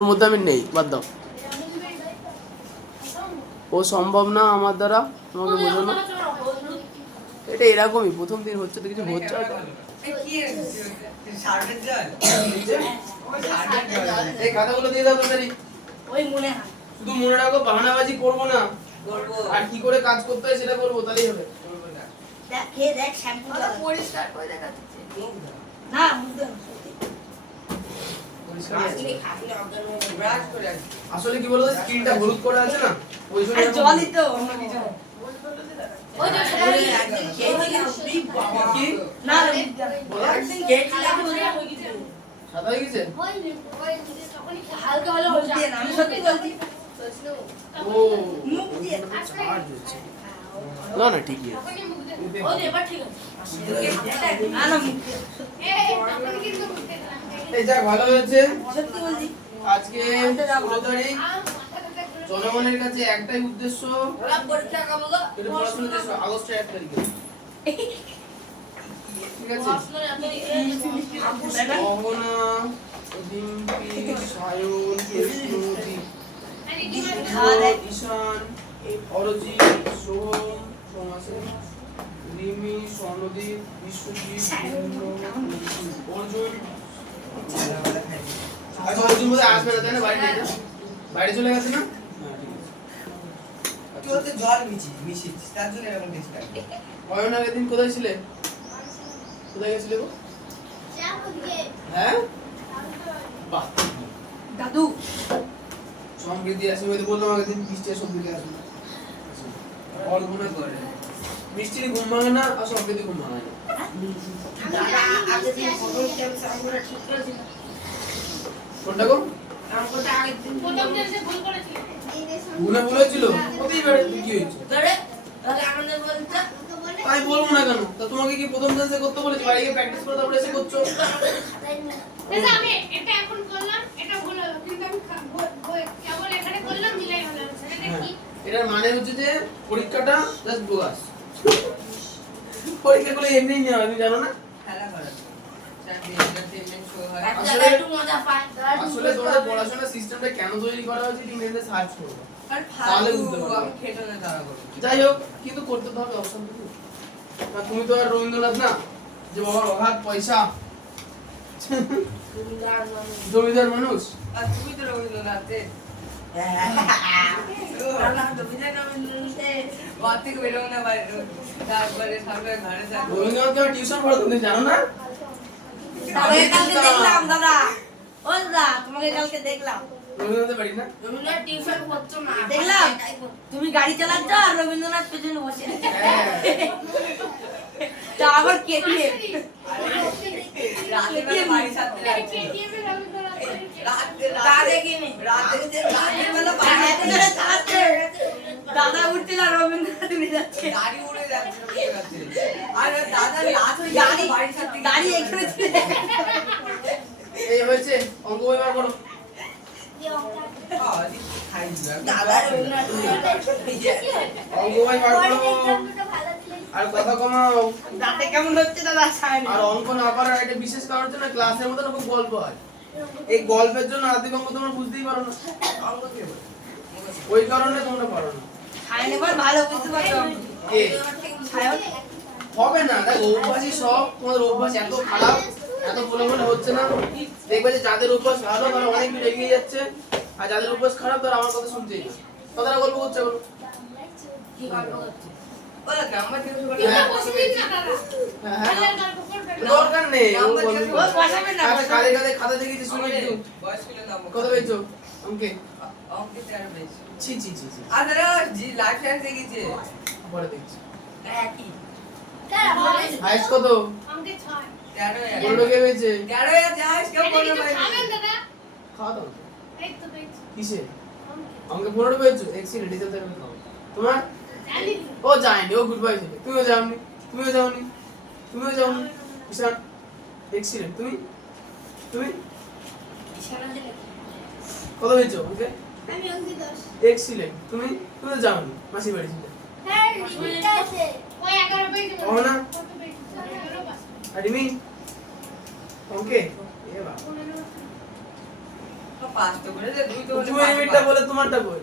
মধ্যে আমি নেই, বাদ দাও। ও সম্ভব না আমার দ্বারা, তোমাকে বোঝানো। এটা এরকমই, প্রথম দিন হচ্ছে তো কিছু হচ্ছে। এই খাতাগুলো দিয়ে দাও তাড়াতাড়ি। শুধু মনে রাখো বাহানাবাজি করবো না, আর কি করে কাজ করতে হয় সেটা করবো, তাহলেই হবে। আসলে কি বলতো, স্ক্রিনটা হলুদ করে আছে না, ওই জন্য জলই তো অন্য কিছু ওই যে কি না সাদা হয়ে গেছে ওই তখনই হালকা হলো আমি সত্যি বলছি ও মুখ দিয়ে চার্জ হচ্ছে না না ঠিকই আছে ও এবার ঠিক আছে আনা মুখ তখনই কিন্তু এই যা ভালো হয়েছে সত্যি বলছি। আজকে 16 তারিখ, জনগণের কাছে একটাই উদ্দেশ্য, পরীক্ষা কামলো এটা পড়াশোনা শেষ হবে আগস্টের 1 তারিখে, ঠিক আছে? অহনা, ডিম্পি, সায়ন, কৃষ্ণদীপ, ঈশান, অরজিৎ, সোহম, সোমাসেন, রিমি, স্বর্ণদীপ, বিশ্বজিৎ, অর্জুন। আচ্ছা অর্জুন বোধহয় আসবে না, তাই না? বাইরে চলে গেছে না? তুই তো জল মিশিস তার জন্য এরকম টেস্ট লাগে। অয়ন আগের দিন কোথায় ছিলে? কোথায় গেছিলে গো? হ্যাঁ বাহ দাদু সমৃদ্ধি আসে, ওই তো বললাম আগের দিন বৃষ্টি সব দিকে আসবে আর গুণা করে মিষ্টির ঘুম ভাঙে না, আর সমৃদ্ধি ঘুম ভাঙে না। দাদা আগের দিন খবর কেমন আমরা ঠিক করেছিলাম কোনটা গো? আমটা আগের দিন প্রথম দিন সে ভুল করেছিল, গুণা বলেছিল কতই বেড়ে কি হয়েছে ধরে তাহলে আমাদের বলতে তাই বলবো না কেন? তা তোমাকে কি প্রথম দিন সে করতে বলেছি, বাইরে গিয়ে প্র্যাকটিস করে তারপরে এসে করছো? দাদা আমি এটা এখন করলাম, এটা ভুল হলো, কিন্তু আমি কেবল এখানে করলাম মিলাই হলো, এটা কি? এটার মানে হচ্ছে যে পরীক্ষাটা জাস্ট বোগাস। পরীক্ষাগুলো এমনি নেওয়া, তুমি জানো না? খেলা করা আসলে তোমাদের পড়াশোনার সিস্টেমটা কেন তৈরি করা হয়েছে ইংরেজিতে সার্চ করবে, তাহলে বুঝতে পারবে। যাই হোক, কিন্তু করতে তো হবে, অপশন তো না। তুমি তো আর রবীন্দ্রনাথ না যে বাবার অভাব পয়সা, জমিদার মানুষ। আর তুমি তো রবীন্দ্রনাথ রবীন্দ্রনাথ টিউশন পড়াতো, তুমি জানো না? দেখলাম দাদা, ও দাদা তোমাকে কালকে দেখলাম রবীন্দ্রনাথের বাড়ি না, রবীন্দ্রনাথ টিউশন করছো না দেখলাম, তুমি গাড়ি চালাচ্ছ আর রবীন্দ্রনাথ পেছনে বসে আছে, তা আবার কেটিএম রাতে বেলা বাড়ি সাথে কেটিএম এর রবীন্দ্রনাথ রাতে দেখিনি রাতে বেলা বাড়ি চালাচ্ছে, দাদা উঠছিল আর রবীন্দ্রনাথ উঠে যাচ্ছে, গাড়ি উড়ে যাচ্ছে আর দাদা রাত হয়ে গাড়ি বাড়ি সাথে গাড়ি এখানে ছিল। এই হয়েছে অঙ্ক বইবার করো দাদা রবীন্দ্রনাথ অঙ্ক বই বার করো আর কথা কমাও। দাঁতে কেমন হচ্ছে দাদা? আর অঙ্ক না পারার একটা বিশেষ কারণ হচ্ছে না, ক্লাসের মধ্যে না খুব গল্প হয়, এই গল্পের জন্য আর্ধেক অঙ্ক তোমরা বুঝতেই পারো না, অঙ্ক কি ওই কারণে তোমরা পারো না। ছায়ান এবার ভালো বুঝতে পারছো কে ছায়ান হবে না, দেখো অভ্যাসই সব, তোমাদের অভ্যাস এত খারাপ, এত বলে মনে হচ্ছে না, দেখবে যে যাদের অভ্যাস ভালো তারা অনেক দূর এগিয়ে যাচ্ছে, আর যাদের অভ্যাস খারাপ তারা আমার কথা শুনছেই না। কথাটা গল্প করছে বলো কি গল্প করছে দরকার নেই, কালে কালে খাতা দেখেছি শুনে একটু কত পেয়েছো অঙ্কে? অঙ্কে 13 পেয়েছি। ছি ছি ছি ছি আরে জি লাইফ সায়েন্স দেখেছি, পরে দেখছি একই হাইস্ট কত? অঙ্কে 6 13 বললো কে পেয়েছে? 13 আছে হাইস্ট কেউ বললো ভাই খাবেন দাদা খাওয়া দাও এই তো পেয়েছি কিসে অঙ্কে 15 পেয়েছো, এক্সিলেন্ট, রেজাল্ট দেখো তোমার ও যায়নি, ও গুড বাই, তুমিও যাওনি, তুমিও যাওনি, তুমিও যাওনি, ঈশান এক্সিলেন্ট, তুমি তুমি কত পেয়েছো ওকে? আমি অঙ্কে 10 এক্সিলেন্ট, তুমি তুমি তো যাওনি মাসি বাড়ি ছিল, হ্যাঁ রিমিটা আছে ওই 11 পেয়েছো ও না কত পেয়েছো 11 পাস আর রিমি ওকে এ বাবা পাঁচটা করে দে, দুই তো বলে তুমি মিনিটটা বলে তোমারটা বল।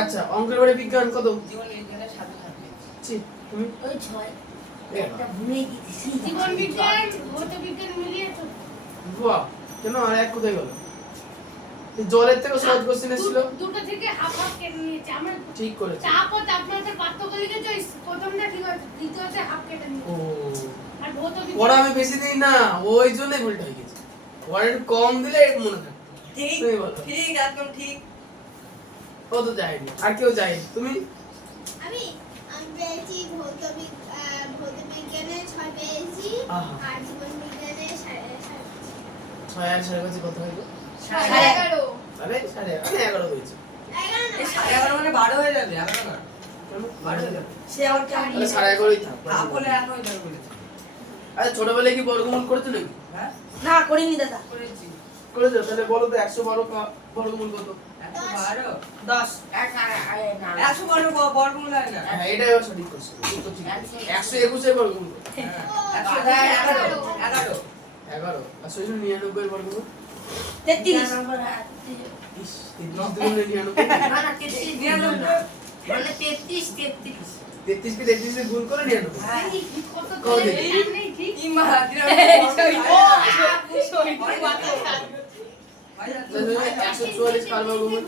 আচ্ছা অঙ্কের পরে বিজ্ঞান কত? জীবন বিজ্ঞানের সাথে থাকবে। ছি তুমি ওই 6 একটা ভুলে গেছি জীবন বিজ্ঞান ভৌত বিজ্ঞান মিলিয়ে তো বাহ কেন আর এক কোথায় গেল? এই জলের থেকে সহজ কোশ্চেন ছিল। দুটো থেকে হাফ হাফ কেটে নিয়েছে আমরা ঠিক করেছে। চাপ ও তাপমাত্রার পার্থক্য লিখেছো প্রথমটা ঠিক আছে দ্বিতীয়তে হাফ কেটে ও নিয়েছে আর ভৌত পড়া বিজ্ঞান আমি বেশি দিই না, ওই জন্যই ভুলটা হয়ে গেছে। পড়া একটু কম দিলে একটু মনে থাকতো। ঠিক তুমি বলো। ঠিক একদম ঠিক। ও তো যায়নি, আর কেউ যায়নি। তুমি আমি পেয়েছি ভৌত বিজ্ঞানে 6 পেয়েছি আহা। আর জীবন বিজ্ঞানে 6.5 ছয় আর সাড়ে পাঁচে কত হইলো? 11.5 তাহলে সাড়ে 11 হয়েছে। এই 11:30 মানে 12 হয়ে যাবে, 11 না। কেন? 12 হয়ে যাবে। সে আর তাহলে সাড়ে 11ই থাক। হাফ হলে এক হয়ে যাবে বলেছে। আচ্ছা ছোটবেলায় কি বর্গমূল করেছো নাকি? হ্যাঁ? না করিনি দাদা করেছি। করেছো? তাহলে বলো তো 112 বর্গমূল কত? 112 10 এক আরে না 112 বর্গমূল হয় না। হ্যাঁ এটাই আমার সঠিক কোশ্চেন। উত্তর ঠিক। 121 এর বর্গমূল কত? হ্যাঁ, 111 11 11 আর 699 এর বর্গমূল 33 ইস 33 না না 33 মানে 33 33 কে 33 এ গুণ করে 99। হ্যাঁ কত কত করে দিন? নেই ঠিক কি মা দিরা তাহলে 144 কার বর্গমূল?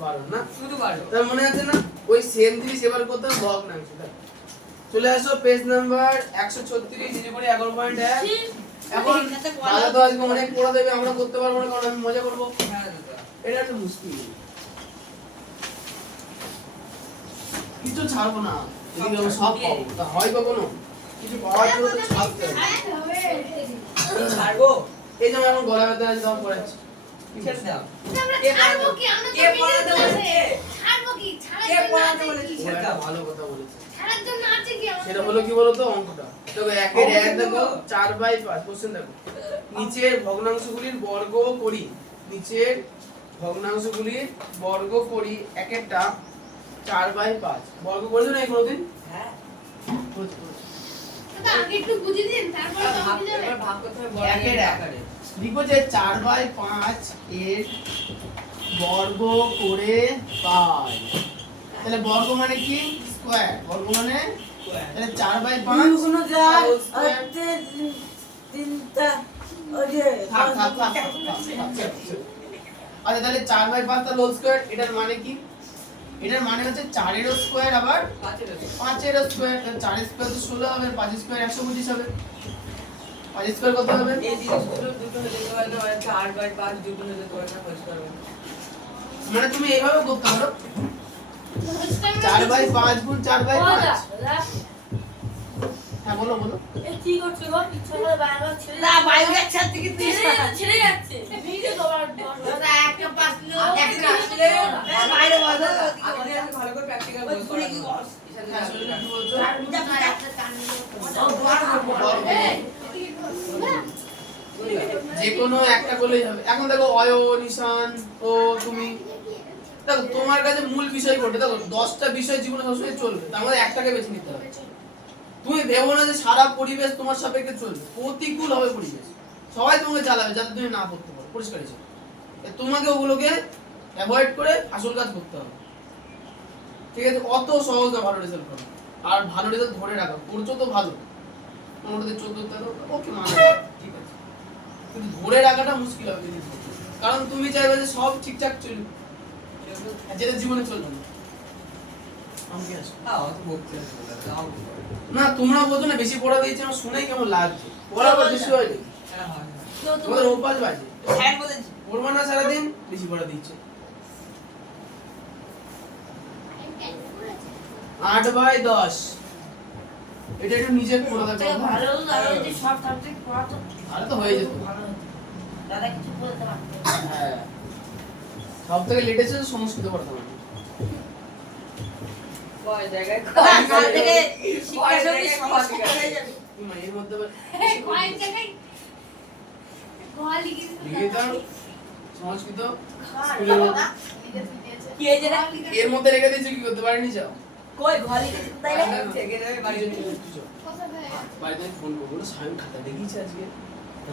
12 না? শুধু 12 তার মনে আছে না? ওই সেম জিনিস এবার করতে হবে ভগ্নাংশটা। চলে আসো পেজ নাম্বার 136 নিজে করে 11.1। এখন দাদা তো আজকে অনেক পড়া দেবে, আমরা করতে পারবো না কারণ আমি মজা করবো। হ্যাঁ দাদা এটা একটু মুশকিল। কিছু ছাড়বো না, এদিকে আমি সব পাবো। তা হয় কখনো? কিছু পাওয়ার জন্য তো ছাড়তে হবে। ছাড়বো এই যে আমার এখন গলা ব্যথা আছে, তখন পড়াচ্ছি। ছেড়ে দাও আমরা কে ছাড়বো কি আমরা কে পড়াতে বলেছে? ছাড়বো কি ছাড়ার কে জন্য পড়াতে আছে বলেছে? কি? ও একটা ভালো কথা বলেছে। ছাড়ার জন্য আছে কি আমাদের? সেটা হলো কি বলতো অঙ্কটা। দেখো একের এক দেখো 4/5 কোশ্চেন দেখো। নিচের ভগ্নাংশগুলির বর্গ করি। নিচের ভগ্নাংশগুলির বর্গ করি একেরটা 4/5 বর্গ করেছো না কোনোদিন? হ্যাঁ করেছো, করেছো। দাদা আগে একটু বুঝিয়ে দিন তারপরে তো ভাগ বুঝে যাবে এবার ভাগ করতে হবে বড় একের এক। আকারে। লিখো যে 4/5 এর বর্গ করে পাই। তাহলে বর্গ মানে কি? স্কয়ার। বর্গ মানে তাহলে 4/5 কোনো যা whole square। তিনটা ওই যে থাক। আচ্ছা তাহলে 4/5 তার হোল স্কয়ার, এটার মানে কি? এটার মানে হচ্ছে 4 এর স্কয়ার আবার 5 এর 5 এর স্কয়ার। তাহলে 4 এর স্কয়ার তো 16 হবে, 5 এর স্কয়ার 125 হবে। 5 এর স্কয়ার কত হবে? এই জিনিসগুলো দুটো হয়ে যেতে পারলে মানে 4/5 দুটো হয়ে যেতে পারলে পরিষ্কার হবে। মানে তুমি এইভাবে করতে পারো, বুঝতে আমরা 4/5 গুণ 4/5। দাদা হ্যাঁ বলো বলো। এ কি করছো গো ইচ্ছা করে বারবার ছেড়ে না বাইরে ছাড় থেকে ছেড়ে যাচ্ছে ভিডিও তোমার দাদা একটা পাস লো একটা আসলে বাইরে বলো আপনি আগে ভালো করে প্র্যাকটিক্যাল ওই করতে ঘুরে কি পারবেন। বস? হ্যাঁ আসলে কি বলছো? একটা টান যে কোনো একটা করলেই হবে। এখন দেখো অয় নিশান ও তুমি দেখো তোমার কাছে মূল বিষয় কোনটা? দেখো 10টা বিষয় জীবনে সবসময় চলবে, তার মধ্যে একটাকে বেছে নিতে হবে। তুমি ভেবো না যে সারা পরিবেশ তোমার সাপেক্ষে চলবে, প্রতিকূল হবে পরিবেশ, সবাই তোমাকে চালাবে যাতে তুমি না পড়তে পারো। পরিষ্কার হিসেবে তোমাকে ওগুলোকে অ্যাভয়েড করে আসল কাজ করতে হবে। ঠিক আছে? অত সহজ না ভালো রেজাল্ট করা। আর ভালো রেজাল্ট ধরে রাখো, করছো তো ভালো, মোটামুটি 14 ওকে মানে ঠিক আছে, কিন্তু ধরে রাখাটা মুশকিল হবে জিনিস। কারণ তুমি চাইবে যে সব ঠিকঠাক চলবে, আর যেটা জীবনে চলবে না। আমাকে আসো। অত বকতে হবে না, তাও বলবো। না তোমরা বলছো না বেশি পড়া দিয়েছে, আমার শুনেই কেমন লাগছে। পড়া আবার বেশি হয়নি, হ্যাঁ হয় না। তোমাদের অভ্যাস বাজে। স্যার বলেছি পড়বা না সারাদিন, বেশি পড়া দিচ্ছে। 8/10 এটা একটু নিজে পড়া দেখো। ভালো দাদা যদি সব সাবজেক্ট পড়াতো আরে তো হয়ে যেত। ভালো হতো দাদা কিছু বলতে পারতো হ্যাঁ সব থেকে লেটেস্ট সংস্কৃত পড়তে হবে। কয় জায়গায় দাদা কাল থেকে কয় শিক্ষা জায়গায় সংস্কৃত হয়ে যাবে এর মধ্যে আবার কয়েক জায়গায় গোয়া লিখে লিখে দাও সংস্কৃত খান স্কুলের মধ্যে। কি হয়েছে রে এর মধ্যে রেখে দিয়েছি, কি করতে পারিনি? যাও কই ঘরে গেছিস তাই রে থেকে যাবে বাড়ি বাড়িতে ফোন করবো, সায়ন খাতা দেখিয়েছে আজকে।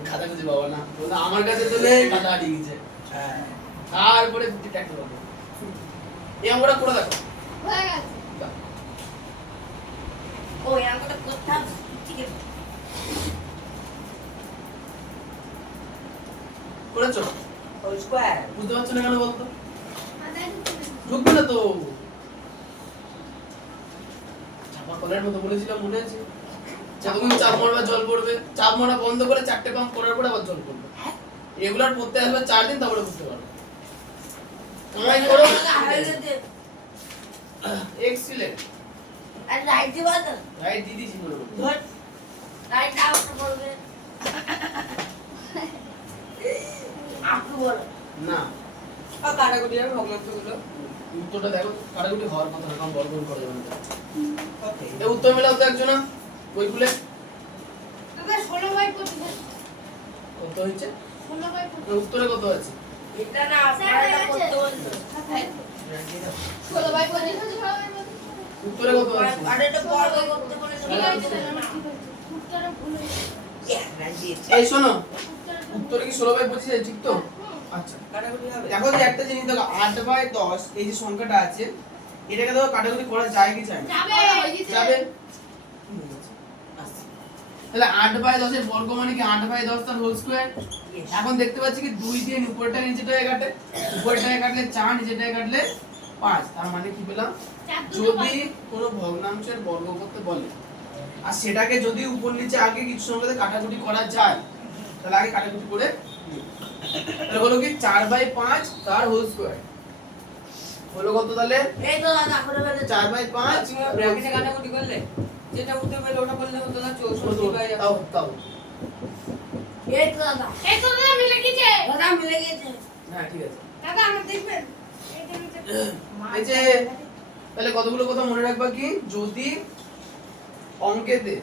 খাতা খুঁজে পাবো না, বললো আমার কাছে তো নেই, খাতা হারিয়ে গেছে। তারপরে ট্যাক্টর পাবো। এই অঙ্কটা করে দেখো। হয়ে গেছে। ও এরকমটা করতাম ঠিক আছে করেছো? হোল স্কয়ার বুঝতে পারছো না কেন বলতো? মাথায় ঢুকবে না। ঢুকবে না তো। চাপা কলার মতো বলেছিলাম, মনে আছে? যখন চাপ মারবা জল পড়বে, চাপ মারা বন্ধ করে 4টে পাম্প করার পরে আবার জল পড়বে। রেগুলার পড়তে আসবে 4 দিন, তারপরে বুঝতে পারবে। তোমরাই করো। এক্সিলেন্ট। আর রাইট দিবা তো রাইট দিদি ছিল। ধর রাইট আউট করবে আপনি বলো না, আর কাটাকুটি আর ভগ্নাংশগুলো উত্তরটা দেখো, কাটাকুটি হওয়ার কথা না, কারণ বর্গমূল করা যাবে না। ওকে এই উত্তর মেলাও তো একজন বই খুলে। দাদা 16/25 কত হয়েছে? 16/25 উত্তরে কত আছে? এটা না আপনারা করতে বলতো 16/25 হচ্ছে 16/25 উত্তরে কত আছে? আর এটা বর্গ করতে বলে ঠিক আছে উত্তরে ভুল হয়েছে এই শোনো, উত্তরে উত্তরে কি 16/25 ঠিক তো? আচ্ছা, কাটাকুটি হবে দেখো যে একটা জিনিস দেখো, 8/10 এই যে সংখ্যাটা আছে, এটাকে দেখো কাটাকুটি করা যায় কি যায় না? যাবে। আচ্ছা। তাহলে 8/10 এর বর্গ মানে কি 8/10 তার হোল স্কয়ার। এখন দেখতে পাচ্ছি কি 2 দিয়ে উপরটা নিচেটায় কাটে, উপরটায় কাটলে 4, নিচেটায় কাটলে 5। তার মানে কি পেলাম? যদি কোনো ভগ্নাংশের বর্গ করতে বলে আর সেটাকে যদি উপর নিচে আগে কিছু সংখ্যাতে কাটাকুটি করা যায়, তাহলে আগে কাটাকুটি করে নিই। তাহলে হলো কি 4/5 তার হোল স্কয়ার হলো কত? তাহলে এই তো দাদা করে বলে 4/5 ব্র্যাকেটে কাটাকুটি করলে যেটা উত্তর পেলে ওটা বললে হতো না 64/100 তাও তাও এই তো দাদা এই তো দাদা মিলে গেছে দাদা মিলে গেছে হ্যাঁ ঠিক আছে। দাদা আমার দেখবেন এইটা নিচে এই যে তাহলে কতগুলো কথা মনে রাখবা কি, যদি অঙ্কেতে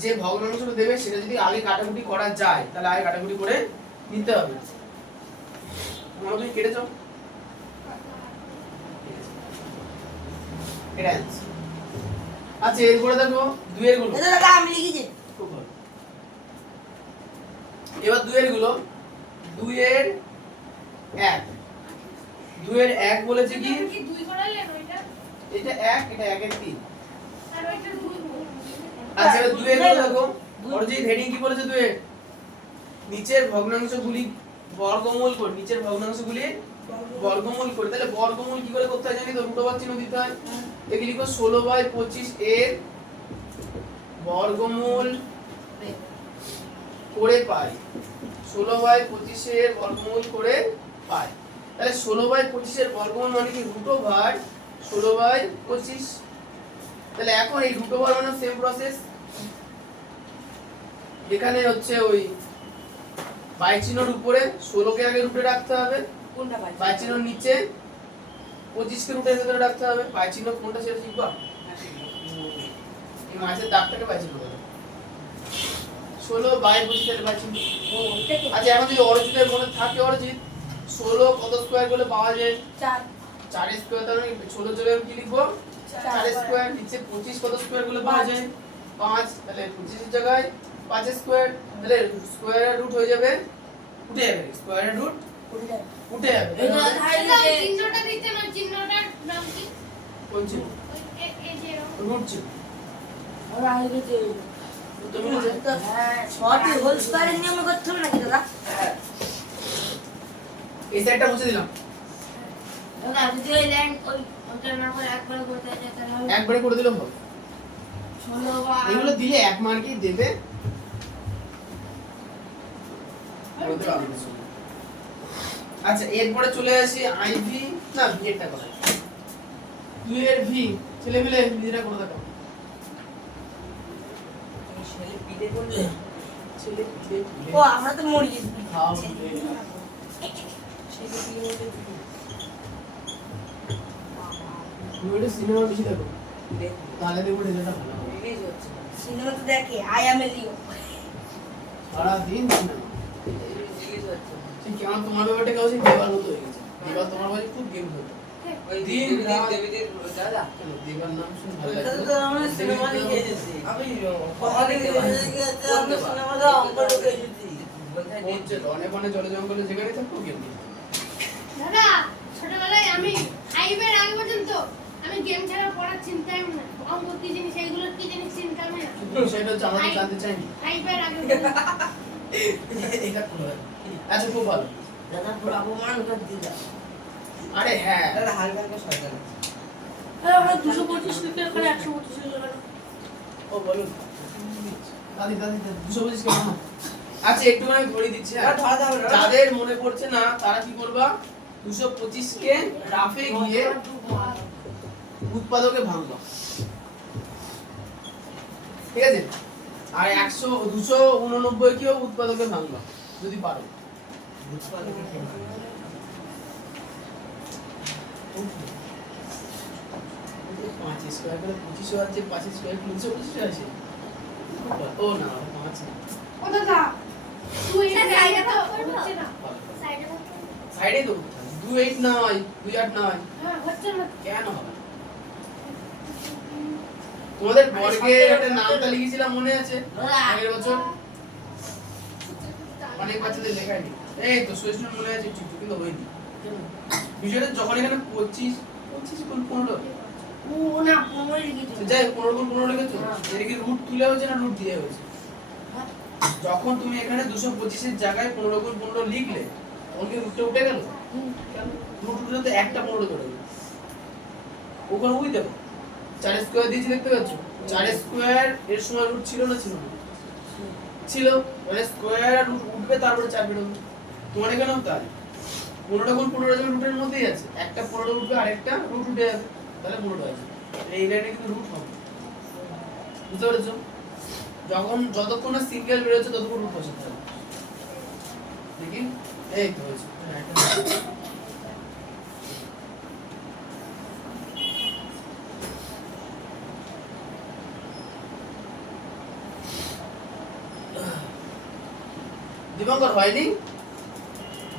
যে ভগ্নাংশটা দেবে সেটা যদি আগে কাটাকুটি করা যায়, তাহলে আগে কাটাকুটি করে নিতে হবে। তোমরা তুমি কেটে যাও। এটা answer। আচ্ছা, এরপরে দেখো 2 এর গুলো। এই তো দাদা মিলে গেছে খুব ভালো। এবার 2 এর গুলো, 2 এর 1, 2 এর 1 বলেছে কি, কি 2 করালেন ওইটা এটা 1, এটা 1 এর 3। আর ওইটা 2 আচ্ছা, এবার 2 এর গুলো দেখো, ওর যে হেডিং কি বলেছে 2 এর, নিচের ভগ্নাংশগুলি বর্গমূল করে, নিচের ভগ্নাংশগুলি বর্গমূল করে। তাহলে বর্গমূল কি করে করতে হয় জানি তো? রুট ওভার চিহ্ন দিতে হয়। দেখি লিখো 16/25 এর বর্গমূল করে পাই। 16/25 এর বর্গমূল করে পাই। তাহলে 16/25 এর বর্গমূল মানে কি রুট ওভার 16/25। তাহলে এখন এই রুট ওভার মানে সেম প্রসেস, এখানে হচ্ছে ওই বাই চিহ্নের উপরে 16 কে আগে রুটে রাখতে হবে, কোনটা পাই বাই চিহ্নের নিচে 25 কে রুটের ভিতরে রাখতে হবে। বাই চিহ্ন কোনটা সেটা শিখবা, এই মাঝের দাগটাকে বাই চিহ্ন বলে। 16/25 এর বাই চিহ্ন। ও এটা কি আচ্ছা, এখন যদি অরিজিনের মনে থাকে, অরিজিন 16 কত স্কয়ার করলে পাওয়া যায়? 4 4 স্কয়ার। তাহলে 16 জন্য কি লিখবো? 4 স্কয়ার। নিচে 25 কত স্কয়ার করলে পাওয়া যায়? 5। তাহলে 25 এর জায়গায় 5 স্কয়ার। তাহলে স্কয়ারের রুট হয়ে যাবে, উঠে যাবে, স্কয়ারের রুট উঠে যাবে। এই তো দাদা দাদা হাই চিহ্নটা দিতে না, চিহ্নটার নাম কি? কোন চিহ্ন? ওই এই যে এরকম। রুট চিহ্ন। আর আই গেছে তুমি বুঝে? হ্যাঁ সবই হোল স্কয়ারের নিয়মে করতে হবে নাকি দাদা এই সাইডটা মুছে দিলাম। দাদা যদি ওই লাইন ওই ওটা না করে একবার করতে যায় তাহলে হবে একবারে করে দিলাম হবে। 16 বা এগুলো দিলে 1 মার্কই দেবে। বলতে পারবো না। আচ্ছা, এরপরে চলে আসি আইভি না ভি এরটা কথা। 2 এর ভি ছেলে মিলে নিজেরা করে দেখো। ছেলে পিলে করলে ছেলে পিলে ও আমরা তো মরি গেছি খাও ছেলে পিলে বলতে তুমি একটু সিনেমা বেশি দেখো, দেখো তাহলে দেখবো রেজাল্টটা ভালো হবে। রিলিজ হচ্ছে না সিনেমা তো দেখে আই অ্যাম এ লিও সারাদিন সিনেমা। রিলিজ হচ্ছে না ঠিক কেমন তোমার ব্যাপারটা কেউ সেই দেবার মতো হয়ে গেছে। দেবার তোমার বাড়ি খুব গেম খেলতো। ওই দিন রাত। দেবীদের দাদা কেন দেবার নাম শুনে ভালো এটা লাগছে? তো আমরা সিনেমা দেখে এসেছি আমি সিনেমা দেখে আমরা সিনেমা অঙ্ক ঢুকে এসেছি কোথায় হচ্ছে রনে বনে জলে জঙ্গলে যেখানে থাকবো গেম নিয়ে। দাদা ছোটবেলায় আমি 5 এর আগে পর্যন্ত আমি গেম ছাড়া পড়ার চিন্তাই না, অঙ্ক কি জিনিস এইগুলোর কি জিনিস চিন্তা আমি না। কিন্তু সেটা হচ্ছে আমাকে জানতে চাইনি 5 এর আগে পর্যন্ত। এটা খুব ভালো। আচ্ছা খুব ভালো। দাদা পুরো অপমান করে দিলা। আরে হ্যাঁ দাদা হালকা হালকা শয়তান আছে। আমরা 225 লিটার করে 125 লিটার করে। ও বলুন দাদি 225 কেমন? আচ্ছা একটু আমি ধরে দিচ্ছি হ্যাঁ। ধরা যাবে না। যাদের মনে পড়ছে না তারা কি করবা 225 কে রাফে গিয়ে উৎপাদকে ভাঙবা, ঠিক আছে? আর 289 কেও উৎপাদকে ভাঙবা যদি পারো। উৎপাদকে কি হয়? 5 স্কয়ার করে 25 আর যে 5 স্কয়ার 325 আছে। ও না 5 না। ও দাদা তুই স্যার, এটা সাইডে তো ভাগ করবো? হচ্ছে না। সাইডে ভাগ করো। সাইডে তো 28 নয় 28 নয় হ্যাঁ হচ্ছে না। কেন হবে? তোমাদের বর্গে একটা নামটা লিখেছিলাম মনে আছে আগের বছর? অনেক বাচ্চাদের লেখাই নেই। এই তো সোয়েশন মনে আছে ঠিক কিন্তু হয়নি। বিষয়টা যখন এখানে 25 গুণ 15 ও না 15 লিখেছে। যাই 15 গুণ 15 লিখেছো, এটা কি রুট তুলে হয়েছে না রুট দিয়ে হয়েছে? যখন তুমি এখানে 225 এর জায়গায় 15 গুণ 15 লিখলে তখন কি রুটটা উঠে গেল? রুট উঠলে তো একটা 15 ধরে গেল। ওখানে উই দেখো 4 স্কয়ার দিয়েছি দেখতে পাচ্ছ? 4 স্কয়ার এর সময় রুট ছিল না ছিল না? ছিল। মানে স্কয়ার আর রুট উঠবে তারপরে 4 বেরোবে। তোমার এখানেও তাই 15 গুণ 15 যখন রুটের মধ্যেই আছে, একটা 15 উঠবে আর একটা রুট উঠে যাবে, তাহলে 15 আছে। এই লাইনে কিন্তু রুট হবে, বুঝতে পেরেছো? যতক্ষণ না সিঙ্গেল বেরোচ্ছে ততক্ষণ রুট বসাতে হবে। দেখি এই তো হয়েছে। দিবাঙ্কর হয়নি?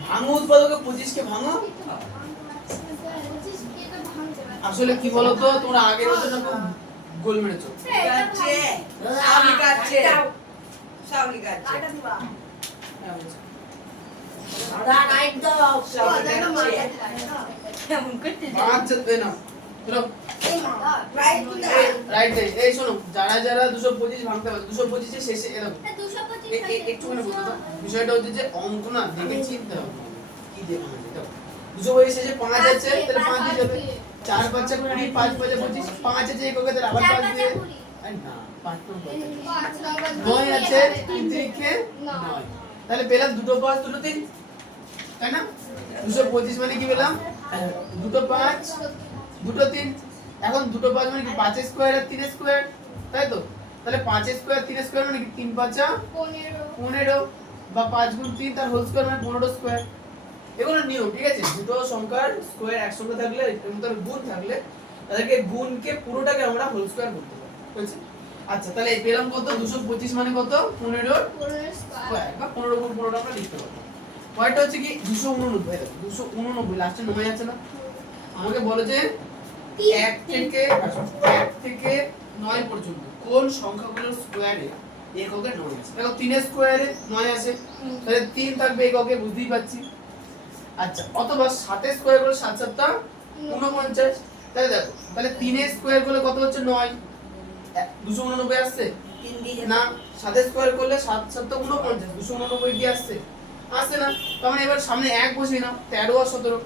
ভাঙো উৎপাদকে 25 কে ভাঙো। 25 কে তো ভাঙতে পারে। আসলে কি বলতো তোমরা আগের বছর না খুব গোল মেরেছো। লিখাচ্ছে। সব লিখাচ্ছে। সব লিখাচ্ছে। দাদা রাইট দাও। সব লিখাচ্ছে। কেমন করতে? পাঁচ যেতে না চলো রাইট রাইট দে। এই শোনো যারা যারা 225 ভাঙতে পারবে 225 এর শেষে এরকম 225 একটুখানি বলতো তো। বিষয়টা হচ্ছে যে অঙ্ক না দেখে চিনতে হবে কি দিয়ে ভাঙা যায়। দেখো 225 শেষে 5 আছে তাহলে 5 দিয়ে যাবে, 4 5 20 5 5 25 5 আছে এককে তাহলে আবার 5 দিয়ে আরে না 5 তো 9 আছে 3 3 9 তাহলে পেলাম দুটো 5 দুটো 3 তাই না? 225 মানে কি পেলাম? দুটো 5 দুটো 3। এখন দুটো 5 মানে কি 5 স্কয়ার আর 3 স্কয়ার, তাই তো? তাহলে 5 স্কয়ার 3 স্কয়ার মানে কি 3 5 15 বা 5 গুণ 3 তার হোল স্কয়ার মানে 15 স্কয়ার। এগুলো নিয়ম, ঠিক আছে? দুটো সংখ্যার স্কয়ার একসঙ্গে থাকলে এর মধ্যে গুণ থাকলে তাদেরকে গুণকে পুরোটাকে আমরা হোল স্কয়ার করতে পারি, বুঝছো? আচ্ছা তাহলে এই পেলাম কত? 225 মানে কত? 15 স্কয়ার বা 15 গুণ 15 আমরা লিখতে পারি। পয়েন্টটা হচ্ছে কি 289 দেখো 289 লাস্টে 9 আছে না? আমাকে বলে যে 1 থেকে 9 পর্যন্ত কোন সংখ্যাগুলোর স্কয়ারে এককে 9 আছে? দেখো 3 এর স্কয়ারে 9 আছে, তাহলে 3 থাকবে এককে, বুঝতেই পারছি। আচ্ছা অথবা 7 এর স্কয়ার করলে 7 7 টা 49, তাহলে দেখো তাহলে 3 এর স্কয়ার করলে কত হচ্ছে? 9। 289 আসছে 3 দিয়ে না? 7 এর স্কয়ার করলে 7 7 টা 49, 289 কি আসছে? আসছে না। তার মানে এবার সামনে 1 বসিয়ে নাও, 13 আর 17।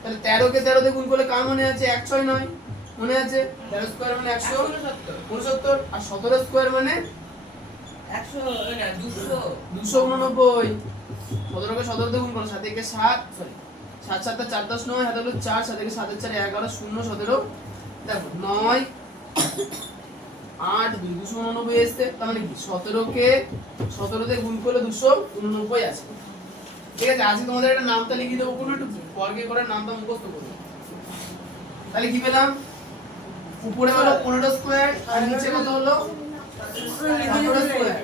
তাহলে 13 কে 13 দিয়ে গুণ করলে কার মনে আছে? 169 মনে আছে? 13 স্কয়ার মানে 169 আর 17 স্কয়ার মানে 100 না 200 289। 17 কে 17 দিয়ে গুণ করো, 7 কে 7 সরি 7 7 টা 4 10 9 হাতে হলো 4, 7 কে 7 এর 4 11 0 17 দেখো 9 8 289 এসছে। তার মানে কি 17 কে 17 দিয়ে গুণ করলে 289 আসে, ঠিক আছে? আজকে তোমাদের একটা নামটা লিখে দেবো, কোনো একটু বর্গে করে নামটা মুখস্থ করবে। তাহলে কি পেলাম? উপরে হলো 15 স্কয়ার আর নিচে কত হলো? 17 স্কয়ার।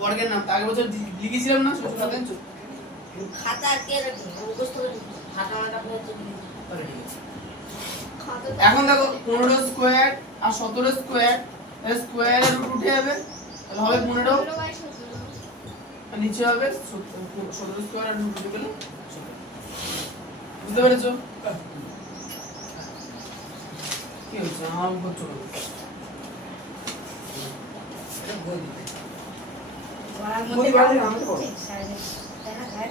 বর্গের নামটা আগের বছর লিখেছিলাম না ছোট খাতায়? খাতা কে রাখবে? মুখস্থ করে খাতা মাটা পেয়েছে। এখন দেখো 15 স্কয়ার আর 17 স্কয়ার, এর স্কয়ারের রুট উঠে যাবে, তাহলে হবে 15। আর নিচে হবে 17 স্কয়ার আর রুট গেল 17 বুঝতে পেরেছো কি হচ্ছে আমার উপর চলে এটা বই দিতে গলার বই মধ্যে বাড়ি কেমন আমাকে বলো। হচ্ছে? সাইডে দেখা যায়।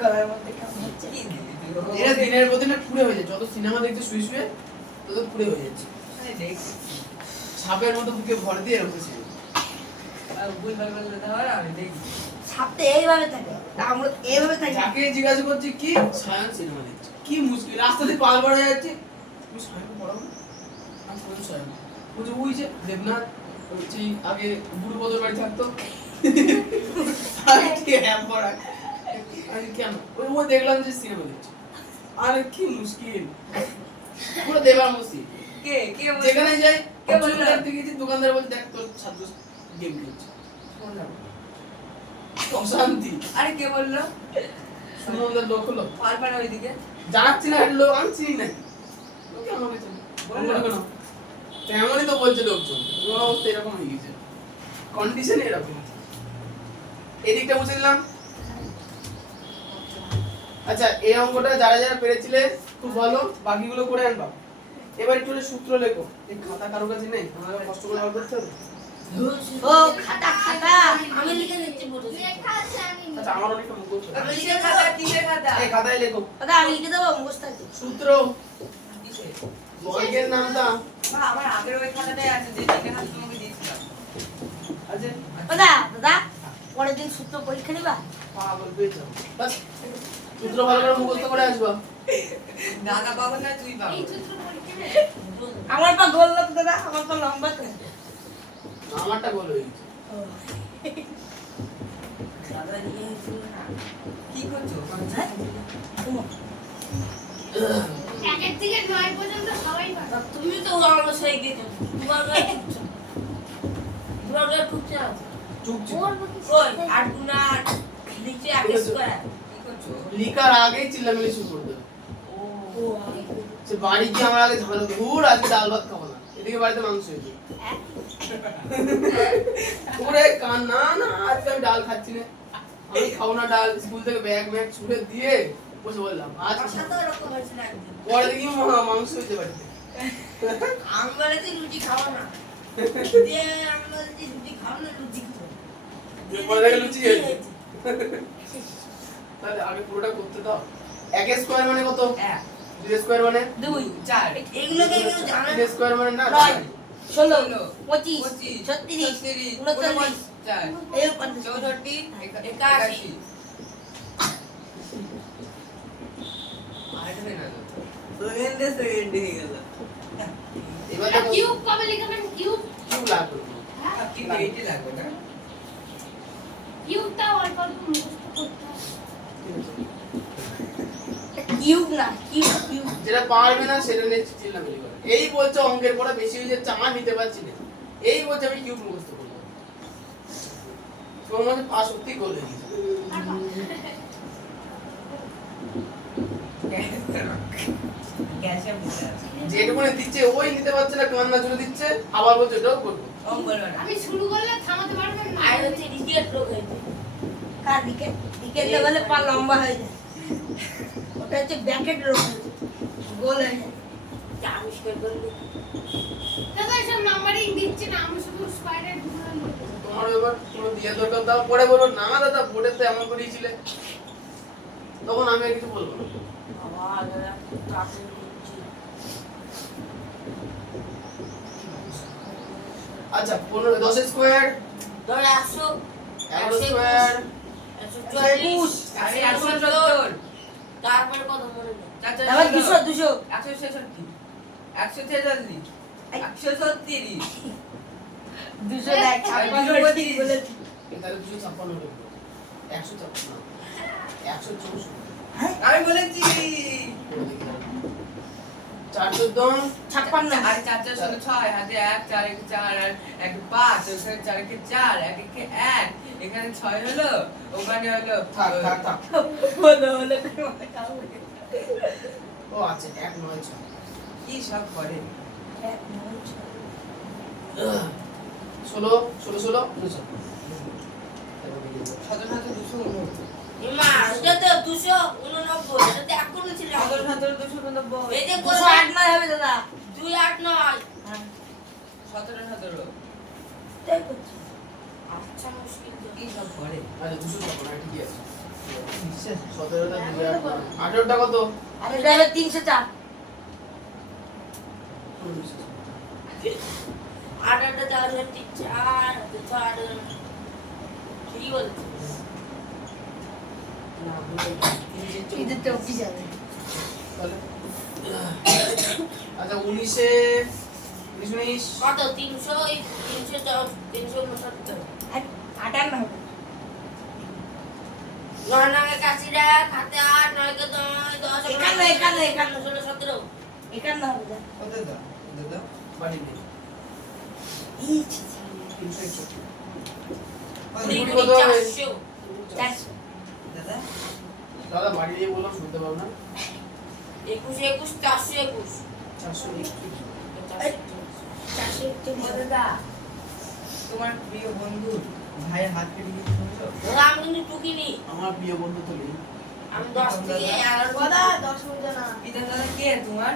গলার মধ্যে কেমন হচ্ছে? কি দিদি তুই এটা দিনের পর দিন ফুলে হয়ে যাচ্ছে যত সিনেমা দেখতে শুয়ে শুয়ে তত ফুলে হয়ে যাচ্ছে আরে দেখ সাপের মতো বুকে ভর দিয়ে রেখেছে বই বাই বলে দাও আমি দেখি সাপটা এইভাবে থাকে তা আমরা এইভাবে থাকি যাকে জিজ্ঞাসা করছি কি সায়ান সিনেমা দেখছে কি মুশকিল রাস্তা দিয়ে পাল বাড়া যাচ্ছে তুমি সায়ানকে পড়াবো না আমি বলছি সায়ান বলছে ওই যে দেবনাথ হচ্ছে আগে বুড়ো বদর বাড়ি থাকতো সায়ান কি হ্যাঁ পড়া আমি কেন ওই ও দেখলাম যে সিনেমা দেখছে আরে কি মুশকিল পুরো দেবার মুশকিল কে কে বলছে? যেখানে যাই কে বললো? দোকানদার বলছে দেখ তোর ছাত্র গেম খেলছে শুনলাম। অশান্তি আরে কে বললো সুমনদের লোক হলো পারপার ওইদিকে জানাচ্ছি না লোক আমি চিনি না লোকে আমাকে চেনে বললো কেন তেমনই তো বলছে লোকজন তোমার অবস্থা এরকম হয়ে গেছে কন্ডিশন এরকম এদিকটা বুঝে দিলাম আচ্ছা এই অঙ্কটা যারা যারা পেরেছিলে খুব ভালো বাকিগুলো করে আনবা এবার একটু সূত্র লেখো এই খাতা কারো কাছে নেই আমাকে কষ্ট করে বার করতে হবে ও খাতা খাতা আমি লিখে দিচ্ছি পুরো লেখা আছে আমি আচ্ছা আমার অনেকটা মুখস্থ আছে। কিসের খাতা কিসের খাতা এই খাতায় লেখো দাদা আমি লিখে দেবো মুখস্থ আছে সূত্র কিসের বর্গের নামটা মা আমার আগের ওই খাতাটাই আছে যে তিনটে খাতা তোমাকে দিয়েছিলাম আছে দাদা দাদা পরের দিন সূত্র পরীক্ষা নিবা পাগল পেয়েছ বাস সূত্র ভালো করে মুখস্থ করে আসবা দাদা পাবো না তুই পাবো এই সূত্র পরীক্ষা নেই। আমার পা গোল না তো দাদা আমার পা লম্বা তো আমারটা বলো এই দাদা নিয়ে এসেছিল না কি করছো একের থেকে 9 পর্যন্ত সবাই পারে। তা তুমি তো অলস হয়ে গেছো তোমার গায়ে ঠুকছো তোমার গায়ে ঠুকছে না চুপচুপ বলবো কি ওই 8 গুণা 8 নিচে 1 স্কয়ার কি করছো লিখার আগেই চিল্লামিল্লি শুরু করে দেবে ও সে বাড়ি গিয়ে আমার আগে ঝামেলা করবে হুর আজকে ডাল ভাত খাবো না এদিকে বাড়িতে মাংস হয়েছে ওরে কান না না আজকে আমি ডাল খাচ্ছি না আমি খাবো না ডাল স্কুল থেকে ব্যাগ ব্যাগ ছুড়ে দিয়ে বসে বললাম আজ আশা তো এরকম হয়েছিল একদিন পরে দেখি মাংস হয়েছে বাড়িতে আমি বলেছি রুটি খাবো না দিয়ে আমি বলেছি রুটি খাবো না লুচি খাবো পরে দেখে লুচি হয়েছে তাহলে আগে পুরোটা করতে দাও 1 স্কয়ার মানে কত এক 2 স্কয়ার মানে 2 চার এগুলো জানা 3 স্কয়ার মানে না 9 16 25, 25 36 39, 39 চার এই 50 চৌষট্টি 81 এবার এটা দেখো কিউব কবে লিখবেন কিউব কি লাগবে হ্যাঁ কিউবটা অল্প অল্প মুখস্থ করতে হবে কিউব না কিউব যেটা পারবে না সেটা নিয়ে চিল্লামিল্লি করে এই বলছে অঙ্কের পড়া বেশি হয়ে যাচ্ছে আমি নিতে পারছি না এই বলছে আমি কিউব মুখস্থ করবো তোমার মধ্যে পাস সত্যি করে দিয়েছে যেটুকুনি দিচ্ছে ওই নিতে পারছে না কান্না জুড়ে দিচ্ছে আবার বলছে ওটাও করবো আমি শুরু করলে থামাতে পারবেন না আর হচ্ছে রিকেট রোগ হয়েছে কার রিকেট রিকেট লেভেলে পা লম্বা হয়ে যায় ওটা হচ্ছে ব্যাকেট রোগ হয়েছে গোল হয়ে যায় যা আবিষ্কার করলি দাদা সব নাম্বারিং দিচ্ছে না আমি শুধু স্কয়ারের গুণা লিখব তোমার এবার কোনো দিয়ে দরকার দাও পরে বলবো না দাদা বোর্ডে তো এমন করিয়েছিলে তখন আমি আর কিছু বলবো না আবার দাদা ক্লাসে করছি আচ্ছা 15 10 স্কয়ার ধর 100 11 স্কয়ার 140 আরে 170 তারপরে কত মনে নেই চাচা আবার 200 200 166 146 136 200 দেখ ছাপ্পান্ন বলেছি বলেছি তাহলে 256 লিখবো 156 না 164 আমি বলেছি 414 56 আর চার চার শূন্য 6 হাতে 1 4 1 4 আর 1 5 ওখানে 4 কে 4 1 কে 1 এখানে 6 হলো ওখানে হলো থাক থাক থাক বলো বলো ও আচ্ছা 196 কি সব করে 16 16 16 200 সতেরো সতেরো 289 এমা এটা তো 289 এটা তো এখন ছিল সতেরো সতেরো 289 এই যে 289 হবে দাদা 289 হ্যাঁ সতেরো সতেরো তাই করছি আচ্ছা মুশকিল তো কি সব করে আচ্ছা 200 টাকা ঠিকই আছে 17টা 18টা কত আর এটা হবে 304 8টা 4 ঠিক বলছি না বলে ঈদের চৌকি যাবে তাহলে আচ্ছা 19 কত 300 369 58 হবে নয়নাকে কাছিরা খাতে 8 9 কে 10 51 16 17 51 হবে যা কত দাও দাদা বাড়ি নেই 361 কুড়ি কত হবে 400 দাদা দাদা বাড়ি দিয়ে বললাম শুনতে পাবো না 21 421 421 দাদা তোমার প্রিয় বন্ধু ভাইয়ের হাত কেটে গিয়ে শুনছো আমি কিন্তু টুকিনি আমার প্রিয় বন্ধু তো নেই আমি 10 থেকে 11 দাদা 10 মিনিট না পিতা দাদা কে তোমার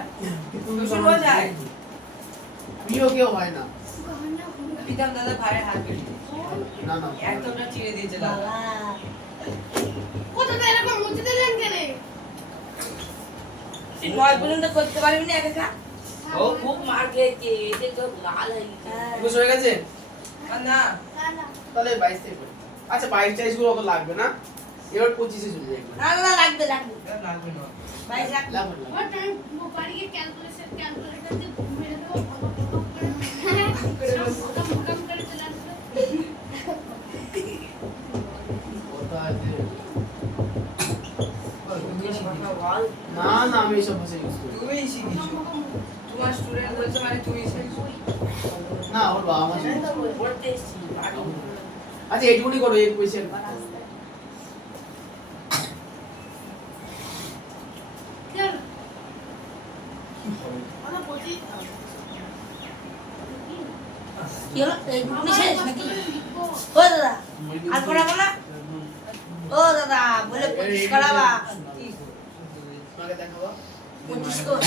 তুমি শ্বশুর মশাই প্রিয় কেউ হয় না পিতাম দাদা ভাইয়ের হাত কেটে না না একদমটা চিড়ে দিয়েছে দাদা বাবা কোথাতে এরকম মুছে দিলেন কেন তুই 9 পর্যন্ত করতে পারবি না একা ও খুব মার খেয়েছে এতে তো লাল হয়ে গেছে খুশ হয়ে গেছে আর না না তাহলে 22 থেকে করি। আচ্ছা 22 23 গুলো অত লাগবে না এবার 25 এ চলে যাই না না লাগবে আর লাগবে না 22 লাখ লাগবে না ওর টাইম বাড়ি গিয়ে ক্যালকুলেটর দিয়ে মেরে দেবো মোটাম করে চলে আসবে কথা আছে তুমি শিখিছো না না আমি এসব ভাষা ইউজ করি তুমি শিখিছো তোমার স্টুডেন্ট বলছে মানে তুমি শিখিছো না ওর বাবা মা শিখেছে। পড়তে এসেছি বাড়ি আচ্ছা এইটুকুনি করো এই কোয়েশ্চেন চল আমরা 25 কি হলো এই গুলি শেষ নাকি ও দাদা আর পড়াবো না ও দাদা বলে 25 করাবা আমাকে দেখাবো 25 কর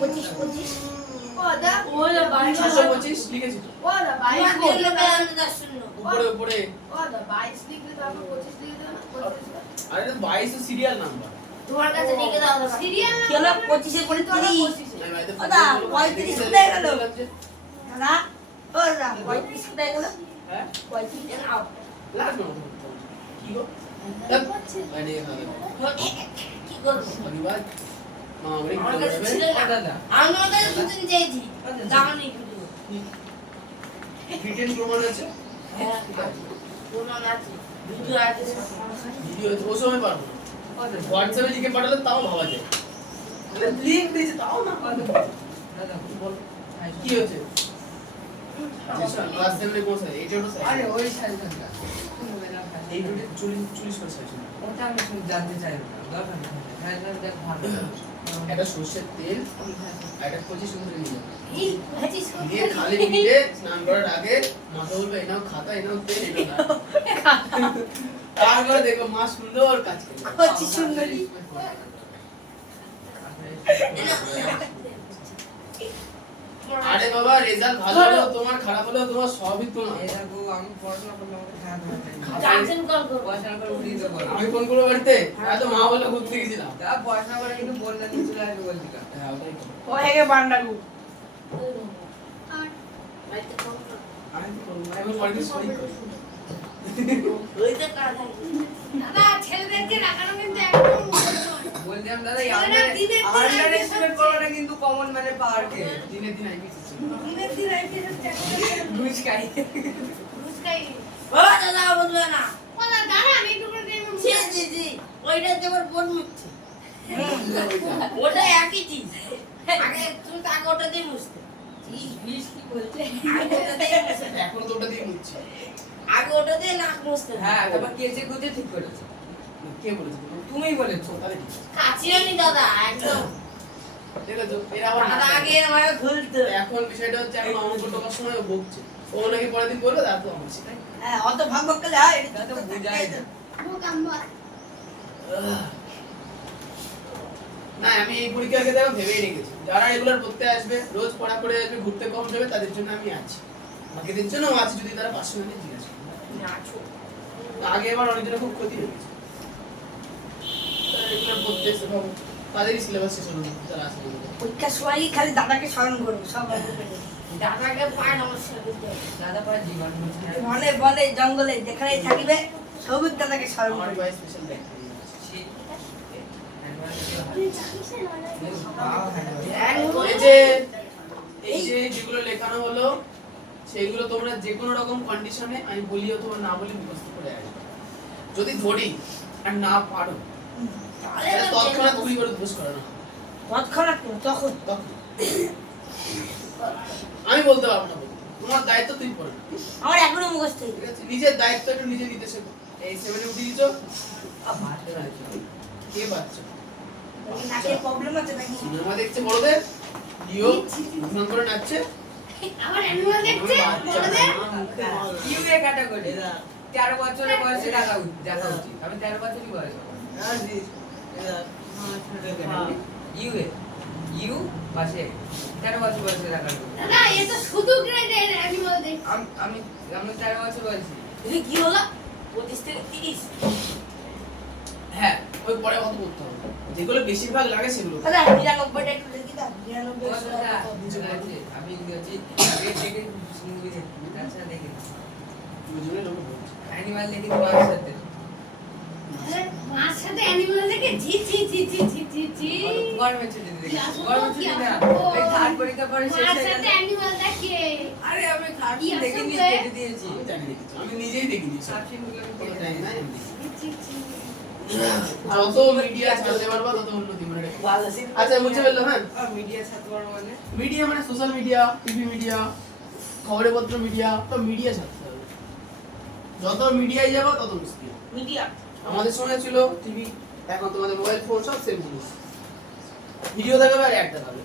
25 25 ও দাদা ও দাদা 625 লিখেছি তো ও দাদা 22 তোমার লিখলে দেখলে বেলানো 10 শূন্য উপরে উপরে ও দাদা 22 লিখলে তারপর 25 লিখে দাও না 25 আরে 22 তো সিরিয়াল নাম্বার তোমার কাছে লিখে দাও দাদা সিরিয়াল কি হলো 25 এর পরে 30 দাদা 35 কোথায় গেল দাদা ও দাদা 35 কোথায় গেল হ্যাঁ 35 নাও লাগবে না কি গো আরে হ্যাঁ কি করব ধন্যবাদ মা বলে আমার কাছে ছিল ও না দাদা আমি ওর কাছে দুদিন চেয়েছি দাওনি কিন্তু রিটেন প্রমাণ আছে হ্যাঁ প্রমাণ আছে ভিডিও আছে ভিডিও ও সময় পারবো না হোয়াটসঅ্যাপে লিখে পাঠালে তাও ভাবা যায় লিংক দিয়েছে তাও না দাদা বল কি হচ্ছে আচ্ছা ক্লাস 7 এ কোর্স আছে এইটা তো আরে ওই সাইজটা এই ভিডিও 40 করে সাইজ ওটা আমি শুনে জানতে চাই না দরকার নেই সাইজটা দেখ ভালো একটা সরষের তেল আর একটা কচি সুন্দর নিয়ে যাবে এই 25 কর দিয়ে খালি মিনিটে স্নান করার আগে মাথা বলবে এনাও খাতা এনাও তেল এনাও তারপরে দেখো মা সুন্দর কাজ করবে কচি সুন্দরী আরে বাবা রেজাল্ট ভালো হলো তোমার খারাপ হলো তোমার সবই তোমার এই দেখো আমি পড়াশোনা করলে আমাকে খারাপ হবে গার্জেন কল করব পড়াশোনা করে উঠিয়ে দেবো আমি ফোন করবো বাড়িতে তো মা বললো ঘুরতে গেছিলাম যা পড়াশোনা করে কিন্তু বললে নিয়ে চলে আসবে বলছি কা হ্যাঁ ওটাই তো। ওহেগে বান্ডাগু আর বাইতে কল কর আমি কি করবো আমি পরে সরি ওই তো কাজ আছে দাদা ছেলেদেরকে রাখানো কিন্তু একদম উচিত নয়। বলছিলাম দাদা এই ছেলেরা দিনের দিন আন্ডার IPS এস্টিমেট করো না কিন্তু কমন মানে পাওয়ারকে দিনে দিন আইবি দিনের দিন IPS হচ্ছে এখন বুঝ খাই বুঝকাই ও দাদা বুঝবে না ও দাদা দাঁড়ান একটু করে টাইম জি জি জি ওইটা তোমার বোন মুছছে ওটা একই চিজ আগে তুমি তো আগে ওটা দিয়ে মুছতে কি বলছে আগে ওটা দিয়ে মুছতে এখন তো ওটা দিয়ে মুচ্ছি আগে ওটা দিয়ে নাক মুছতে হ্যাঁ তারপর কেচে কুচে ঠিক করেছে কে বলেছে তুমিই বলেছো তাহলে কি কাছিও নি দাদা একদম ঠিক আছে এর আবার দাদা আগে আমার খুলতো এখন বিষয়টা হচ্ছে এখন অঙ্ক টোকার সময় ও বকছে ও নাকি পরের দিন বললো তারপর আমার শেখাই। হ্যাঁ অত ভাগ ভাগ করলে হয় এটা তো বুঝাই না। না আমি এই পরীক্ষাকে দেখো ভেবেই রেখেছি যারা রেগুলার পড়তে আসবে রোজ পড়া করে আসবে ঘুরতে কম যাবে তাদের জন্য আমি আছি বাকিদের জন্য আছে যদি তারা 500 মিনিট জিজ্ঞাসা করে আগে এবার অনেকজনের খুব ক্ষতি হয়ে গেছে তারা রেগুলার পড়তে এসে ভাবো তাদেরই সিলেবাস শেষ হলো না, তারা আসবে পরীক্ষার সময় খালি দাদাকে স্মরণ করবো সব দাদাকে পায় নমস্কার করতে হবে। দাদা পরে জীবন বুঝে না। বনে বনে জঙ্গলে যেখানে থাকিবে সবুজ দাদাকে স্মরণ আমার করবে ভাই স্পেশাল ব্যাগ ছি। এই যে যেগুলো লেখানো হলো সেইগুলো তোমরা যে কোনো রকম কন্ডিশনে আমি বলি অথবা না বলি মুখস্থ করে আসবে যদি ধরি আর না পারো তাহলে তৎক্ষণাৎ গুলি করে দোষ করে না তৎক্ষণাৎ করো, তখন তখন আমি বলতে পারবো না বলতে। তোমার দায়িত্ব তুই পড়ে না আমার এখনো মুখস্থ ঠিক আছে নিজের দায়িত্ব একটু নিজে নিতে শেখো এই 7 এ উঠে দিছো কে বাচ্চা নাকের প্রবলেম আছে নাকি সিনেমা দেখছে বড়দের ইও ফোন করে নাচছে আমার অ্যানিমাল দেখছে বড়দের ইউএ ক্যাটাগরি 13 বছরের বয়সে দেখা উচিত আমি 13 বছরই বয়স ইউএ ইউ পাশে 13 বছর বয়সে দেখা দাদা এ তো শুধু গ্রেডের অ্যানিমাল দেখছে আমি আমি 13 বছর বয়সী এটা কি হলো 25 থেকে 30 হ্যাঁ ওই পরে কত করতে হবে যেগুলো বেশিরভাগ লাগে সেগুলো দাদা 99টা একটু দেখি দাও 99 আমি গেছি আগে থেকে মুভি দেখি তাছাড়া দেখি দুজনে লোক বলছে অ্যানিমাল দেখি তোমার সাথে আরে মার সাথে অ্যানিমাল দেখে জি জি জি জি জি জি জি গরমে ছুটি দিই গরমে ছুটি না ওই থার্ড পরীক্ষা পরে শেষ মার হয়ে সাথে গেছে অ্যানিমাল দেখে আরে আমি থার্ড কি দেখে আসবে? নিয়ে কেটে দিয়েছি আমি জানি না কিছু আমি নিজেই দেখিনি সব থার্ড সিনগুলো আমি কোনো কেটে জানি না দিয়েছি। এমনি। জি জি যত মিডিয়া ছাড়তে পারবা তত উন্নতি মনে রেখো ভালো আছে আচ্ছা মুছে ফেললাম হ্যাঁ মিডিয়া ছাত্র মানে মিডিয়া মানে সোশ্যাল মিডিয়া টিভি মিডিয়া খবরের পত্র মিডিয়া তো মিডিয়া ছাড়তে হবে যত মিডিয়ায় যাবো তত মুশকিল মিডিয়া আমাদের সময় ছিল টিভি এখন তোমাদের মোবাইল ফোন সব সেম জিনিস ভিডিও দেখাবে আর অ্যাড দেখাবে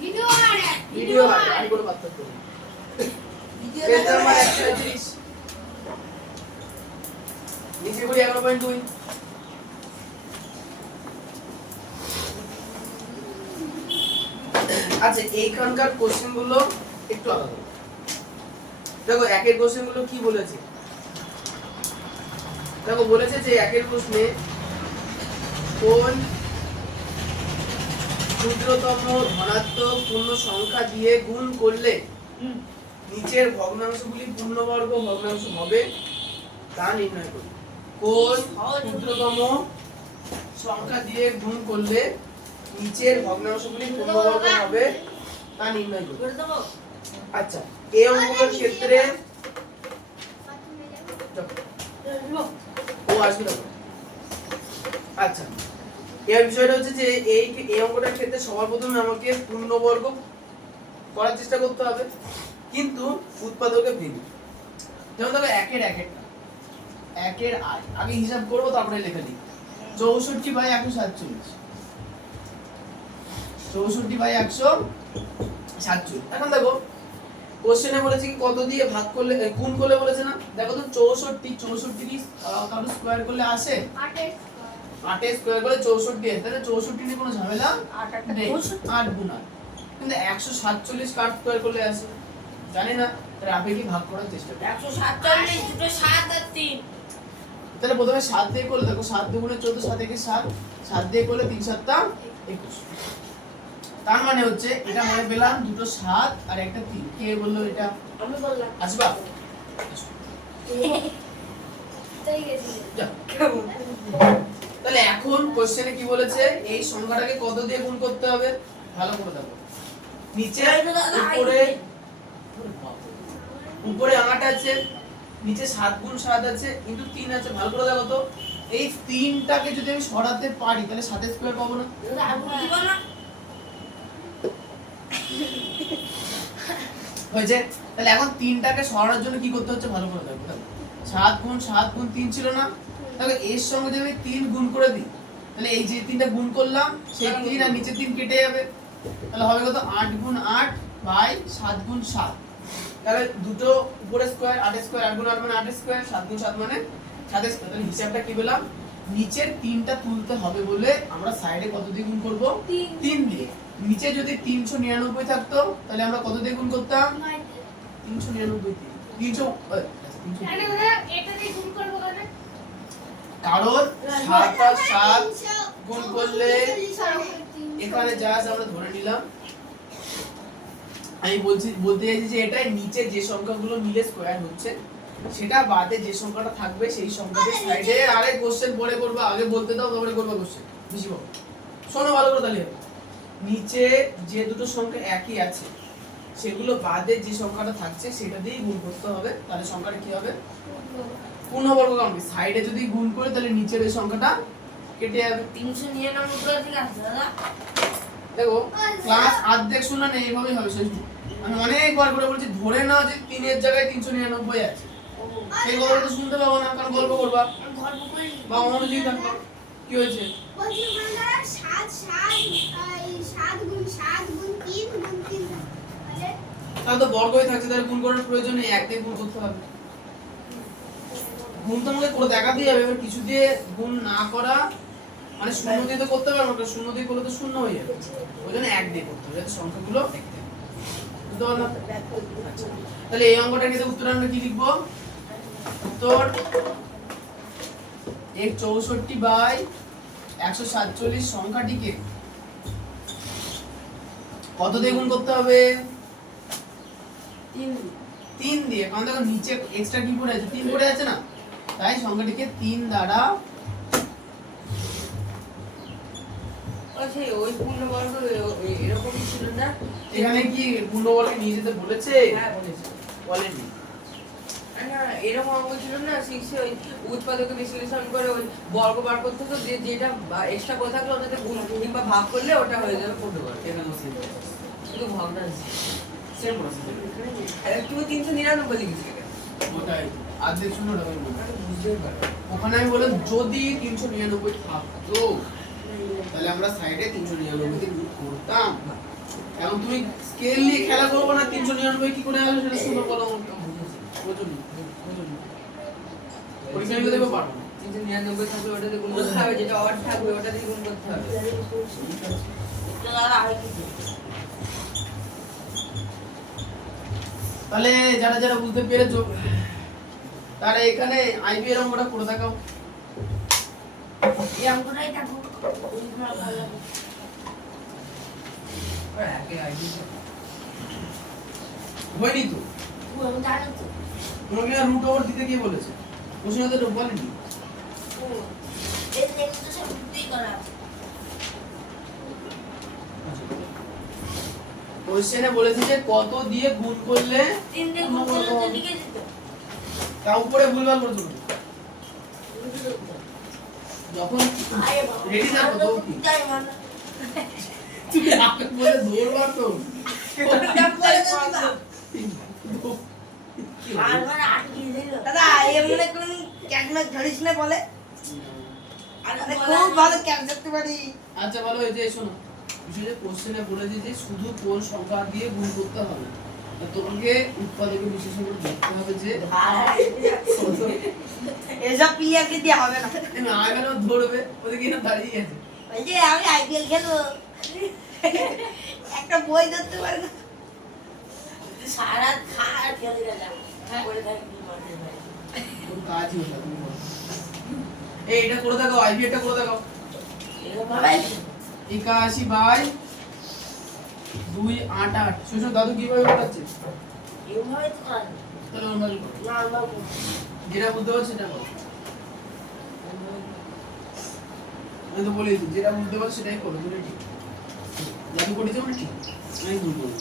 ভিডিও আর ভিডিও আর কোনো পার্থক্য নেই ভিডিও পেজ নাম্বার 130 নিচে করি 11.2 আচ্ছা এইখানকার কোশ্চেন গুলো একটু আলাদা দেখো একের কোশ্চেন গুলো কি বলেছে দেখো বলেছে যে একের প্রশ্নে কোন ক্ষুদ্রতম ধনাত্মক পূর্ণ সংখ্যা দিয়ে গুণ করলে নিচের ভগ্নাংশগুলি পূর্ণবর্গ ভগ্নাংশ হবে তা নির্ণয় করুন কোন ক্ষুদ্রতম সংখ্যা দিয়ে গুণ করলে নিচের ভগ্নাংশগুলি পূর্ণবর্গ হবে তা নির্ণয় করুন করে দেবো আচ্ছা এই অঙ্কগুলোর ক্ষেত্রে ও আসবে না আচ্ছা এর বিষয়টা হচ্ছে যে এই অঙ্কটার ক্ষেত্রে সবার প্রথমে আমাকে পূর্ণবর্গ করার চেষ্টা করতে হবে কিন্তু উৎপাদকে ভেঙে যেমন দেখো একের আয় আগে হিসাব করবো তারপরে লেখা লিখি 64 বাই 147 64 বাই 147 এখন দেখো কোশ্চেনে বলেছে কি কত দিয়ে ভাগ করলে গুণ করলে বলেছে না দেখো তো 64 কি কারো স্কয়ার করলে আসে 8 এর স্কয়ার করলে 64 এর তাহলে 64 নিয়ে কোনো ঝামেলা 8 নেই 8 গুণ 8 কিন্তু 147 কার স্কয়ার করলে আসে জানি না তাহলে আপনি কি ভাগ করার চেষ্টা করুন 147 দুটো 7 আর 3 তাহলে প্রথমে 7 দিয়ে করলে দেখো 7 দুগুণে 14 7 একে 7 7 দিয়ে করলে 3 7 টা 21 তার মানে হচ্ছে এটা মনে পেলাম দুটো 7 আর একটা 3 কে বললো এটা আমি বললাম আসবা তাই গেছে যা তাহলে এখন কোশ্চেনে কি বলেছে এই সংখ্যাটাকে কত দিয়ে গুণ করতে হবে ভালো করে দেখো নিচে উপরে উপরে 8 আছে নিচে 7 গুণ 7 আছে কিন্তু 3 আছে ভালো করে দেখো তো এই 3টাকে যদি আমি সরাতে পারি তাহলে 7 স্কয়ার পাবো না আমি দিব না হয়েছে তাহলে এখন 3টাকে সরানোর জন্য কি করতে হচ্ছে ভালো করে দেখো 7 গুণ 3 ছিল না তাহলে এর সঙ্গে যদি আমি 3 গুণ করে দিই তাহলে এই যে 3টা গুণ করলাম সেই 3 আর নিচে 3 কেটে যাবে তাহলে হবে কত 8 গুণ 8 বাই 7 গুণ 7 তাহলে দুটো উপরে স্কয়ার 8 স্কয়ার 8 গুণ 8 মানে 8 স্কয়ার 7 গুণ 7 মানে 7 স্কয়ার। তাহলে হিসাবটা কি পেলাম? নিচের 3টা তুলতে হবে বলে আমরা সাইডে কত দিয়ে গুণ করব? 3 দিয়ে। নিচে যদি 399 থাকতো তাহলে আমরা কত দিয়ে গুণ করতাম? 399 300 এটা দিয়ে গুণ করবো কেন? কারণ 7 আর 7 গুণ করলে এখানে যা আছে আমরা ধরে নিলাম। আমি বলতে চাইছি যে এটাই নিচে যে সংখ্যাগুলো মিলে স্কয়ার হচ্ছে সেটা বাদে যে সংখ্যাটা থাকবে সেই সংখ্যাটা সাইডে। আরে কোশ্চেন পরে করব, আগে বলতে দাও তারপরে করব কোশ্চেন। বুঝি বাবু শোনো ভালো করে তাহলে। নিচে যে দুটো সংখ্যা একই আছে সেগুলো বাদে যে সংখ্যাটা থাকছে সেটা দিয়েই গুণ করতে হবে। তাহলে সংখ্যাটা কি হবে? পূর্ণবর্গ ক্রমে। সাইডে যদি গুণ করি তাহলে নিচের এই সংখ্যাটা কেটে যাবে। 399 ঠিক আছে দাদা। দেখো ক্লাস অর্ধেক শোনা নেই, এইভাবেই হবে শেষু। আমি অনেকবার করে বলছি ধরে নাও যে 3 এর জায়গায় 399 আছে। সেই কথাটা তো শুনতে পাবো না, কারণ গল্প করবা গল্প করি বা অনুযায়ী থাকবা। কি হয়েছে? বলছি ওখানটা 7 গুণ 3 গুণ 3 তাহলে তাহলে তো বর্গই থাকছে, তাহলে গুণ করার প্রয়োজন নেই, এক দিয়ে গুণ করতে হবে। গুণ তো আমাকে করে দেখাতেই হবে। এবার কিছু দিয়ে গুণ না করা মানে শূন্য দিয়ে তো করতে পারবো না, শূন্য দিয়ে করলে তো শূন্য হয়ে যাবে। ওই জন্য এক দিয়ে করতে হবে যাতে সংখ্যাগুলো দেখতে বুঝতে পারলাম। আচ্ছা তাহলে এই অঙ্কটা নিয়ে উত্তর আমরা কি লিখবো? উত্তর 164/147 সংখ্যাটিকে কত দিয়ে গুণ করতে হবে? 3 দিয়ে। কারণ দেখো নিচে এক্সট্রা কি পড়ে আছে? 3 পড়ে আছে না, তাই সংখ্যাটিকে 3 দ্বারা। আচ্ছা ওই পূর্ণবর্গ এরকমই ছিল না? এখানে কি পূর্ণবর্গে নিয়ে যেতে বলেছে? হ্যাঁ বলেছে। বলেনি। না এরকম অঙ্ক ছিল না 6 এ ওই উৎপাদকে বিশ্লেষণ করে ওই বর্গ বার করতে তো যেটা এক্সট্রা করে থাকলে ওটাতে গুণ কিংবা ভাগ করলে ওটা হয়ে যাবে পূর্ণবর্গ। এখানে সেম শুধু ভাগটা সেম প্রসেস। তুমি 399 লিখেছিলে কেন? ওটাই অর্ধেক শূন্য ডাবল গুণ। আমি বুঝতেই পারি। ওখানে আমি বললাম যদি 399 থাকতো তাহলে আমরা সাইডে 399 তে গুণ করতাম। এখন তুমি স্কেল নিয়ে খেলা করবে না, 399 কি করে আসবে সেটা শুনো বলো আমাকে। বুঝুনি পরীক্ষা নিতে দেবো পারবো না। 399 থাকলে ওটাতে গুণ করতে হবে, যেটা অড থাকবে ওটাতে গুণ করতে হবে। তো দাদা আর কিছু তাহলে যারা যারা বুঝতে পেরেছো তারা এখানে আইবি এর অঙ্কটা করে দেখাও। এই অঙ্কটাই দেখো আর একে আইডি হয়নি তো? আমি জানি তো তোমাকে আর রুট ওভার দিতে কে বলেছে? কোশ্চেনে তো বলেনি। এই নেক্সট সব বুদ্ধি করা কোশ্চেনে বলেছে যে কত দিয়ে গুণ করলে 3 দিয়ে গুণ করলে তো লিখে দিত তা উপরে ভুলভাল করে দেবো। যখন আরে বাবা রেডি থাকো তো কি যাই মানে তুমি আগে বলে দৌড়বার তো বারবার আটকে দিল দাদা এমনে কোন ক্যাকমেক ধরিস না বলে আরে খুব ভালো ক্যাচ করতে পারি আচ্ছা ভালো হয়েছে। শোনো বিষয়ে কোশ্চেনে বলেছে যে শুধু কোন সংখ্যা দিয়ে গুণ করতে হবে। তা তোমাকে উৎপাদকে বিশেষণ করে দেখতে হবে যে এসব প্লেয়ারকে দিয়ে হবে না তুমি আগে না ধরবে ওদিকে না দাঁড়িয়ে আছে। ওই যে আমি আইপিএল খেলবো একটা বই ধরতে পারে না সারা খার খেলে গেলাম করে থাকি কি করতে পারি কোন কাজই হলো তুমি বলো। এই এটা করে দেখাও, আইবি এটা করে দেখাও। এরকম ভাবে 81/288 সুশো দাদু কিভাবে বানাচ্ছে? এইভাবে তো করা তাহলে নরমাল করো, নরমাল যেটা বুঝতে পারছো সেটা করো। আমি তো বলেছি যেটা বুঝতে পারছো সেটাই করো, দুটোই ঠিক। জাদু করেছো মানে ঠিক, আমি ভুল করবো।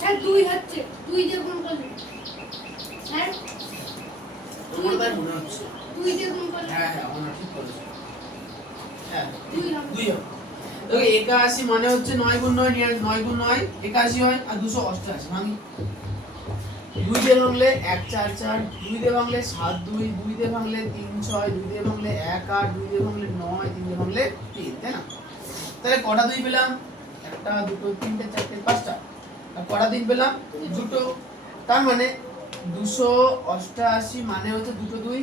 স্যার 2 হচ্ছে 2 দিয়ে গুণ করলে স্যার আমার তাই মনে হচ্ছে। 2 দিয়ে গুণ করলে হ্যাঁ হ্যাঁ আমার ঠিক করেছো। হ্যাঁ দুই হবে। 2 হবে। দেখো 81 মানে হচ্ছে 9 গুণ 9 9 গুণ 9 81 হয় আর 288 ভাঙি 2 দিয়ে ভাঙলে 1 4 4 2 দিয়ে ভাঙলে 7 2 2 দিয়ে ভাঙলে 3 6 2 দিয়ে ভাঙলে 1 8 2 দিয়ে ভাঙলে 9 3 দিয়ে ভাঙলে 3 তাই না তাহলে কটা 2 পেলাম একটা দুটো তিনটে চারটে পাঁচটা আর কটা 3 পেলাম দুটো তার মানে 288 মানে হচ্ছে দুটো 2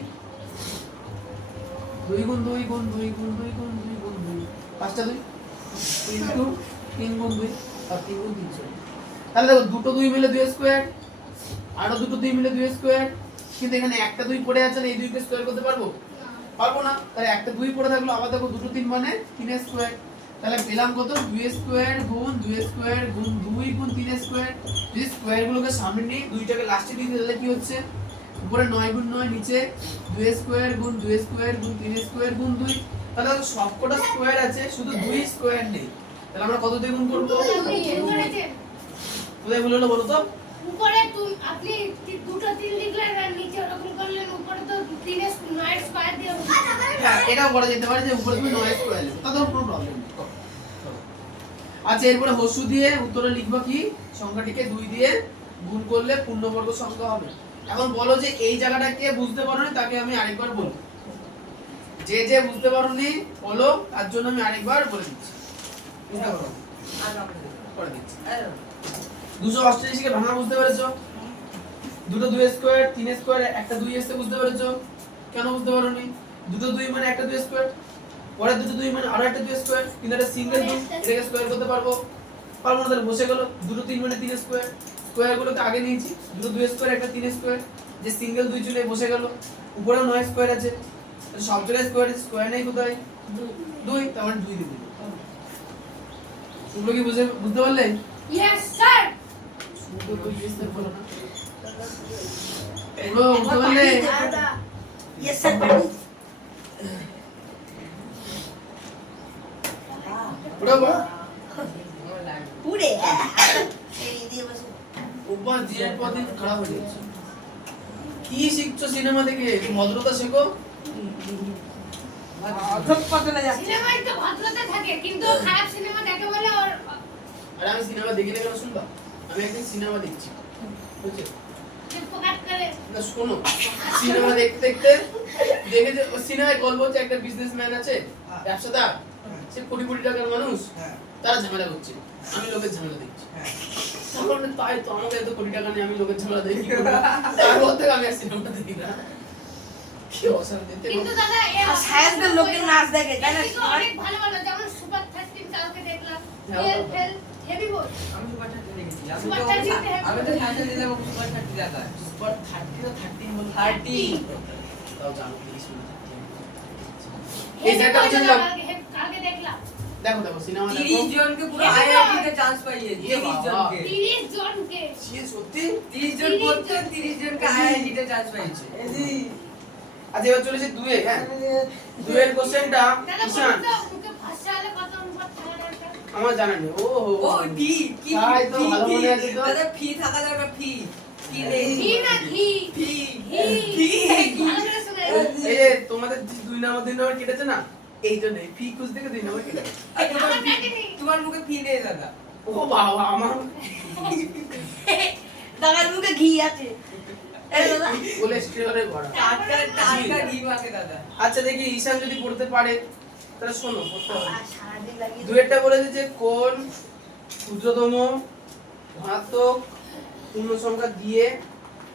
2 গুণ 2 গুণ 2 গুণ 2 গুণ 2 গুণ 2 পাঁচটা 2 ইনটু 3 গুণ 2 আর 3 গুণ 300 তাহলে দেখো দুটো 2 মিলে 2 স্কয়ার আরো দুটো 2 মিলে 2 স্কয়ার কিন্তু এখানে একটা 2 পড়ে আছে না এই 2 কে স্কয়ার করতে পারবো পারবো না তাহলে একটা 2 পড়ে থাকলো আবার দেখো দুটো 3 মানে 3 স্কয়ার তাহলে পেলাম কত 2 স্কয়ার গুণ 2 স্কয়ার গুণ 2 গুণ 3 স্কয়ার যদি স্কয়ার গুলোকে সামনে নিয়ে 2টাকে লাস্টে দিয়ে দিলে কি হচ্ছে উপরে 9 গুণ 9 নিচে 2 স্কয়ার গুণ 2 স্কয়ার গুণ 3 স্কয়ার গুণ 2 তাহলে সবকটা স্কয়ার আছে শুধু 2 স্কয়ার নেই তাহলে আমরা কত দিয়ে গুণ করব কোথায় ভুল হলো বলো তো উপরে আপনি দুটো 3 লিখলেন আর নিচে ওরকম করলেন উপরে তো 3 এর 9 স্কয়ার দিয়ে হ্যাঁ এটাও করা যেতে পারে যে উপরে তুমি 9 স্কয়ার লিখো তাতে কোনো প্রবলেম নেই আচ্ছা এরপরে হসু দিয়ে উত্তরে লিখবা কি সংখ্যাটিকে 2 দিয়ে গুণ করলে পূর্ণবর্গ সংখ্যা হবে এখন বলো যে এই জায়গাটা কে বুঝতে পারোনি তাকে আমি আরেকবার বলবো যে বুঝতে পারোনি বলো তার জন্য আমি আরেকবার বলে দিচ্ছি বুঝতে পারো করে দিচ্ছি 288 কে ভাঙা বুঝতে পেরেছো দুটো 2 স্কয়ার 3 স্কয়ার একটা 2 এসে বুঝতে পেরেছো কেন বুঝতে পারোনি দুটো 2 মানে একটা 2 স্কয়ার পরে দুটো 2 মানে আরো একটা 2 স্কয়ার কিন্তু এটা সিঙ্গেল 2 এটাকে স্কয়ার করতে পারবো পারবো না তাহলে বসে গেল দুটো 3 মানে 3 স্কয়ার স্কয়ার গুলোকে আগে নিয়েছি দুটো 2 স্কয়ার একটা 3 স্কয়ার যে সিঙ্গেল 2 চলে বসে গেল উপরেও 9 স্কয়ার আছে তাহলে সব জায়গায় স্কয়ার নেই কোথায় 2 তার মানে 2 দিয়ে দিই তোমরা কি বুঝতে পারলে ইয়েস স্যার শুধু তো ইয়েস স্যার বলো না এগুলো বুঝতে পারলে ইয়েস স্যার পারি পুরো পুরে এই দিয়ে বসে উপর জিয়ার পদে খারাপ হয়ে যাচ্ছে কি শিখছো সিনেমা দেখে ভদ্রতা শেখো সব পাতলা যাচ্ছে সিনেমায় তো ভদ্রতা থাকে কিন্তু খারাপ সিনেমা দেখে বলে ওর আরে আমি সিনেমা দেখি না কেন শুনবা আমি একদিন সিনেমা দেখছি বুঝছো ফোকাস করে না শোনো সিনেমা দেখতে দেখতে দেখে যে সিনেমায় গল্প হচ্ছে একটা বিজনেসম্যান আছে ব্যবসাদার সে কোটি কোটি টাকার মানুষ তারা ঝামেলা করছে আমি লোকের ঝামেলা দেখছি তখন তাই তো আমাকে এত কোটি টাকা নিয়ে আমি লোকের ঝামেলা দেখি তারপর থেকে আমি আর সিনেমাটা দেখি না কি অশান্তি কিন্তু দাদা আর সায়েন্সের লোকের নাচ দেখে তাই না কিন্তু অনেক ভালো ভালো যেমন সুপার 13 কালকে দেখলাম হ্যাঁ, ফেল বাবা। ফেল হেভি বল আমি সুপার 30 দেখেছি সুপার 30 আমি তো সাথে দিলাম সুপার 30 দেখা সুপার 30 না 13 বল 30 তাও জানো প্লিজ এই এই জায়গাটা বুঝলাম কালকে দেখলাম দেখো দেখো সিনেমা দেখো 30 জনকে পুরো আইআইটি তে চান্স পাইয়েছে 30 জনকে 30 জনকে সে সত্যি 30 জন পড়তো 30 জনকে আইআইটি তে চান্স পাইয়েছে আচ্ছা এবার চলেছে দুয়ে হ্যাঁ দুয়ের কোশ্চেনটা দাদা ঈশান বলতো মুখে ভাষা হলে কত অনুপাত থাকা দরকার আমার জানা নেই ও ও ফি কি তাই তো ভালো মনে আছে তো দাদা ফি থাকা দরকার ফি কি নেই ঘি না ঘি ফি ঘি ভালো করে শুনে এই যে তোমাদের যে 2 নাম্বার 3 নাম্বার কেটেছে না এই জন্য ফি খুঁজ থেকে 2 নাম্বার কেটে আর তোমার আমার ফি কাটেনি। তোমার মুখে ফি নেই দাদা ও বাবা আমার দাদার মুখে ঘি আছে এই দাদা কোলেস্টেরলে ভরা টাটকা টাটকা ঘি মাখে দাদা আচ্ছা দেখি ঈশান যদি পড়তে পারে তাহলে শোনো পড়তে হবে আর সারাদিন লাগিয়ে দুয়েরটা বলেছে যে কোন ক্ষুদ্রতম ধনাত্মক পূর্ণ সংখ্যা দিয়ে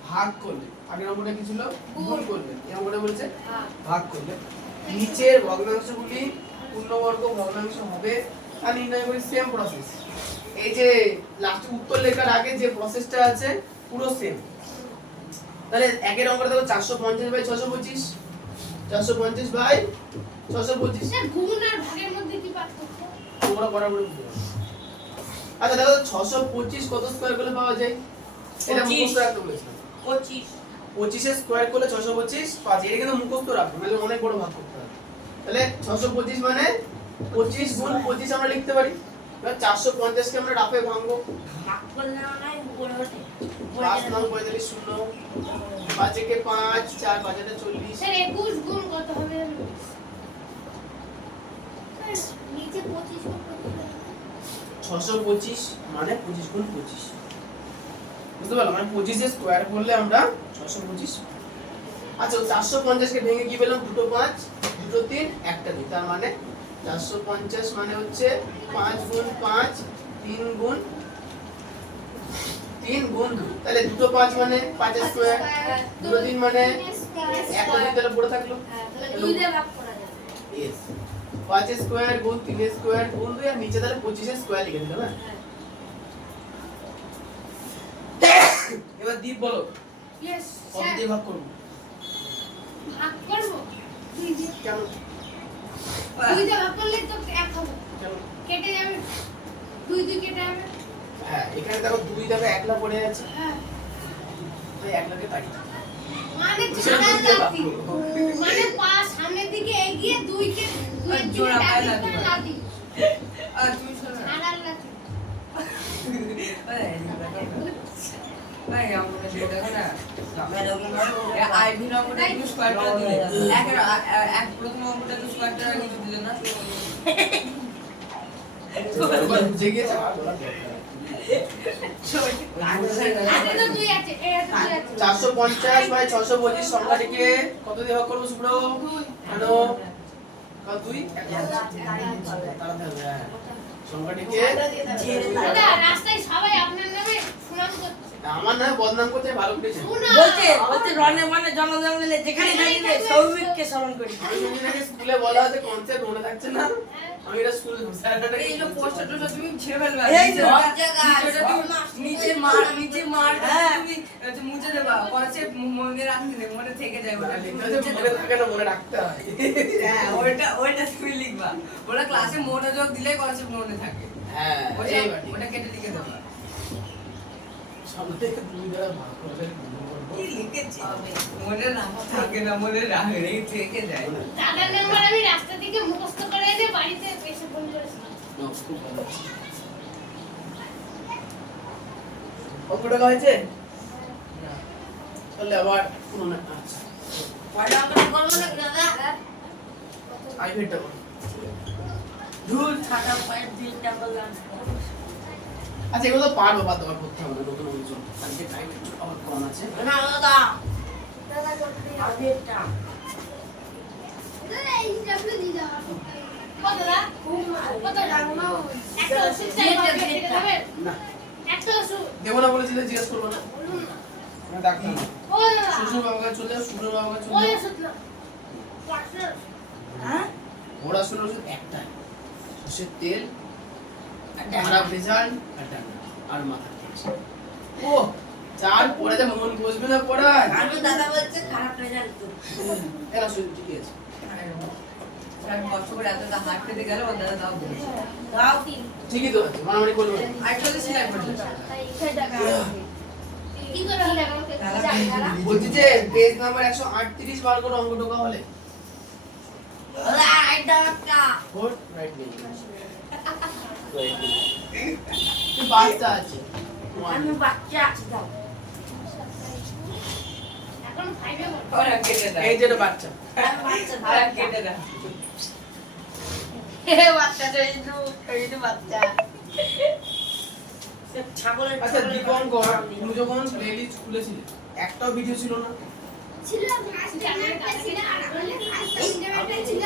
ভাগ করলে আগের নম্বরটা কি ছিল গুণ করলে এই নম্বরটা বলেছে ভাগ করলে নিচের ভগ্নাংশগুলি পূর্ণবর্গ ভগ্নাংশ হবে আর নির্ণয় করি সেম প্রসেস এই যে লাস্টে উত্তর লেখার আগে যে প্রসেসটা আছে পুরো সেম তাহলে একের অঙ্কটা দেখো 450 বাই 625 450 বাই 625 স্যার গুণ আর ভাগের মধ্যে কি পার্থক্য তোমরা বরাবর বুঝতে পারো আচ্ছা দেখো 625 কত স্কয়ার করলে পাওয়া যায় এটা 25 মুখস্থ রাখতে বলেছিলাম 25 25 এর স্কয়ার করলে 625 পাঁচ এটা কিন্তু মুখস্থ রাখো নাহলে অনেক বড় ভাগ করতে হবে তাহলে 625 মানে 25 গুণ 25 আমরা লিখতে পারি এবার 450 কে আমরা রাফে ভাঙবো ভাগ করলে মানে উপরে ওঠে 5 9 45 শূন্য 5 একে 5 4 5 এটা 40 স্যার 21 গুণ কত হবে নিচে 25 625 মানে 25 গুণ 25 বুঝতে পারলাম মানে 25 এর স্কয়ার করলে আমরা 625। আচ্ছা 450 কে ভেঙে কি পেলাম দুটো 5 দুটো 3 একটা 2 তার মানে 450 মানে হচ্ছে 5 গুণ 5 3 গুণ 2 তাহলে দুটো 5 মানে 5 এর স্কয়ার দুটো 3 মানে একটা 2 তাহলে পড়ে থাকলো তাহলে 2 দিয়ে ভাগ করা যাবে। यस 5 স্কয়ার গুণ 3 স্কয়ার গুণ 2 আর নিচে তাহলে 25 এর স্কয়ার লিখে দিলাম না এবার দীপ বলো ইয়েস কত স্যার দিয়ে ভাগ করব ভাগ করব 2 দিয়ে কেন 2 দিয়ে ভাগ করলে তো 1 হবে কেন কেটে যাবে 2 2 কেটে যাবে হ্যাঁ এখানে দেখো 2 দেখো একলা পড়ে আছে হ্যাঁ তাই একলাকে কাটি মানে কিসের ছাড়ার দুই দিয়ে ভাগ লাতি করবো? মানে পা সামনের দিকে এগিয়ে 2 কে 2 এর জোড়া দিকে পায়ে লাতি লাথি লাতি আর তুমি শোনো না। ছাড়ার লাতি ভাই আমরা যেটা না আইভি নম্বরটা তুমি স্কয়ারটা দিলে এক প্রথম নম্বরটা তুমি স্কয়ারটা কিছু দিলে না একবার বুঝে গিয়েছে আরে তো 2 আছে এই আছে 2 আছে 450 বাই 625 সংখ্যাটিকে কত দিয়ে ভাগ করব শুভ্র কেন কত 2 তাড়াতাড়ি হ্যাঁ সংখ্যাটিকে দাদা রাস্তায় সবাই আপনার নামে সুনাম করছে আমার নামে বদনাম করতে ভালো করেছে সুনাম বলছে রনে মানে জনজঙ্গলে যেখানে থাকবে সৌমিককে স্মরণ করি। আমি শুনছি নাকি স্কুলে বলা হচ্ছে কনসেপ্ট মনে থাকছে না আমি এটা স্কুল স্যারটা এই যে পোস্টার টোস্টার তুমি ছেড়ে ফেলবা এই যে নিচে মার হ্যাঁ। তুমি মুছে দেবা কনসেপ্ট মনে রাখতে দে মনে থেকে যায় ওটা তুমি মুছে মনে দেবা। থাকে না মনে রাখতে হয় হ্যাঁ ওইটা তুমি লিখবা ওটা ক্লাসে মনোযোগ দিলে কনসেপ্ট মনে থাকে হ্যাঁ ওটা এইবার ওটা কেটে লিখে দেবা সামনে থেকে দুই দ্বারা ভাগ করে কি লিখেছি মনে রাখা থাকে না মনে রাখে থেকে যায় দাদার নাম্বার আমি রাস্তা থেকে মুখস্থ করে এনে বাড়িতে এসে ফোন করেছিলাম খুব ভালো কত টাকা হয়েছে তাহলে আবার মনে আচ্ছা পয়লা আমরা করবো না দাদা আইভেটটা করো ধুল ছাটা পায়ের দিলটা বললাম আচ্ছা এগুলো তো পারবো বাদ দেওয়ার করতে হবে না, নতুন কিছু আজকে টাইম একটু আমার কম আছে না দাদা দাদা করতে আবেটা দাদা এই ডাবলু দি দাও কত দাদা কত দাদা একটা ওষুধ চাই না একটা ওষুধ দেবো না বলেছি যে জিজ্ঞেস করবো না বলুন না আমি ডাক্তার না ও দাদা শ্বশুর বাবা কাছে চলে যাও শ্বশুর বাবা কাছে ওই চলে যাও ওষুধ না পার্টনার হ্যাঁ ওরা আসলে ওষুধ একটাই সে তেল খারাপ রেজাল্ট আর মাথা ও চার পরে যা মন বসবে না পড়ায় আমি দাদা বলছে খারাপ রেজাল্ট তো এরা শুধু ঠিকই আছে আমি কষ্ট করে এতটা হাত পেতে গেল ওর দাদা তাও বলছে দাও কি ঠিকই তো আছে মারামারি করবে না। আরেকটা সিলাই করছে কি করে হলে আমাকে দাদা বলছি যে পেজ নাম্বার 138 বার করে অঙ্ক ঢোকা হলে দাদা আইডা একটা ফোর রাইট নেই বাচ্চা আছে আমি বাচ্চা আছি দাও এখন 5 এ বল ওরা কেটে দেয় এই যেটা বাচ্চা আমি বাচ্চা ওরা কেটে দেয় হে বাচ্চা এই তো বাচ্চা ছাগলের আচ্ছা দীপঙ্কর তুমি যখন প্লেলিস্ট খুলেছিলে একটাও ভিডিও ছিল না ছিল ফার্স্ট একটা ছিল আর বলে ফার্স্ট ইন্টারনেটে ছিল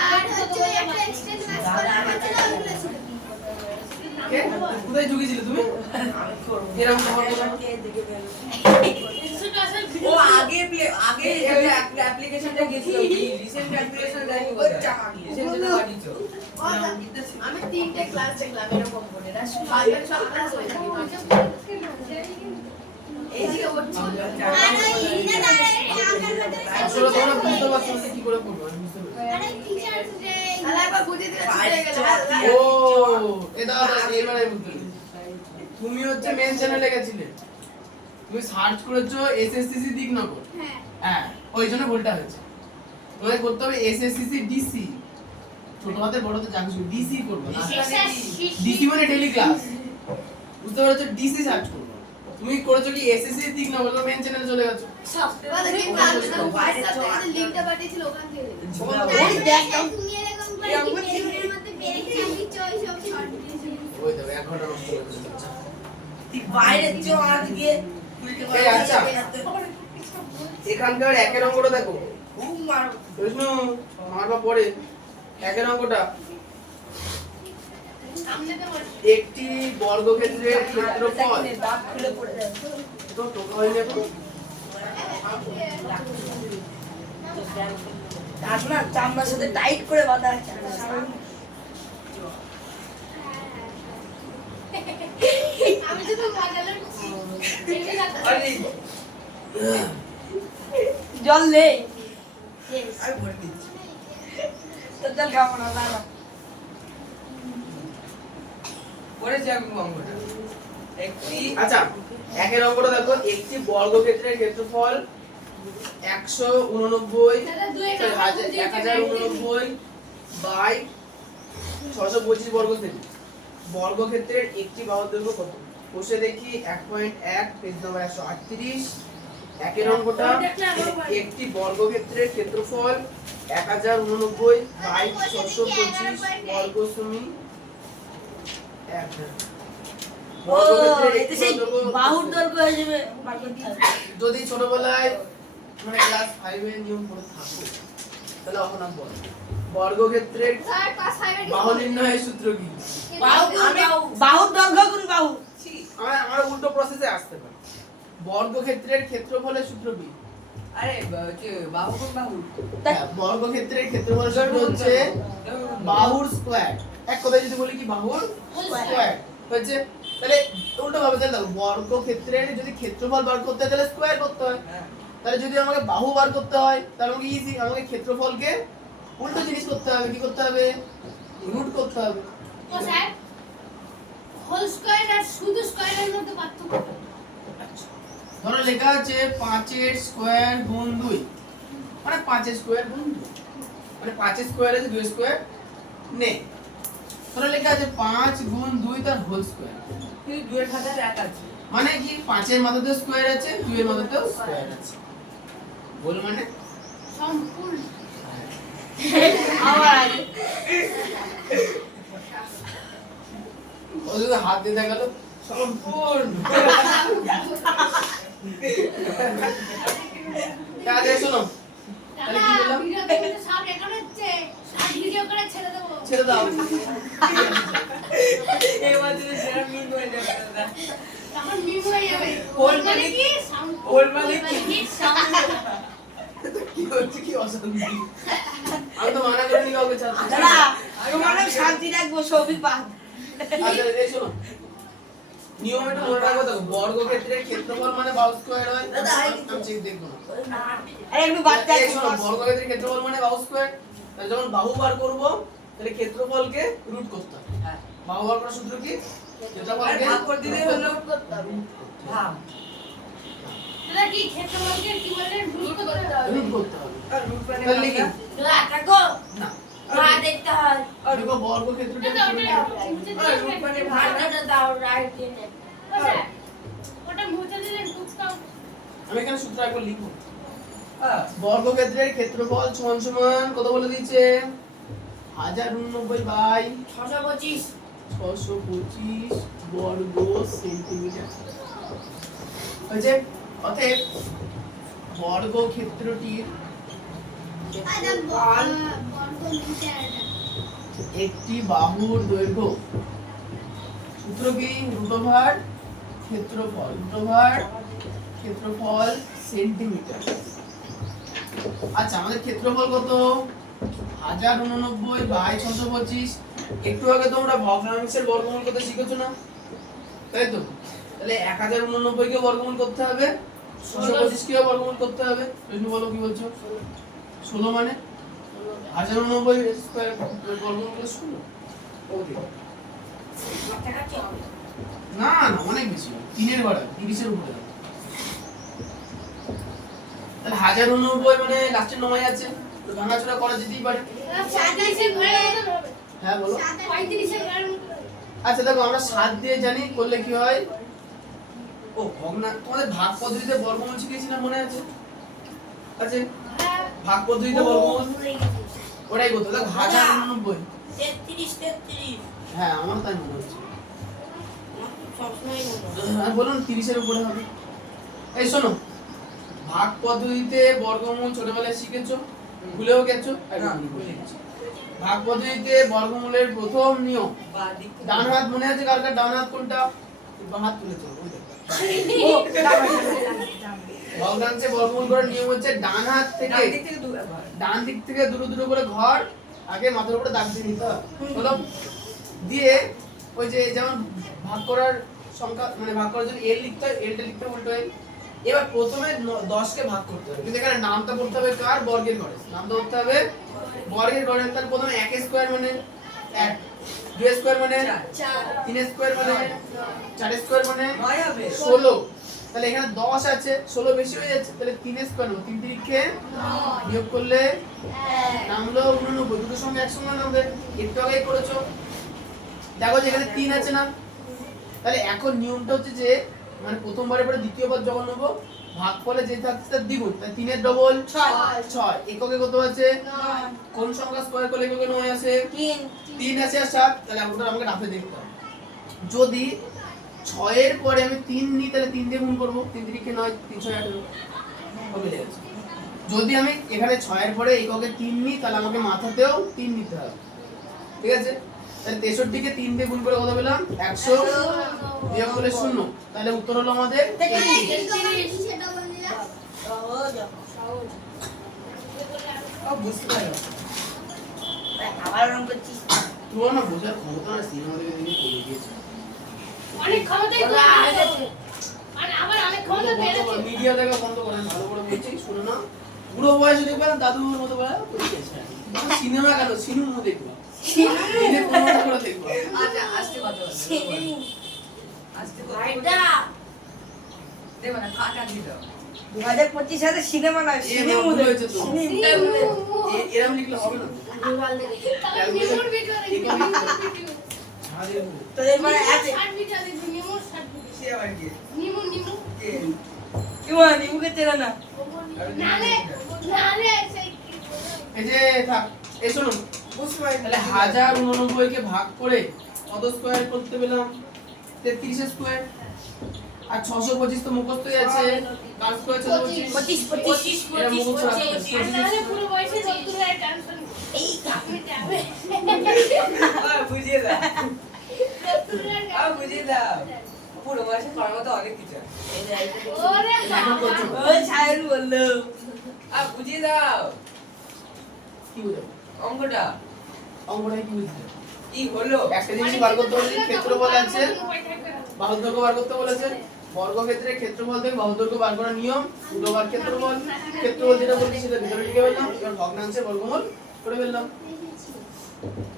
আর হচ্ছে একটা এক্সটেন্ড ম্যাচ করা হয়েছিল ওগুলো ছিল কে? কোথায় ঢুকেছিলে তুমি এরকম খবর বলো না। শুধু আসল ও আগে অ্যাপ্লিকেশনটা গেছিল রিসেন্ট অ্যাপ্লিকেশন দেয়নি রিসেন্ট যেটা পাঠিয়েছো আমি 3টে ক্লাস দেখলাম এরকম করে না বারবার সব ক্লাস হয়ে থাকে এইদিকে হচ্ছে আর ওই ইনা দাঁড়ে আমার মধ্যে আসলে তোমরা বুঝতে পারছো না কি করে করবো আমি বুঝতে পারছি আরে টিচার রে আলা একবার বুঝে দিলে চলে গেল ও এটা এইবার আমি বুঝতে পেরেছি। তুমি হচ্ছে মেন চ্যানেলে গেছিলে তুমি সার্চ করেছো এসএসসিসি দিকনগর হ্যাঁ হ্যাঁ ওই জন্য ভুলটা হয়েছে তোমাকে করতে হবে এসএসসিসি ডিসি ছোট হাতে বড় হাতে যা কিছু ডিসি করবে ডিসি মানে ডেইলি ক্লাস বুঝতে পেরেছো ডিসি সার্চ করবে তুমি করেছো কি এসএসসি দিকনগর মেন চ্যানেলে চলে গেছো মানে কিন্তু আমি তো হোয়াটসঅ্যাপে লিংকটা পাঠিয়েছিল ওখান থেকে ওই দেখ তুমি এরকম করে টিচারের মধ্যে ওই দেখো 1 ঘন্টা নষ্ট করে দিয়েছে। তুই বাইরে চ আজকে এই আচ্ছা এখানকার একের অঙ্কটা দেখো বিষ্ণু মারবা পড়ে একের অঙ্কটা একটি বর্গক্ষেত্রের ক্ষেত্রফল দাঁত খুলে পড়ে যাবে তো টোকা হয়ে যাবে দাঁত না চামড়ার সাথে টাইট করে বাঁধা আছে আমি তো বাজালে জল নে আমি বলে দিচ্ছি তো জল খাবো না দাঁড়া করেছি আমি অঙ্কটা একটি আচ্ছা একের অঙ্কটা দেখো একটি বর্গক্ষেত্রের ক্ষেত্রফল 189 দাদা দুই 1089 বাই 625 বর্গ সেমি বর্গক্ষেত্রের একটি বাহুর দৈর্ঘ্য কত বসে দেখি 1.1 পেজ নম্বর 138 একের অঙ্কটা একটি বর্গক্ষেত্রের ক্ষেত্রফল 1089 বাই 625 বর্গ সেমি ও এতে সেই বাহুর দৈর্ঘ্য হয়ে যাবে বার করতে হবে যদি ছোটবেলায় মানে ক্লাস 5 এর নিয়ম পড়ে থাকো তাহলে এখন আমি বল বর্গক্ষেত্রের স্যার ক্লাস 5 এর বাহু নির্ণয়ের সূত্র কি বাহুর দৈর্ঘ্য গুণ বাহু আমরা উল্টো প্রসেসে আসতে পারি বর্গক্ষেত্রের ক্ষেত্রফলের সূত্র কি আরে বাহু কোন বাহু হ্যাঁ, বর্গক্ষেত্রের ক্ষেত্রফলের সূত্র হচ্ছে বাহুর স্কয়ার এক কথায় যদি বলি কি বাহুর স্কয়ার হচ্ছে তাহলে উল্টো ভাবে তাহলে দেখো বর্গক্ষেত্রের যদি ক্ষেত্রফল বার করতে হয় তাহলে স্কয়ার করতে হয় তাহলে যদি আমাকে বাহু বার করতে হয় তাহলে আমাকে ইজি আমাকে ক্ষেত্রফলকে উল্টো জিনিস করতে হবে কি করতে হবে রুট করতে হবে ও স্যার হোল স্কয়ার আর শুধু স্কয়ারের মধ্যে পার্থক্য ধরো লেখা আছে 5 এর স্কয়ার গুণ 2 মানে 5 এর স্কয়ার গুণ 2 মানে 5 এর স্কয়ার আছে 2 এর স্কয়ার নেই ধরো লেখা আছে 5 গুণ 2 তার হোল স্কয়ার কিন্তু দুয়ের খাতায় এক আছে মানে কি 5 এর মাথাতেও স্কয়ার আছে 2 এর মাথাতেও স্কয়ার আছে বল মানে সম্পূর্ণ আবার আগে ও যদি হাত দিয়ে দেখালো সম্পূর্ণ কাজে শোনো তাহলে কি দাদা বললাম ভিডিও দেখতে সব রেকর্ড হচ্ছে সব ভিডিও করে ছেড়ে দেবো ছেড়ে দাও এবার যদি সেটা মিল হয়ে যাবে দাদা তখন মিম হয়ে যাবে হোল মানে মানে কি সাউন্ড হোল মানে কি? সাউন্ড কি হচ্ছে কি অশান্তি আমি তো মানা করিনি কাউকে চাচ্ছি দাদা তোমার নাম শান্তি রাখবো সৌভিক বাদ আচ্ছা এই শোনো নিয়ম এটা মনে রাখো দেখো বর্গক্ষেত্রের ক্ষেত্রফল মানে বাহু স্কয়ার হয় দাদা, আমি চেক দেখবো না আরে একটু বাচ্চা এই শোনো বর্গক্ষেত্রের ক্ষেত্রফল মানে বাহু স্কয়ার তাহলে যখন বাহু বার করব তাহলে ক্ষেত্রফলকে রুট করতে হবে হ্যাঁ বাহু বার করার সূত্র কি ক্ষেত্রফলকে ভাগ করে দিলেই হলো ভাগ দাদা কি ক্ষেত্রফলকে কি বলেন রুট করতে হবে রুট করতে হবে আর রুট মানে তাহলে কি দেখো না মা দেখতে হয় দেখো বর্গক্ষেত্রটা দাদা ওটা রুট মানে ভাগ ভাগটা দাও রাইট দিনে ওটা মুছে দিলেন টুকটাও আমি এখানে সূত্র একবার লিখবো হ্যাঁ বর্গক্ষেত্রের ক্ষেত্রফল সমান সমান কত বলে দিয়েছে 1089 বাই 625 625 বর্গ সেন্টিমিটার হয়েছে অতএব বর্গক্ষেত্রটির একটি বাহুর দৈর্ঘ্য সূত্র কি √ওভার ক্ষেত্রফল সেন্টিমিটার আচ্ছা আমাদের ক্ষেত্রফল কত 1089 বাই 625 একটু আগে তোমরা ভগ্নাংশের বর্গমূল করতে শিখেছো না তাই তো তাহলে 1089 কে বর্গমূল করতে হবে 625 কে বর্গমূল করতে হবে তুমি বলো কি বলছো 16 মানে 1089 স্কয়ার বর্গমূল করলে 16 ওকে না না অনেক বেশি 3 এর ঘরে 30 এর উপরে তাহলে 1089 মানে লাস্টে 9 আছে তো ভাঙাচোরা করা যেতেই পারে 37 এর ঘরে মতন হবে হ্যাঁ বলো 35 এর ঘরে মতন আচ্ছা দেখো আমরা 7 দিয়ে জানি করলে কি হয় ও ভগ্না তোমাদের ভাগ পদ্ধতিতে বর্গমূল শিখিয়েছিলাম মনে আছে আচ্ছা ভাগ পদ্ধতিতে বর্গমূল ওটাই করতে দেখো 1089 33 হ্যাঁ আমার তাই মনে হচ্ছে। আমার তো সবসময় মনে হয়। আর বলুন 30-এর উপরে হবে। এই শোনো, ভাগ পদ্ধতিতে বর্গমূল ছোটবেলায় শিখেছো, ভুলেও গেছো? না, ভুলে গেছি। ভাগ পদ্ধতিতে বর্গমূলের প্রথম নিয়ম, বা দিক থেকে- ডান হাত মনে আছে কার কার? ডান হাত কোনটা? বাম হাত তুলেছো, ওই দেখো। ভগ্নাংশে বর্গমূল করার নিয়ম হচ্ছে ডান হাত থেকে ডান দিক থেকে দু একবার। ডান দিক থেকে দুটো দুটো করে ঘর আগে মাথার উপরে দাগ দিয়ে নিতে হবে। হলো? দিয়ে ওই যে যেমন ভাগ করার সংখ্যা মানে ভাগ করার জন্য এল লিখতে হয়, এলটা লিখতে হবে উল্টো এল। এবার প্রথমে 10 কে ভাগ করতে হবে, কিন্তু এখানে নামটা করতে হবে কার? বর্গের ঘরে। নামটা করতে হবে বর্গের ঘরে। তাহলে প্রথমে 1 স্কয়ার মানে 1, 2 স্কয়ার মানে 4 3 স্কয়ার মানে 4 স্কয়ার মানে 9 হবে। 16। তাহলে এখানে 10 আছে, 16 বেশি হয়ে যাচ্ছে, তাহলে 3 স্কয়ার নেবো। 3 তিরিখে বিয়োগ করলে নামলো 89, দুটোর সঙ্গে একসঙ্গে নামবে। একটু আগেই করেছো, দেখো যে এখানে 3 আছে না? তাহলে এখন নিয়মটা হচ্ছে যে মানে প্রথমবারের পরে দ্বিতীয়বার যখন নেবো ভাগফলে যে থাকছে তার দ্বিগুণ, তাই 3 এর ডবল 6। এককে কত আছে? কোন সংখ্যা স্কয়ার করলে এককে 9 আছে? 3 আছে আর 7। তাহলে আমাকে রাফে দেখতে হবে। যদি 6 এর পরে আমি 3 নিই তাহলে 3 দিয়ে গুণ করব। 3 তিরিখে 9, 3 6 18 হবে গেছে। যদি আমি এখানে 6 এর পরে এককে 3 নিই তাহলে আমাকে মাথাতেও 3 নিতে হবে। ঠিক আছে? তাহলে 63 কে 3 দিয়ে গুণ করে কত পেলাম? 100 বিয়োগ করলে 0। তাহলে উত্তর হলো আমাদের 33। ও বুঝতে পারো। আবার রং করছিস। তোমার না বোঝার ক্ষমতা না, সিনেমা দেখে দেখে কমে গিয়েছে। অনেক ক্ষমতাই ওরা কমে আগে গেছে। আর আবার অনেক ক্ষমতা বেড়েছে। মিডিয়া দেখা বন্ধ করেন, ভালো করে বলছি শুনো না। বুড়ো বয়সে দেখবেন দাদুর মতো করে সিনেমা কেন সিনেমা দেখবা, দিনে 15 করে দেখবা। আচ্ছা আস্তে কথা বলো। আস্তে কথা বলো। ভাইটা দেব না কাটা দিয়ে দাও। 2025 সালে সিনেমা নয়, এ সিনেমা ভুল হয়েছে তো। সিনেমা। এরকম লিখলে হবে না। তাহলে নিমোর ভিডিও দেখবি, নিমোর ভিডিও। তো এবারে আছে 60 ভিডিও দেখবি, নিমোর 60 ভিডিও। সে আবার কি? নিমো কে? কি মানে নিমুকে চেনা না। নালে সেই এই যে থাক, এই শুনুন, বুঝতে পারি। তাহলে 1089 কে ভাগ করে কত স্কয়ার করতে পেলাম? 33 স্কয়ার। আর 625 তো মুখস্থই আছে, কার স্কয়ার 625? 25 এটা মুখস্থ রাখতে হবে। আর নালে পুরো বয়সে 70 এর টেনশন। এই আমি যাবে। বুঝিয়ে দাও। 70 এর বুঝিয়ে দাও। পুরো বয়সে করার মতো অনেক কিছু আছে। ওরে এখন করছো। বাবা। ও ছায়রু বললো। বুঝিয়ে দাও কি বুঝো? অঙ্কটা অঙ্কটা কি বুঝছো? কি হলো। একটা জিনিস বার করতে বলেছে, ক্ষেত্রফল আছে, বাহুর দৈর্ঘ্য বার করতে বলেছে। বর্গক্ষেত্রে ক্ষেত্রফল থেকে বাহুর দৈর্ঘ্য বার করার নিয়ম, দুটোবার ক্ষেত্রফল। ক্ষেত্রফল যেটা বলছি সেটা ভিতরে লিখে ফেললাম। এবার ভগ্নাংশে বর্গমূল করে ফেললাম।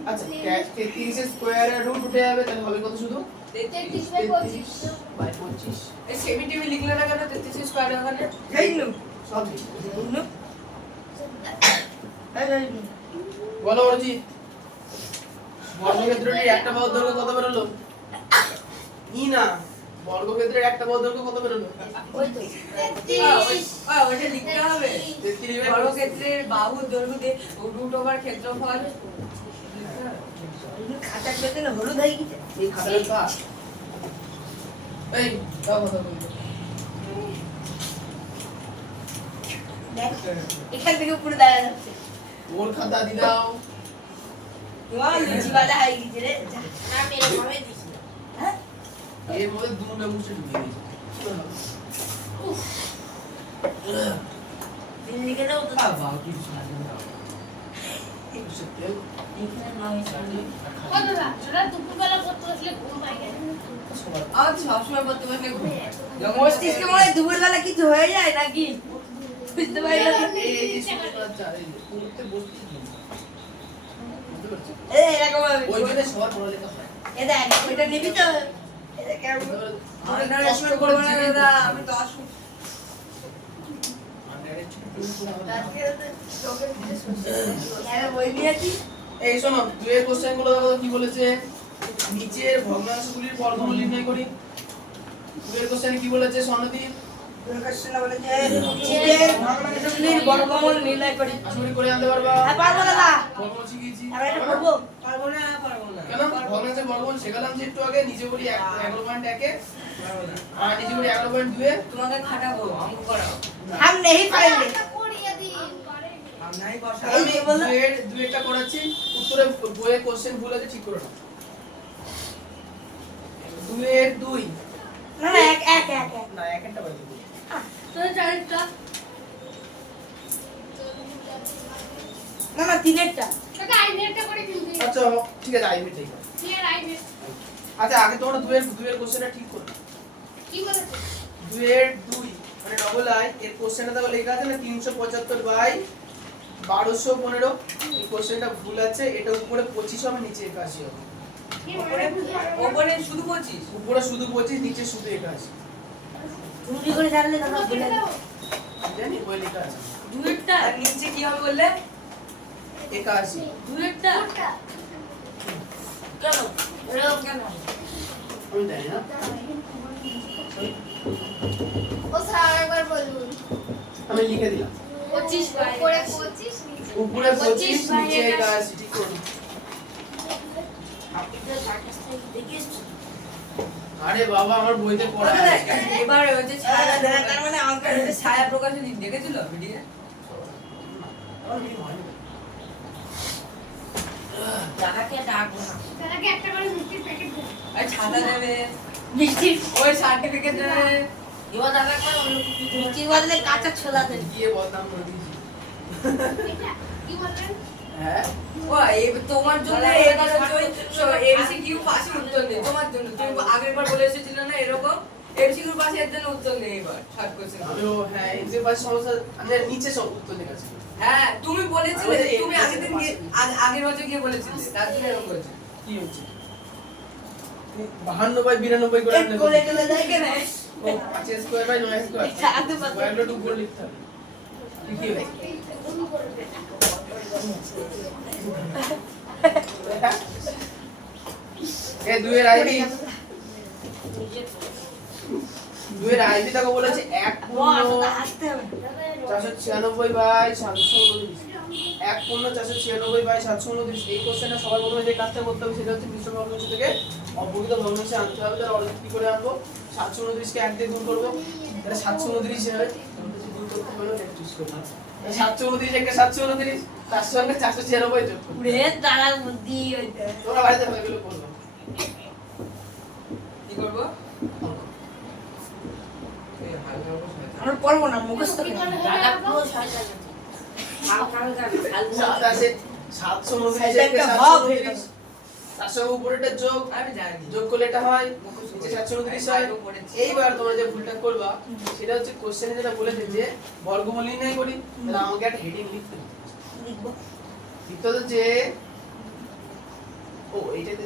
আচ্ছা 33 স্কয়ারের রুট উঠে যাবে, তাহলে হবে কত শুধু? 33/25। এই সেমি টিভি লিখলে না কেন 33 স্কয়ার ওখানে? এই নো। সব লিখে। নো। এই বলো অর্জি, বর্গক্ষেত্রটির একটা বাহুর দৈর্ঘ্য কত বেরোলো? ই না, বর্গক্ষেত্রের একটা বাহুর দৈর্ঘ্য কত বেরোলো? ওই তো। ওটা লিখতে হবে। 33/25। বর্গক্ষেত্রের বাহুর দৈর্ঘ্য দিয়ে রুট ওভার ক্ষেত্রফল। খাতা পেতে না হলুদ হয়ে গেছে। এই খাতার কাজ। এই দাও কথা বলবো। দেখ এখান থেকে পুরো দেখা যাচ্ছে। তোর খাতা দি দাও। ওয়াও লুচি বালা হয়ে গেছে রে। না মেরে ভাবে দিছি হ্যাঁ? এর মধ্যে দুটো মুছে ঢুকিয়ে দিয়েছে। দিন লিখে দাও তো। বাবা কি সাজে দাও। সত্যি এখানে নয় সামনে। কতটা? সেটা দুপুরবেলা পড়তে বসলে ঘুম পাই গেছে। সবার আজ সবসময় পড়তে বসলে ঘুম পায়। যখন মস্তিষ্কে মনে হয় দুপুরবেলা কিছু হয়ে যায় নাকি? বুঝতে পারি না। এই সুন্দর চাই পড়তে বসতে কি? বুঝতে পারছো? এই এরকম হবে। ওই জন্য সবার পড়ালেখা হয়। এ দেখ ওইটা নিবি তো? এটা কেমন? আন্ডারএস্টিমেট করবো না দাদা, আমি 10 হ্যাঁ বই নিয়েছি। এই শোনো, দুয়ের কোশ্চেন গুলো দেখো কি বলেছে। নিচের ভগ্নাংশগুলির বর্গমূল নির্ণয় করি। দুয়ের কোশ্চেনে কি বলেছে সন্নতি? কোশ্চেনটা বলেছে নিচের ভগ্নাংশগুলির বর্গমূল নির্ণয় করি। আসলে করে আনতে পারবা? হ্যাঁ পারবো দাদা। বর্গমূল শিখিয়েছি। আমি এটা করবো। পারবো না পারবো না কেন? ভগ্নাংশের বর্গমূল শেখালাম যে একটু আগে, নিচে করি 11.1 পারবো না আর নিচে করি 11.2 তোমাকে খাটাবো অঙ্ক করাও हम नहीं पाएंगे। করিয়ে দিন আমি নাই বসা আমি দুয়েরটা করাচ্ছি, উত্তরে বইয়ে কোশ্চেন ভুল আছে ঠিক করে নাও। 2 না না এক এক এক এক। না একটা বাকি। তোর চারটা না না তিনেরটা। তোকে আইনেরটা করে দিন তুই আচ্ছা ঠিক আছে, আইবি ঠিক আছে। তুই আর আইনের আচ্ছা আগে তোমরা দুয়ের কোশ্চেনটা ঠিক করো। কি বলেছে 2 মানে ডবল আই এর কোশ্চেনটা তাহলে লেখা আছে না 375/1215। এই কোশ্চেনটা ভুল আছে, এটা উপরে 25 হবে নিচে 81 হবে। কি ওপরে ওপরে শুধু বলছিস উপরে শুধু 25 নিচে শুধু 81। তুমি কি করে জানলে দাদা বলে দাও। জানি বই লেখা আছে দুইটা আর নিচে কি হবে বললে 81। দুইটা কেন এরকম কেন? আমি জানি না। ও স্যার একবার বলুন আমি লিখে দিলাম 25 উপরে 25 নিচে উপরে 25 নিচে 81 ঠিক করুন। আপনি তো সার্কাস থেকে দেখিয়েছো। আরে বাবা আমার বইতে পড়া আছে। এবার ওই যে ছায়া তার মানে অঙ্ক ছায়া প্রকাশে দেখেছিল ভিডিও দাদাকে ডাকবো না। তাকে একটা করে মিষ্টির প্যাকেট দে আর ছাতা দেবে মিষ্টি ওই সার্টিফিকেট দেবে এবার দাদা করে মিষ্টির বদলে কাঁচা ছোলা দেন। গিয়ে বদনাম করে দিয়েছি। এটা কি বললেন হ্যাঁ ও এই তোমার জন্য এবার এমসিকিউ পাশে উত্তর নেই তোমার জন্য তুমি আগের বার বলে এসেছিল না এরকম এমসিকিউ পাশে এর জন্য উত্তর নেই এবার 60 কোশ্চেন আমিও হ্যাঁ এক্সাম পাস সমস্যা মানে নিচে সব উত্তর লেখা ছিল। হ্যাঁ তুমি বলেছিলে আমি বলছি, তুমি আগের দিন গিয়ে আগের বছর গিয়ে বলেছিলে তার জন্য এরকম বলেছে কি হচ্ছে 52/92 করে আনলে কোলে কোলে দেখে না। ও 5 স্কয়ার বাই 9 স্কয়ার আগে বলো। স্কয়ারটা টু করে লিখতে হবে। কি হয়েছে এ দুয়ের আইবি তাকে বলেছে 1/496/729 এই কোশ্চেনটা সবার প্রথমে যে কাজটা করতে হবে সেটা হচ্ছে মিশ্র ভগ্নাংশ থেকে অপূর্ণিত ভগ্নাংশে আনতে হবে। তার অর্ধেক কি করে আনবো 729 কে 1 দিয়ে গুণ করবো তাহলে 729 হয়। 729 একটা 729 তার সঙ্গে 496 যোগ করবো। রে দাদার বুদ্ধি ওইটা। তোমরা বাড়িতে এগুলো করবে কি করব এই হালকা আমরা পড়বো না মুখস্থ করি। দাদা পুরো শয়তান আছে। হালকা হালকা হালকা। 729 কে 729 তার সঙ্গে উপরেটা যোগ আমি জানি যোগ করলে এটা হয় নিচে 729 হয়। এইবার তোমরা যে ভুলটা করবা সেটা হচ্ছে কোশ্চেনে যেটা বলেছে যে বর্গমূল নির্ণয় করি, তাহলে আমাকে একটা হেডিং লিখতে হবে। লিখবো। লিখতে হবে যে ও এইটাতে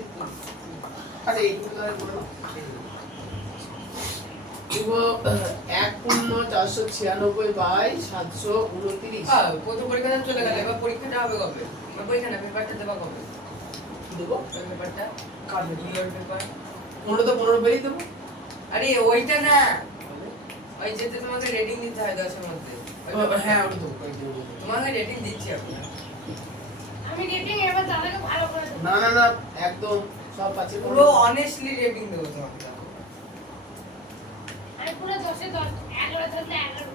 আচ্ছা এইটুকু তাহলে বলে নাও। লিখবো 1/496/729 হ্যাঁ কত পরীক্ষাটা চলে গেল এবার পরীক্ষাটা হবে কবে পরীক্ষা না পেপারটা দেবা কবে দেবো পেপারটা কার ইওর পেপার 15 পেজই দেবো। আরে ওইটা না ওই যেতে তোমাকে রেটিং দিতে হয় 10 এর মধ্যে হ্যাঁ ওটা দেবো কয়েকদিন মধ্যে। তোমাকে রেটিং দিচ্ছি আমি আমি রেটিং এবার দাদাকে ভালো করে দেব না না না একদম সব আছে পুরো অনেস্টলি রেটিং দেবো তোমাকে আমি পুরো 10 এ 10 11 ধরলে 11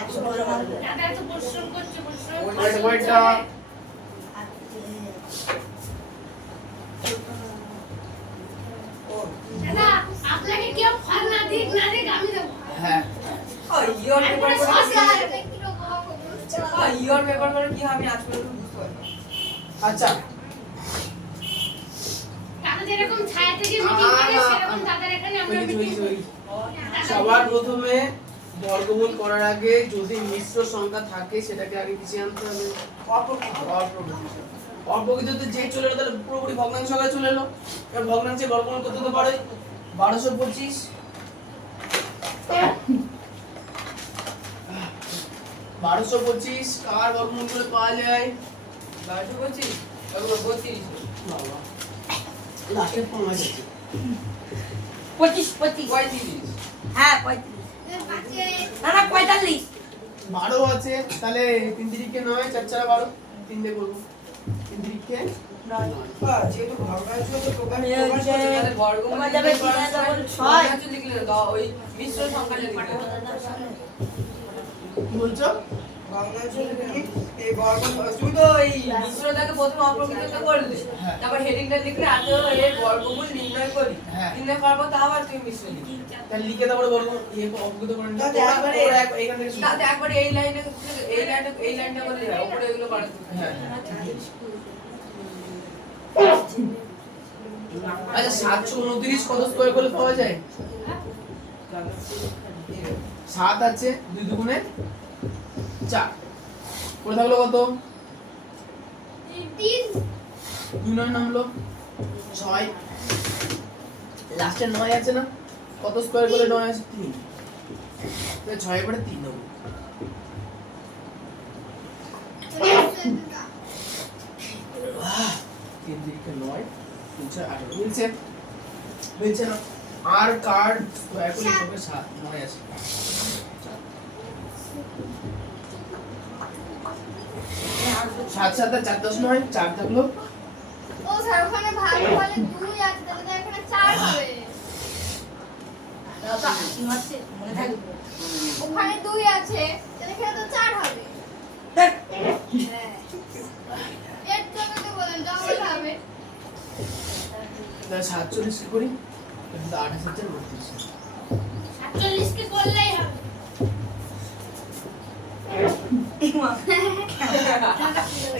একশো বড় মারবে। দাদা এত পরিশ্রম করছে পরিশ্রম ওইটা দাদা আপনাকে কেউ ফল না দিক আমি দেবো হ্যাঁ ও ইওর পেপার করে ইওর পেপার করে কি হবে আজ পর্যন্ত বুঝতে পারি না আচ্ছা দাদা যেরকম ছায়া থেকে মিটিং করে সেরকম দাদার এখানে আমরা মিটিং করি সবার প্রথমে বর্গমূল করার আগে যদি মিশ্র সংখ্যা থাকে সেটাকে আগে কিছু আনতে হবে অপ্রকৃততে যে চলে এলো তাহলে পুরোপুরি ভগ্নাংশ আকারে চলে এলো। এবার ভগ্নাংশে বর্গমূল করতে তো পারে 1225 কার বর্গমূল করে পাওয়া যায় 1225 তারপর 32 বাবা লাস্টে 5 আছে 25 25 35 হ্যাঁ 35 না না 45 12 আছে তাহলে 3 তিরিকে 9 4 4 12 3 দিয়ে করব 3 তিরিকে যেহেতু ভাগায় ছিল তো প্রকাশ এই প্রকাশ যে, করছে তাহলে বর্গমূল তোমার লিখলে যাবে পড়া তিন যায়, ছয়। বর্গমূল লিখলে দাও ওই মিশ্র সংখ্যা লিখলে কি বলছো এই বর্গমূল তুমি তো এই মিশ্রটাকে প্রথমে অপ্রকৃত করলে হ্যাঁ। তারপর হেডিংটা লিখলে আগে এর বর্গমূল নির্ণয় করি হ্যাঁ। নির্ণয় করার পর তা আবার তুমি মিশ্র লিখি তাহলে লিখে তারপরে বলবো অবগত করে নিতে তাতে একবারে এইখান থেকে শুরু তাতে একবারে এই লাইনটা করলে হয় উপরে এগুলো করা হ্যাঁ আচ্ছা 729 কত স্কয়ার করলে পাওয়া যায় 7 আছে 2 দুগুণে 4 পড়ে থাকলো কত 3 2 9 নামলো 6 লাস্টে 9 আছে না কত স্কয়ার করলে 9 আছে 3 তাহলে 6 এর পরে 3 নেব বাহ 3 দিকে 9 3 6 8 মিলছে মিলছে না আর কার্ড স্কয়ার করলে হবে 7 9 আছে 7 7 4 10 9 4 থাকলো ও স্যার ওখানে ভাগ হলে 2 আছে তাহলে তো এখানে 4 হবে দাদা কি হচ্ছে মনে থাকবে ওখানে 2 আছে তাহলে এখানে তো 4 হবে দেখ এর জন্য তো বলেন ডবল হবে তাহলে 47 কি করি কিন্তু 8 আছে 32 48 কে করলেই হবে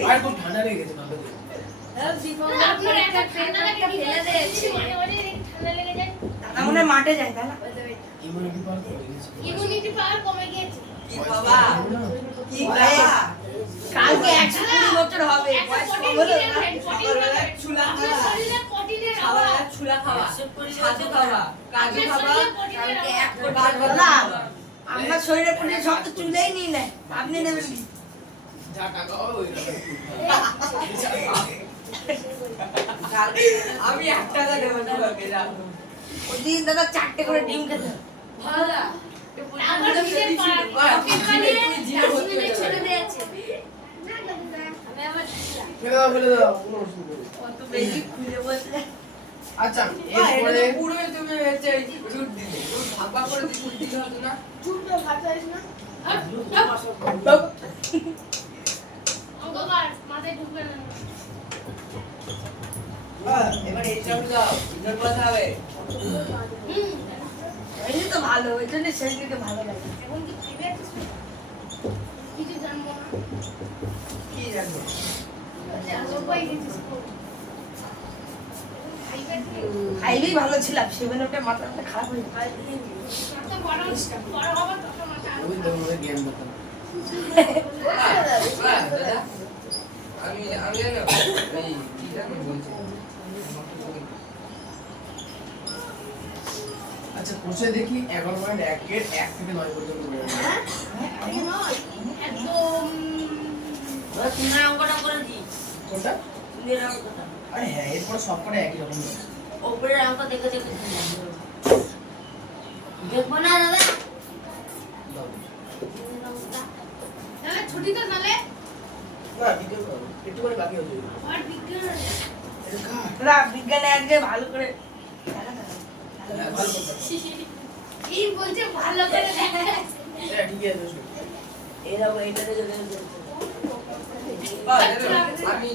আর খুব ঠান্ডা লেগে গেছে বাবা আপনার একটা ঠান্ডা লাগে ফেলে দিয়েছি মানে ঠান্ডা লেগে যায় দাদা মনে হয় মাঠে যায় তাই না ইমিউনিটি পাওয়ার কমে গেছে ইমিউনিটি পাওয়ার কমে গিয়েছে কি বাবা কি বাবা কালকে 120 বছর হবে বয়স কম হলো না সকালবেলা চুলা আপনার খাওয়া শরীরে প্রোটিনের অভাব সকালবেলা চুলা খাওয়া ছাতু খাওয়া কাজু খাওয়া কালকে এক কাজ দাদা আপনার শরীরে পড়ে সব তো চুলেই নিয়ে নেয় আপনি নেবেন কি যা টাকা হবে ওই আমি 1 টাকা দেব তোমাকে যাও প্রতিদিন দাদা 4টে করে ডিম খেতে হবে। ভালো আমার নিজের পকেট বানিয়ে ডাস্টবিনে ছেড়ে দিয়েছে আমি আবার ফেলে দাও কোনো অসুবিধা নেই কত বেশি খুলে বসলে আচ্ছা এটা এরপরে তো পুরো তুমি হচ্ছে রুট দিলে রুট ভাগ করে দিলে রুট দিলে হতো না চুলটা ভাজাইস না অন্ধকার মাথায় ঢুকবে না এবার এইটা দাও এটা কথা হবে হুম এই তো ভালো ওই জন্য সেই দিকে ভালো লাগে এখন কি খাইবে কিছু জানবো না কি জানো সবাই গেছিস খাইবে খাইলেই ভালো ছিলাম সেভেন ওটা মাথাটা খারাপ হয়ে যায় তো বড় বড় হবার তত মাথা ওই দেখো গেম দেখো দাদা আমি জানো এই কি জানো বলছি আচ্ছা কোষে দেখি 11.1 এর 1 থেকে 9 পর্যন্ত বের হবে একদম ওরা তোমরা অঙ্কটা করে দিই কোনটা তুমি অঙ্কটা আরে হ্যাঁ এরপর সবকটা একই রকম হবে। ওপরের অঙ্ক দেখে দেখে দেখবো না দাদা দাও। তাহলে ছুটি তো তাহলে না বিকেল করো একটু করে বাকি হয়ে যাবে আর বিজ্ঞান এটা কার না বিজ্ঞানে আজকে ভালো করে হ্যাঁ, ভালো কথা কি বলছে ভালো করে দেখা এটা ঠিক আছে শোনো। এরকম এইটা দেখে আমি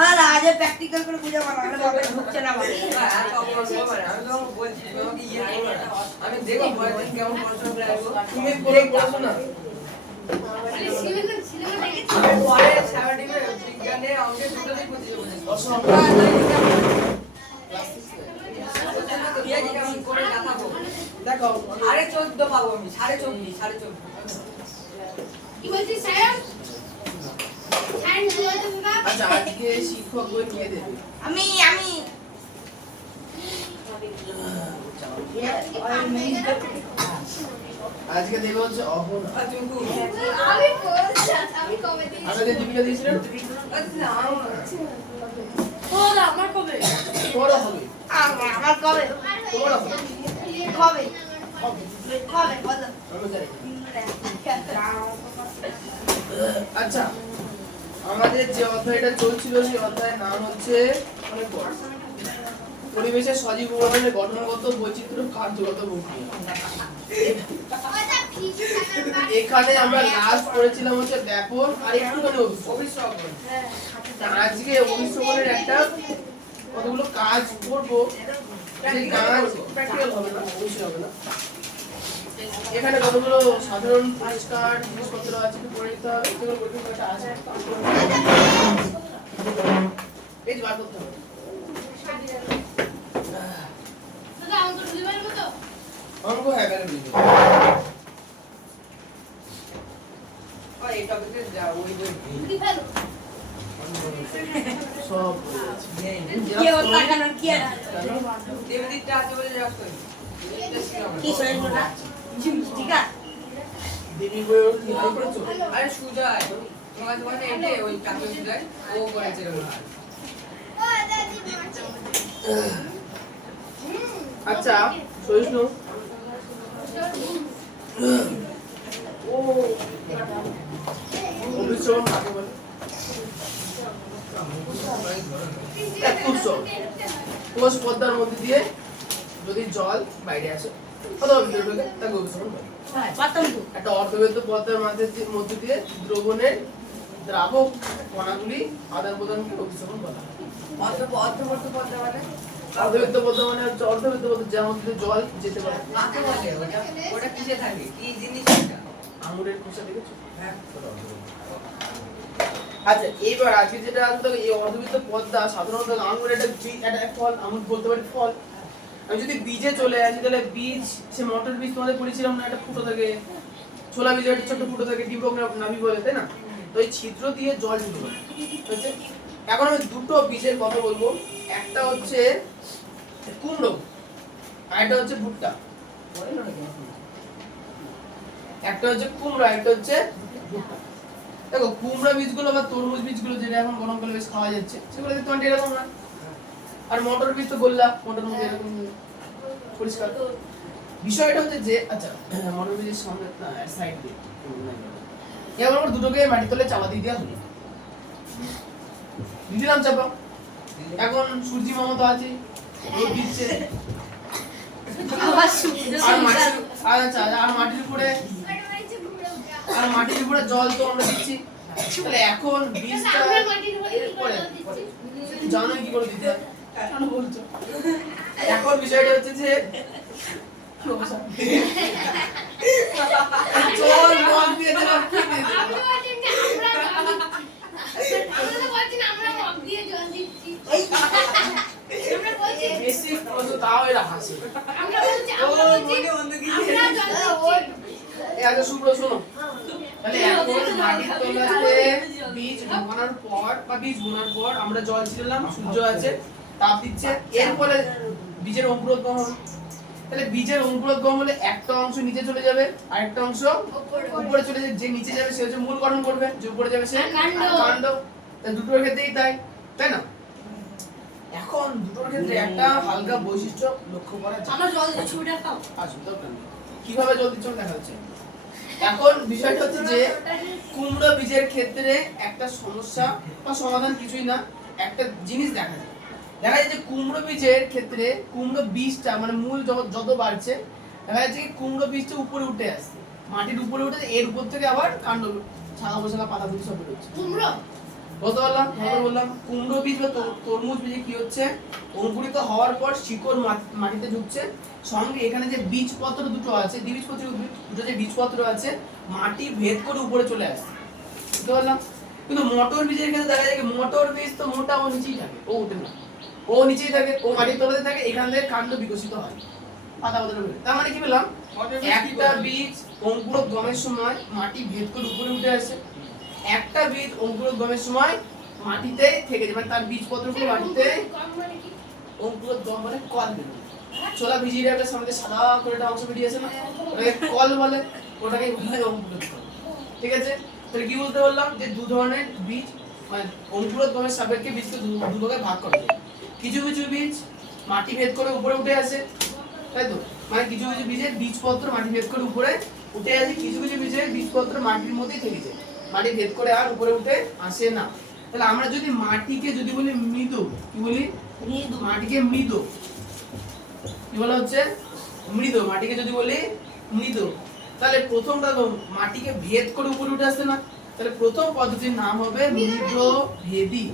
আর আজ প্র্যাকটিক্যাল করে বুঝা পারো না বাবা ঢুকছে না মানে আমি দেখো কেমন পড়াশোনা করে আসবো তুমি পড়ে পড়ছো না সিনেমা দেখেছি আমি পরে সারাদিনে বিজ্ঞানে অঙ্কের দুটোতেই বুঝিয়ে বলেছি অসম করে দেখাবো দেখো 14.5 পাবো আমি 14.5 কি বলছিস স্যার সায়েন্স বলতে না আচ্ছা আজকে শিক্ষক বই কে দেবে আমি আজকে দেবে হচ্ছে অহনা আমি বলছি আমি কবে দিয়েছি মাথা দিয়ে জীবিকা দিয়েছিলেন ওরা আমার কবে তোমারও হবে আমার কবে তোমারও হবে কবে হবে কবে বলো আমি জানি না। আচ্ছা আমাদের যে অধ্যায়টা চলছিল সেই অধ্যায়ের নাম হচ্ছে পরিবেশের সজীব উপাদানের গঠনগত বৈচিত্র্য কার্যগত প্রক্রিয়া। এখানে আমরা লাস্ট পড়েছিলাম হচ্ছে ব্যাপক আর একটুখানি অভিশ্রবণ। আজকে অভিশ্রবণের একটা কতগুলো কাজ করবো, সেই কাজ প্র্যাকটিক্যাল হবে না, অবশ্যই হবে না। এখানে কতগুলো সাধারণ পরিষ্কার জিনিসপত্র আছে, একটু পড়ে নিতে হবে, যেগুলো পরীক্ষায় একটা আসে এই যে বার করতে হবে। দাদা অঙ্ক বুঝতে পারবো তো? অঙ্ক হ্যাঁ বেড়ে বুঝবে এই টপিকে যা ওই বুঝতে পারো? সব কি ওর টাকানোর কি আর দেবদিকটা আছে বলে রাখ করি কি শরীর না ঠিক আছে দেবী বইয়ের কি হাই করেছো? আরে সুজয় তোমার এটে ওই কাছে সুজয় ও করেছে এরকম আচ্ছা সহিষ্ণু ও অভিশ্রবণ কাকে বলে? খুব সহজ। কোষ পদ্মার মধ্যে দিয়ে যদি জল বাইরে আসে অথবা ভিতরে ঢোকে তাকে অভিশ্রবণ বলে। পাতম তো একটা অর্ধবেদ্য পদ্মার মধ্যে দিয়ে দ্রবণের দ্রাবক কণাগুলি আদান প্রদানকে অভিশ্রবণ বলা হয়। অর্থবর্ত পদ্মা মানে অর্ধবেদ্য পদ্মা মানে হচ্ছে অর্ধবেদ্য পদ্মা যার মধ্যে জল যেতে পারে। কাকে বলে ওটা ওটা কিসে থাকে কি জিনিস ওটা আঙুরের খোসা দেখেছো? হ্যাঁ আচ্ছা এইবার আজকে যেটা আসলে এই অর্ধবৃত্ত পদ্মা সাধারণত আঙুরের একটা ফল, আঙুর বলতে পারি ফল। আমি যদি বীজে চলে আসি তাহলে বীজ, সে মটর বীজ তোমাদের পড়েছিলাম না, একটা ফুটো থাকে, ছোলা বীজের একটা ছোট ফুটো থাকে, ডিম্বক নাভি বলে, তাই না? তো এই ছিদ্র দিয়ে জল ঢুকে পড়ে হচ্ছে। এখন আমি দুটো বীজের কথা বলবো, একটা হচ্ছে কুমড়ো আর একটা হচ্ছে ভুট্টা। একটা হচ্ছে কুমড়ো, একটা হচ্ছে ভুট্টা। দেখো কুমড়া বীজগুলো বা তরমুজ বীজগুলো যেটা এখন গরমকালে বেশ খাওয়া যাচ্ছে সেগুলো দেখতে অনেক এরকম না। আর মটর বীজ তো বললাম, মটর বীজ এরকম পরিষ্কার। বিষয়টা হচ্ছে যে আচ্ছা মটর বীজের সামনে না সাইড দিয়ে এবার আমরা দুটোকে মাটির তলে চাপা দিয়ে দেওয়া হলো, দিয়ে দিলাম চাপা। এখন সূর্যি মামা তো আছে, রোদ দিচ্ছে, আর মাটির উপরে জল তো আমরা দিচ্ছি। তাহলে এখন বীজটা জানো কি করে দিতে হয়? কেন বলছো? এখন বিষয়টা হচ্ছে যে জল মগ দিয়ে দিলাম, কি দিয়ে দিলাম? বেশি কত তাও এরা হাসে। আচ্ছা শুভ্র শোনো, তাহলে এখন মাটির তলাতে বীজ ঢোকানোর পর বা বীজ বোনার পর আমরা জল ছিলাম, সূর্য আছে, তাপ দিচ্ছে, এরপরে বীজের অঙ্কুরোদ্গম হবে। তাহলে বীজের অঙ্কুরোদ্গম হলে একটা অংশ নিচে চলে যাবে আর একটা অংশ উপরে চলে যাবে। যে নিচে যাবে সে হচ্ছে মূল গঠন করবে, যে উপরে যাবে সে কাণ্ড। তাই দুটোর ক্ষেত্রেই তাই না? এখন দুটোর ক্ষেত্রে একটা হালকা বৈশিষ্ট্য লক্ষ্য করা যায়। আমরা জল দিয়ে ছবিটা খাও। আসুন দরকার নেই। কিভাবে জল দিচ্ছ দেখা যাচ্ছে। এখন বিষয়টা হচ্ছে যে কুমড়ো বীজের ক্ষেত্রে একটা সমস্যা বা সমাধান কিছুই না, একটা জিনিস দেখা যায় যে কুমড়ো বীজের ক্ষেত্রে কুমড়ো বীজটা মানে মূল যত বাড়ছে দেখা যাচ্ছে কি কুমড়ো বীজটা উপরে উঠে আসছে, মাটির উপরে উঠে এর উপর থেকে আবার কাণ্ড, শাখা পোশাখা, পাতা পুঁতি সব বেরোচ্ছে। কুমড়ো বললাম কুমড়ো বীজ বা তরমুজ বীজে কি হচ্ছে, অঙ্কুরিত হওয়ার পর শিকড় মাটিতে ঢুকছে, সঙ্গে এখানে যে বীজপত্র দুটো আছে, দ্বিবীজপত্রী উদ্ভিদ দুটো যে বীজপত্র আছে মাটি ভেদ করে উপরে চলে আসছে, বুঝতে পারলাম? কিন্তু মটর বীজের ক্ষেত্রে দেখা যায় মটর বীজ তো মোটা ও নিচেই থাকে, ও ওঠে না, ও নিচেই থাকে, ও মাটির তলাতে থাকে, এখান থেকে কাণ্ড বিকশিত হয়, পাতা পাতা বেরোয়। তার মানে কি বললাম, একটা বীজ অঙ্কুরোদ্গমের সময় মাটি ভেদ করে উপরে উঠে আসে, একটা বীজ অঙ্কুরোদ্গমের সময় মাটিতে থেকে যায়, মানে তার বীজপত্রগুলো মাটিতে অঙ্কুরোদ্গম মানে কল বেরোয়। ছোলা ভিজিয়ে রাখলে সামনে সাদা করে একটা অংশ বেরিয়ে আসে না, ওটাকে কল বলে, ওটাকে বলে অঙ্কুরোদ্গম। ঠিক আছে? তাহলে কি বলতে বললাম যে দু ধরনের বীজ মানে অঙ্কুরোদ্গমের সাপেক্ষে বীজকে দু ভাগে ভাগ করা যায়। কিছু কিছু বীজ মাটি ভেদ করে উপরে উঠে আসে, তাই তো? মানে কিছু কিছু বীজের বীজপত্র মাটি ভেদ করে উপরে উঠে আসে, কিছু কিছু বীজের বীজপত্র মাটির মধ্যেই থেকে যায়, মাটি ভেদ করে আর উপরে উঠে আসে না। তাহলে আমরা যদি মাটিকে যদি বলি মৃদু, কি বলি? মৃদু। মাটিকে মৃদু কি বলা হচ্ছে? মৃদু। মাটিকে যদি বলি মৃদু, তাহলে প্রথমটা তো মাটিকে ভেদ করে উপরে উঠে আসছে না, তাহলে প্রথম পদ্ধতির নাম হবে মৃদভেদী।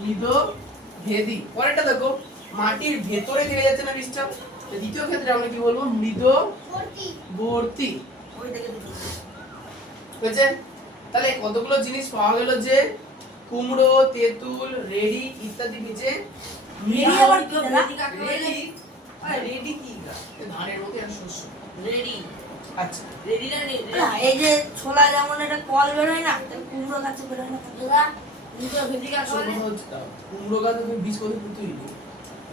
মৃদভেদী। পরেরটা দেখো, মাটির ভেতরে থেকে যাচ্ছে না বীজটা, দ্বিতীয় ক্ষেত্রে আমরা কি বলবো? মৃদবর্তী। হয়েছে? তাহলে কতগুলো জিনিস পাওয়া গেল যে কুমড়ো, তেঁতুল, রেডি ইত্যাদি বীজে রেডি আবার কি দাদা? রেডি কি গা? ধানের মতো আর শস্য। রেডি। আচ্ছা, রেডি না রেডি? এই যে ছোলা যেমন একটা কল বের হয় না, তেমন কুমড়ো গাছে বের হয় না দাদা। কুমড়ো ভেদি গাছ আসল কথা হচ্ছে তাও। কুমড়ো গাছে তুমি বীজ কোথায় পুঁতে দিবি?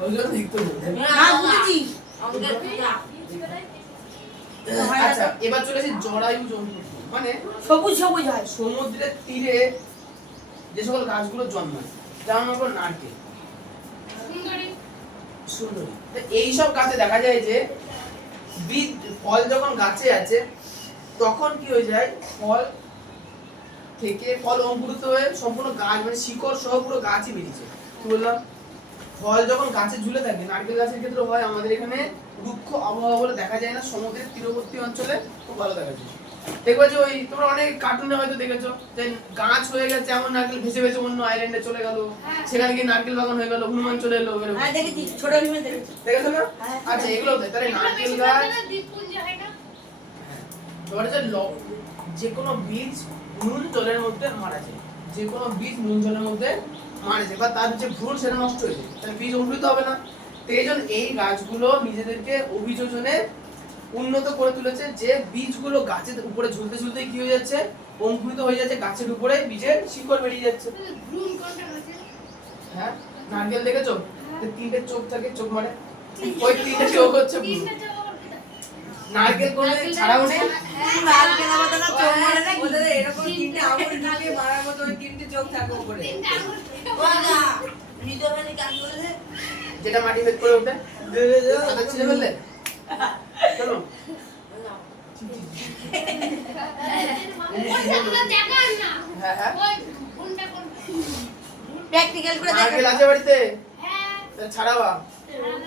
ওই জন্য দেখতে হবে। না বুঝেছি। আমাদের আচ্ছা, এবার চলে আসি জরায়ু জন্তু। মানে সবুজ সবুজ হয়। সমুদ্রের তীরে যে সকল গাছগুলো জন্মায়, যেমন হলো নারকেল, সুন্দরী, এইসব গাছে দেখা যায় যে বীজ ফল যখন গাছে আছে তখন কি হয়ে যায়, ফল থেকে ফল অঙ্কুরিত হয়ে সম্পূর্ণ গাছ মানে শিকড় সহ পুরো গাছই বেরিয়েছে। কি বললাম? ফল যখন গাছে ঝুলে থাকে, নারকেল গাছের ক্ষেত্রে হয়, আমাদের এখানে রুক্ষ আবহাওয়া বলে দেখা যায় না, সমুদ্রের তীরবর্তী অঞ্চলে খুব ভালো দেখা যায়। দেখবে যে ওই তোমরা অনেক কার্টুনে হয়তো দেখেছো যে গাছ হয়ে গেছে এমন নারকেল ভেসে ভেসে অন্য আইল্যান্ডে চলে গেল, সেখানে গিয়ে নারকেল বাগান হয়ে গেল, হনুমান চলে এলো, হ্যাঁ দেখেছি, ছোট ভীমে দেখেছি। দেখেছো না? আচ্ছা, এগুলো তাহলে নারকেল গাছ এবার হচ্ছে যে কোনো বীজ নুন জলের মধ্যে মারা যায়, যে কোনো বীজ নুন জলের মধ্যে মারা যায় বা তার যে ভ্রূণ সেটা নষ্ট হয়ে যায়, তাহলে বীজ অঙ্কুরিত হবে না। তো এই জন্য এই গাছগুলো নিজেদেরকে অভিযোজনে উন্নত করে তুলেছে, যে বীজগুলো গাছের উপরে ঝুলতে ঝুলতে কি হয়ে যাচ্ছে, অঙ্কুরিত হয়ে যাচ্ছে, গাছের উপরে বীজের শিকড় বেরিয়ে যাচ্ছে। হ্যাঁ, নারকেল দেখেছো? তিনটে চোখ থাকে, চোখ মানে ওই তিনটে চোখ হচ্ছে ভ্রূণ। নারকেল কোন ছাড়াও নেই, নারকেল আবার না চোখ মারে নাকি? ওদের এরকম তিনটে আঙুল ঢুকে মারার মতো ওই তিনটে চোখ থাকে উপরে। ওয়াগা মৃদভেদি কাজ বলেছে। যেটা মাটি ভেদ করে ওঠে কথা ছিল বললে চলো হ্যাঁ হ্যাঁ প্র্যাকটিক্যাল করে নারকেল দেখা। আছে বাড়িতে? তাহলে ছাড়াবা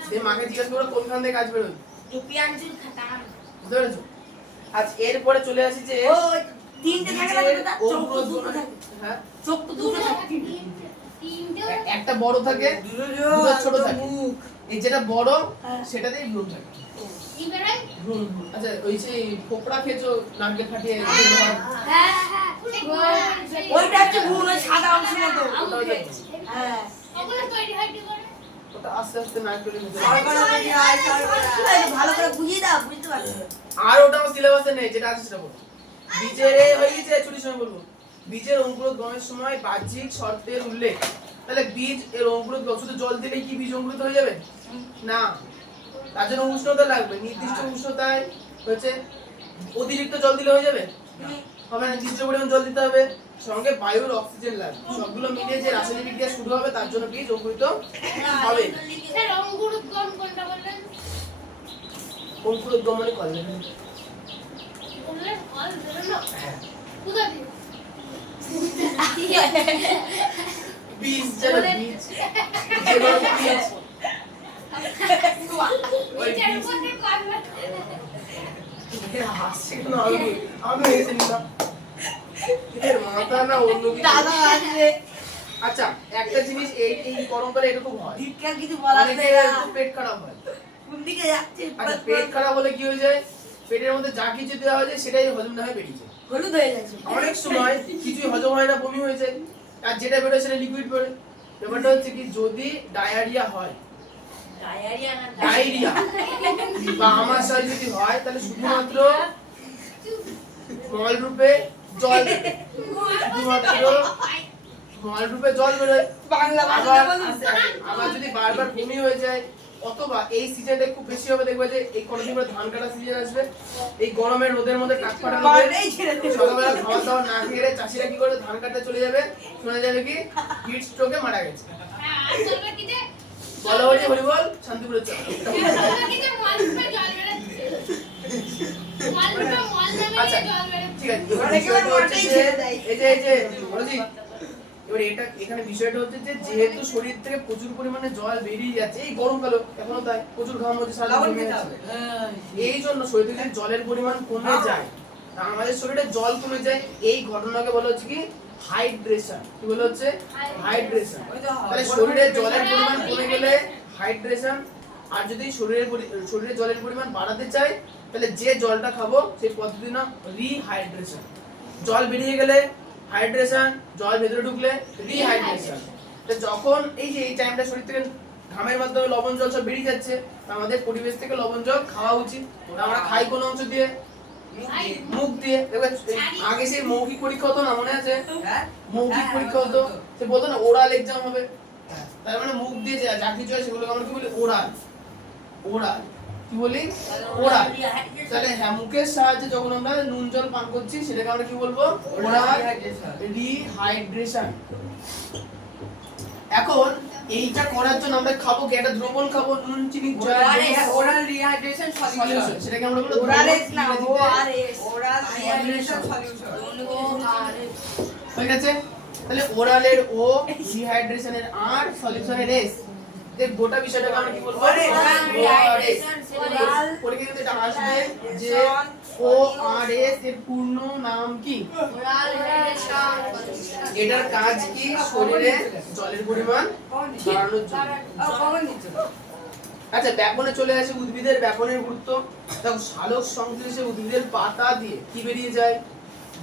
সেই মাকে জিজ্ঞেস করো কোনখান থেকে কাজ বেরোয়, টুপি আনছিল খাতা। বুঝতে পেরেছো? আচ্ছা, এরপরে চলে আসি যে ও তিনটে থাকে না দাদা, চোখ তো দুটো থাকে। হ্যাঁ, চোখ তো দুটো থাকে। একটা বড় থাকে, দুটো ছোট থাকে। এই যেটা বড় সেটাতেই ভ্রূণ থাকে। ভ্রূণ। আচ্ছা, ওই যে ফোকড়া খেয়েছো নারকেল ফাটিয়ে? ওইটা হচ্ছে ভ্রূণ, ওই সাদা অংশ মতো। হ্যাঁ ওটা আস্তে আস্তে নারকেলের ভিতরে। ভালো করে বুঝিয়ে দাও, বুঝতে পারছো? আর ওটা আমার সিলেবাসে নেই, যেটা আছে সেটা বলো। বীজের হয়ে গেছে, ছুটির সময় বলবো। বীজের অঙ্কুরোদ্গমের সময় বাহ্যিক শর্তের উল্লেখ। তাহলে বীজ এর অঙ্কুরোদ্গম শুধু জল দিলে কি বীজ অঙ্কুরিত হয়ে যাবে? না, তার জন্য উষ্ণতা লাগবে। নির্দিষ্ট উষ্ণতায় হচ্ছে অতিরিক্ত জল দিলে হয়ে যাবে? হবে না, নির্দিষ্ট পরিমাণ জল দিতে হবে, সঙ্গে বায়ুর অক্সিজেন লাগবে। সবগুলো মিলিয়ে যে রাসায়নিক বিক্রিয়া শুরু হবে তার জন্য বীজ অঙ্কুরিত হবে। অঙ্কুরোদ্গম মানে কল বেরোনো। বীজ যেন বীজ যেগুলো বীজ ওই বীজ হাসছে কেন? আমি হেসে নিলাম, এর মাথা না অন্য কিছু। দাদা আসবে। আচ্ছা, একটা জিনিস এই এই গরমকালে এরকম হয়, ধিক্কার কিছু বলার নেই। অনেকের একটু পেট খারাপ হয়। কোন দিকে যাচ্ছে? আচ্ছা, পেট খারাপ হলে কি হয়ে যায়, পেটের মধ্যে যা কিছু দেওয়া হয় সেটাই হজম না হয়ে বেরিয়ে যায়। হলুদ হয়ে যাচ্ছে। অনেক সময় কিছুই হজম হয় না, বমি হয়ে যায়, আর যেটা বেরোয় সেটা লিকুইড বেরোয়। ব্যাপারটা হচ্ছে কি, যদি ডায়রিয়া হয়, ডায়রিয়া বা আমাশয় যদি হয়, তাহলে শুধুমাত্র মল রূপে জল বেরোয়। শুধুমাত্র মল রূপে জল বেরোয়। বাংলা আবার যদি বারবার বমি হয়ে যায় অথবা এই সিজনে খুব বেশি হবে, দেখবে যে এই কতদিন পরে ধান কাটা সিজন আসবে, এই গরমের রোদের মধ্যে টাক ফাটার মধ্যে সকালবেলা খাওয়া দাওয়া না খেয়ে চাষিরা কি করে ধান কাটতে চলে যাবে, শোনা যাবে কি হিট স্ট্রোকে মারা গেছে। বলো হরি হরি বল, শান্তিপুরের চল। আচ্ছা ঠিক আছে, এই যে বলছি এবার এটা এখানে বিষয়টা হচ্ছে যে যেহেতু শরীর থেকে প্রচুর পরিমাণে জল বেরিয়ে যাচ্ছে এই গরমকালে, এখনো তাই প্রচুর ঘাম হচ্ছে সারাদিন, এই জন্য শরীর থেকে জলের পরিমাণ কমে যায়, আমাদের শরীরে জল কমে যায়, এই ঘটনাকে বলা হচ্ছে কি হাইড্রেশন। কি বলা হচ্ছে? হাইড্রেশন। তাহলে শরীরে জলের পরিমাণ কমে গেলে হাইড্রেশন, আর যদি শরীরে জলের পরিমাণ বাড়াতে চাই তাহলে যে জলটা খাবো সেই পদ্ধতি নাম রিহাইড্রেশন। জল বেরিয়ে গেলে হাইড্রেশন, জল ভেতরে ঢুকলে রিহাইড্রেশন। তো যখন এই যে এই টাইমটা শরীর থেকে ঘামের মাধ্যমে লবণ জল সব বেরিয়ে যাচ্ছে, আমাদের পরিবেশ থেকে লবণ জল খাওয়া উচিত। আমরা খাই কোন অংশ দিয়ে? মুখ দিয়ে। আগে সেই মৌখিক পরীক্ষা হতো না, মনে আছে? মৌখিক পরীক্ষা হতো, সে বলতো না ওরাল এক্সাম হবে, তার মানে মুখ দিয়ে যা কিছু হয় সেগুলোকে আমরা কি বলি? ওরাল। ওরাল কি বলি? ওরাল। তাহলে হ্যাঁ, মুখের সাহায্যে যখন আমরা নুন জল পান করছি সেটাকে আমরা কি বলবো? Oral rehydration. এখন এইটা করার জন্য আমরা খাবো কি? একটা দ্রবণ খাবো, নুন চিনি ওরাল রিহাইড্রেশন সলিউশন, সেটাকে আমরা বলবো ওরালএস না ওআরএস, ওরাল রিহাইড্রেশন সলিউশন। ঠিক আছে, তাহলে ওরালের ও, রিহাইড্রেশনের আর, সলিউশনের এস, এই গোটা বিষয়টাকে আমরা কি বলবো? পরীক্ষা কিন্তু এটা আসবে যে ওআরএস এর পূর্ণ নাম কি? এটার কাজ কি? শরীরে জলের পরিমাণ বাড়ানোর জন্য। আচ্ছা, ব্যাপনে চলে আসে উদ্ভিদের ব্যাপনের গুরুত্ব। দেখো, সালোক সংশ্লেষে উদ্ভিদের পাতা দিয়ে কি বেরিয়ে যায়?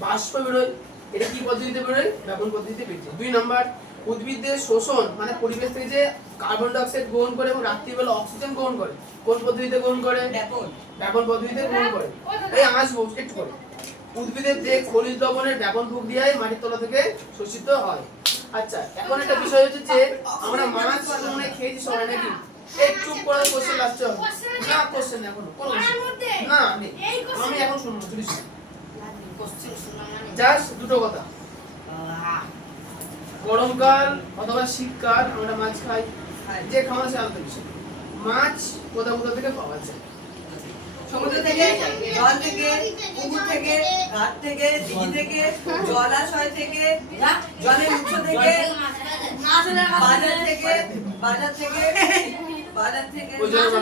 বাষ্প বেরোয়। এটা কি পদ্ধতিতে বেরোয়? ব্যাপন পদ্ধতিতে বেরিয়ে। 2 নম্বর, উদ্ভিদের শোষণ মানে পরিবেশ থেকে যে কার্বন ডাই অক্সাইড গ্রহণ করে এবং রাত্রিবেলা অক্সিজেন গ্রহণ করে, কোন পদ্ধতিতে গ্রহণ করে? ব্যাপন পদ্ধতিতে গ্রহণ করে। এই আসবো একটু করে। উদ্ভিদের যে খনিজ লবণের ব্যাপন প্রক্রিয়ায় মাটির তলা থেকে শোষিত হয়। আচ্ছা, এখন একটা বিষয় হচ্ছে যে আমরা মাছ মনে খেয়েছি সবাই নাকি? এই চুপ করে কোশ্চেন আসছে না, কোশ্চেন এখনো কোনো না নেই, আমি এখন শুনবো। জাস্ট দুটো কথা, গরমকাল অথবা শীতকাল আমরা মাছ খাই, যে খাওয়া সে আলাদা বিষয়। মাছ কোথা কোথা থেকে পাওয়া যায়? সমুদ্র থেকে, জল থেকে, পুকুর থেকে, ঘাট থেকে, দিঘি থেকে, জলাশয় থেকে, জলের উৎস থেকে, বাজার থেকে, বাজার থেকে, বাজার থেকে, ওই জন্য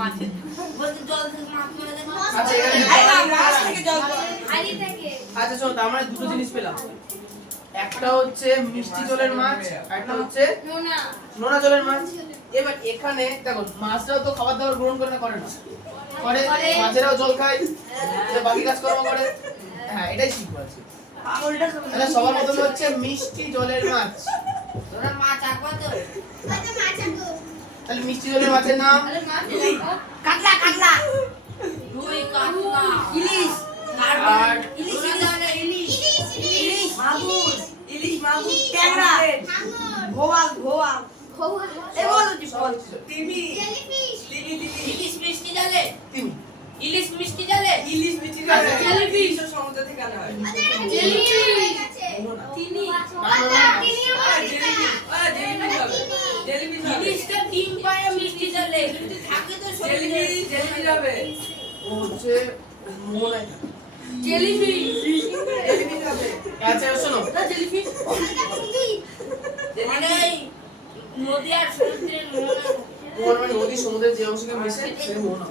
মাছ নেই? আচ্ছা, মাছ থেকে জল আচ্ছা শোনো, আমরা দুটো জিনিস পেলাম, একটা হচ্ছে মিষ্টি জলের মাছ, একটা হচ্ছে নোনা জলের মাছ। এবার এখানে দেখো, মাছরাও তো খাবার দাবার গ্রহণ করে না? করে না? করে। মাছেরাও জল খায়, বাকি কাজকর্ম করে। হ্যাঁ, এটাই শিখবো আছে। তাহলে সবার প্রথমে হচ্ছে মিষ্টি জলের মাছ। তাহলে মিষ্টি জলের মাছের নাম? কাতলা, কাতলা, ইলিশ, আর ইলিশ, মাগুর, ইলিশ, মাগুর, ট্যাংরা, ভোয়াল, ভোয়াল, এই বলো কি বল? তিমি, ইলিশ মিষ্টি জলে, তিমি। ইলিশ মিষ্টি জলে, ইলিশ মিষ্টি জলে, জেলিফিশ, সমুদ্র থেকে আনা হয়। ইলিশটা ডিম পাড়া মিষ্টি জলে, কিন্তু থাকে তো শরীরে। জেলিফিশ হবে। ও হচ্ছে মোহনায় থাকে। জেলিফিশ, জেলিফিশ হবে। আচ্ছা শোনো, জেলিফিশ মানে নদী আর সমুদ্রের মোহনা। মোহনা মানে নদী সমুদ্রের যে অংশকে মিশে সেই মোহনা।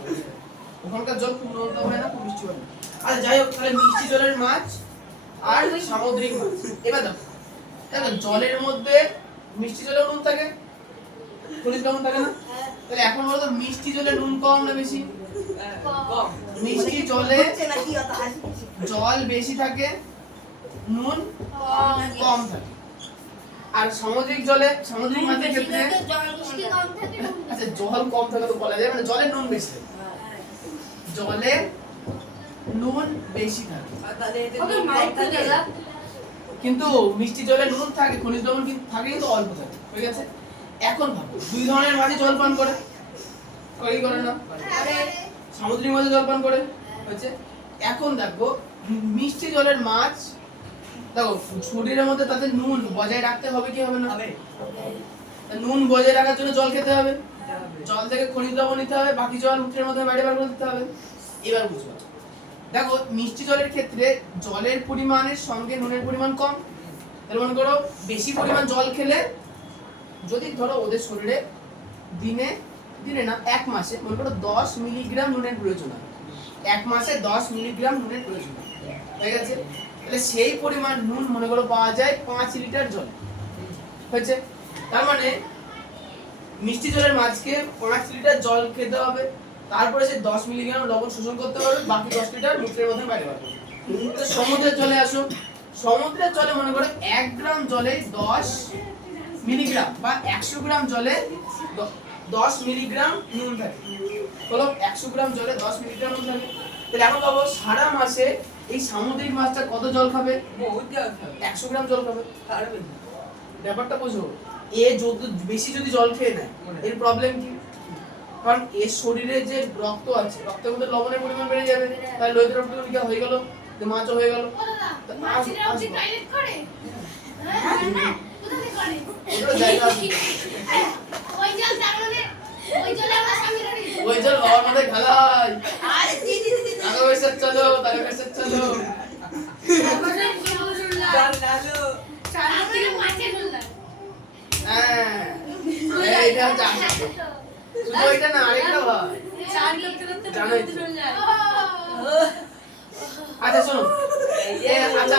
ওখানকার জল খুব নোনতা হয় না, খুব মিষ্টি হয় না। আচ্ছা যাই হোক, তাহলে মিষ্টি জলের মাছ আর সামুদ্রিক মাছ। এবার দেখো, জলের মধ্যে মিষ্টি জলে নুন থাকে, খনিজ লবণ থাকে না? তাহলে এখন বলো তো, মিষ্টি জলে নুন কম না বেশি? কম। মিষ্টি জলে জল বেশি থাকে, নুন কম থাকে। আর সামুদ্রিক জলে, সামুদ্রিক মাছের ক্ষেত্রে আচ্ছা জল কম থাকে তো বলা যায়, মানে জলে নুন বেশি থাকে। জলে নুন বেশি থাকে, কিন্তু মিষ্টি জলে নুন থাকে, খনিজ লবণ কিন্তু থাকে, কিন্তু অল্প থাকে। ঠিক আছে, এখন ভাবো 2 ধরনের মাছে জল পান করে, করে কি করে না? সামুদ্রিক মাছে জল পান করে হচ্ছে। এখন দেখো মিষ্টি জলের মাছ, দেখো শরীরের মধ্যে তাদের নুন বজায় রাখতে হবে কি হবে না? নুন বজায় রাখার জন্য জল খেতে হবে, জল থেকে খনিজ লবণ নিতে হবে, বাকি জল মুখের মধ্যে বাইরে বার করে দিতে হবে। এবার বুঝবো, দেখো মিষ্টি জলের ক্ষেত্রে জলের পরিমাণের সঙ্গে নুনের পরিমাণ কম। তাহলে মনে করো বেশি পরিমাণ জল খেলে, যদি ধরো ওদের শরীরে দিনে না এক মাসে মনে করো 10 মিলিগ্রাম নুনের প্রয়োজন হয়, এক মাসে 10 মিলিগ্রাম নুনের প্রয়োজন হয়, হয়ে গেছে? তাহলে সেই পরিমাণ নুন মনে করো পাওয়া যায় 5 লিটার জল, হয়েছে? তার মানে মিষ্টি জলের মাছকে 5 লিটার জল খেতে হবে, তারপরে সে 10 মিলিগ্রাম লবণ শোষণ করতে পারবে, বাকি 10 লিটার মুখের মধ্যে বাইরে বার করবে। তো সমুদ্রের জলে আসো, সমুদ্রের জলে মনে করো 1 গ্রাম জলে 10 মিলিগ্রাম বা 100 গ্রাম জলে 10 মিলিগ্রাম নুন থাকে। হলো 100 গ্রাম জলে 10 মিলিগ্রাম নুন থাকে। তাহলে এখন ভাবো সারা মাসে এই সামুদ্রিক মাছটা কত জল খাবে? বহুত জল খাবে। 100 গ্রাম জল খাবে। আরো বেশি। ব্যাপারটা বুঝো, এ যত বেশি যদি জল খেয়ে নেয় এর প্রবলেম কি? কারণ এর শরীরে যে রক্ত আছে, রক্তের মধ্যে লবণের পরিমাণ বেড়ে যাবে, তাহলে লোহিত রক্তকণিকা হয়ে গেল, তো মাছও হয়ে গেল। মাছিরা কি টয়লেট করে? হ্যাঁ, কোথায় করে? ওটা জায়গা আছে। ওই জল তাহলে ওই জলে আমরা স্নান করি। ওই জল বাবার মাথায় ঢালাই। আরে দিদি টাকা পয়সা চলো, টাকা পয়সা চলো। জল ঢালো। আর থেকে মাছের ঝোল। হ্যাঁ, এইটা হচ্ছে আসল। শুধু এটা না, আরেকটা ভাই। চান করতে করতে জানোই তো। চলে যায়। আচ্ছা শোনো, আচ্ছা